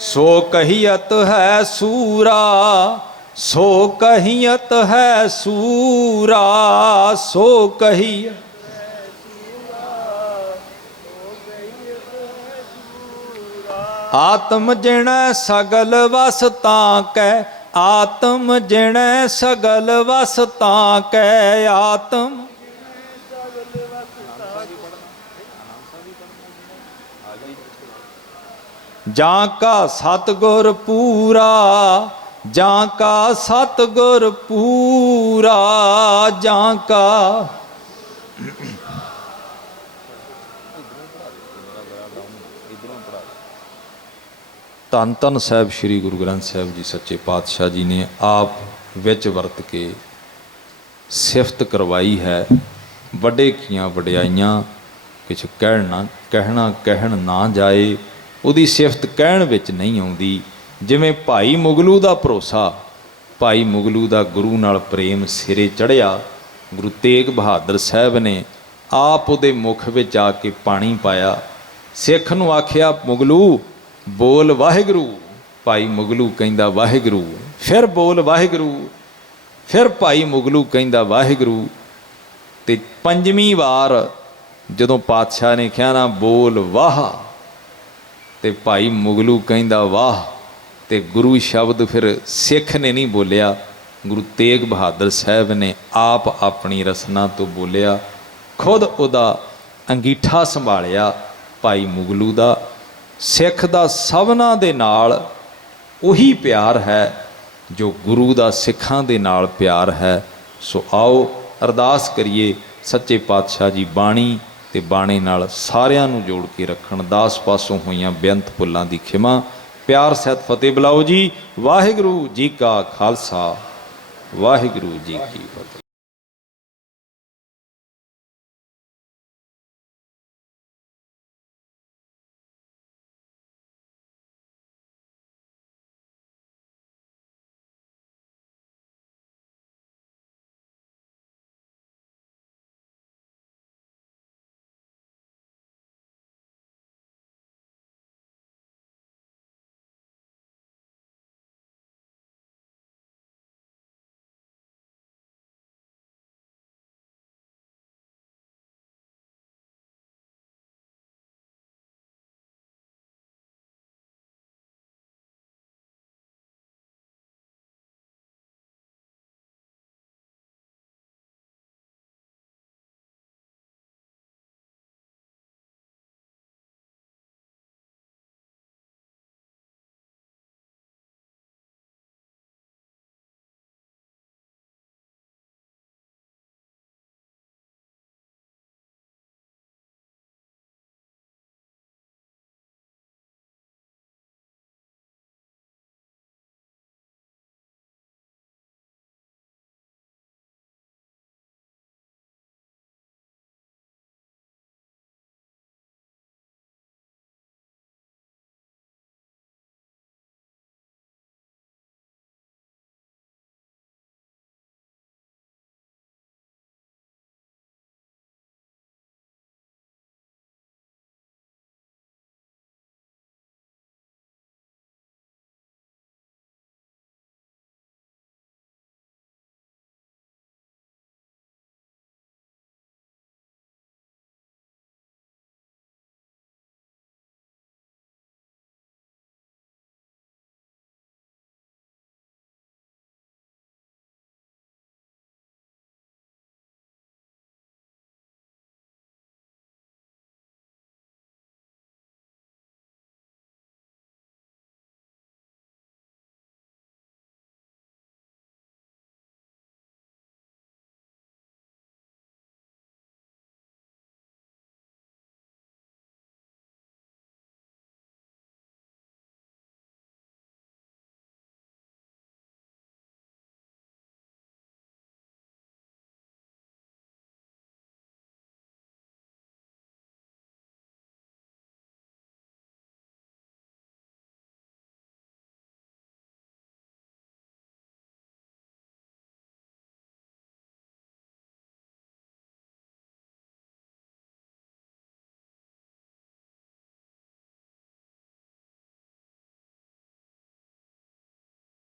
ਸੋ ਕਹੀਅਤ ਹੈ ਸੂਰਾ, ਸੋ ਕਹੀਅਤ ਹੈ ਸੂਰਾ, ਸੋ ਕਹੀਅਤ ਆਤਮ ਜਿਣੈ ਸਗਲ ਵਸ ਤਾਂ ਕੈ, आत्म जिणै सगल वस तां कै आत्म जां का सतगुर पूरा, जां का सतगुर पूरा, जां का ਧੰਨ ਧੰਨ ਸਾਹਿਬ ਸ੍ਰੀ ਗੁਰੂ ਗ੍ਰੰਥ ਸਾਹਿਬ ਜੀ ਸੱਚੇ ਪਾਤਸ਼ਾਹ ਜੀ ਨੇ ਆਪ ਵਿੱਚ ਵਰਤ ਕੇ ਸਿਫਤ ਕਰਵਾਈ ਹੈ। ਵੱਡੇ ਕੀਆਂ ਵਡਿਆਈਆਂ ਕੁਛ ਕਹਿਣ ਨਾ ਜਾਏ, ਉਹਦੀ ਸਿਫਤ ਕਹਿਣ ਵਿੱਚ ਨਹੀਂ ਆਉਂਦੀ। ਜਿਵੇਂ ਭਾਈ ਮੁਗਲੂ ਦਾ ਭਰੋਸਾ, ਭਾਈ ਮੁਗਲੂ ਦਾ ਗੁਰੂ ਨਾਲ ਪ੍ਰੇਮ ਸਿਰੇ ਚੜ੍ਹਿਆ, ਗੁਰੂ ਤੇਗ ਬਹਾਦਰ ਸਾਹਿਬ ਨੇ ਆਪ ਉਹਦੇ ਮੁਖ ਵਿੱਚ ਆ ਕੇ ਪਾਣੀ ਪਾਇਆ। ਸਿੱਖ ਨੂੰ ਆਖਿਆ ਮੁਗਲੂ ਬੋਲ ਵਾਹਿਗੁਰੂ, ਭਾਈ ਮੁਗਲੂ ਕਹਿੰਦਾ ਵਾਹਿਗੁਰੂ, ਫਿਰ ਬੋਲ ਵਾਹਿਗੁਰੂ, ਫਿਰ ਭਾਈ ਮੁਗਲੂ ਕਹਿੰਦਾ ਵਾਹਿਗੁਰੂ। ਤੇ ਪੰਜਵੀਂ ਵਾਰ ਜਦੋਂ ਪਾਤਸ਼ਾਹ ਨੇ ਕਿਹਾ ਨਾ ਬੋਲ ਵਾਹ, ਤੇ ਭਾਈ ਮੁਗਲੂ ਕਹਿੰਦਾ ਵਾਹ, ਤੇ ਗੁਰੂ ਸ਼ਬਦ ਫਿਰ ਸਿੱਖ ਨੇ ਨਹੀਂ ਬੋਲਿਆ, ਗੁਰੂ ਤੇਗ ਬਹਾਦਰ ਸਾਹਿਬ ਨੇ ਆਪ ਆਪਣੀ ਰਸਨਾ ਤੋਂ ਬੋਲਿਆ। ਖੁਦ ਉਹਦਾ ਅੰਗੀਠਾ ਸੰਭਾਲਿਆ ਭਾਈ ਮੁਗਲੂ ਦਾ। ਸਿੱਖ ਦਾ ਸਭਨਾਂ ਦੇ ਨਾਲ ਉਹੀ ਪਿਆਰ ਹੈ ਜੋ ਗੁਰੂ ਦਾ ਸਿੱਖਾਂ ਦੇ ਨਾਲ ਪਿਆਰ ਹੈ। ਸੋ ਆਓ ਅਰਦਾਸ ਕਰੀਏ ਸੱਚੇ ਪਾਤਸ਼ਾਹ ਜੀ ਬਾਣੀ ਤੇ ਬਾਣੇ ਨਾਲ ਸਾਰਿਆਂ ਨੂੰ ਜੋੜ ਕੇ ਰੱਖਣ। ਦਾਸ ਪਾਸੋਂ ਹੋਈਆਂ ਬੇਅੰਤ ਭੁੱਲਾਂ ਦੀ ਖਿਮਾ। ਪਿਆਰ ਸਹਿਤ ਫਤਿਹ ਬੁਲਾਓ ਜੀ। ਵਾਹਿਗੁਰੂ ਜੀ ਕਾ ਖਾਲਸਾ, ਵਾਹਿਗੁਰੂ ਜੀ ਕੀ ਫਤਿਹ।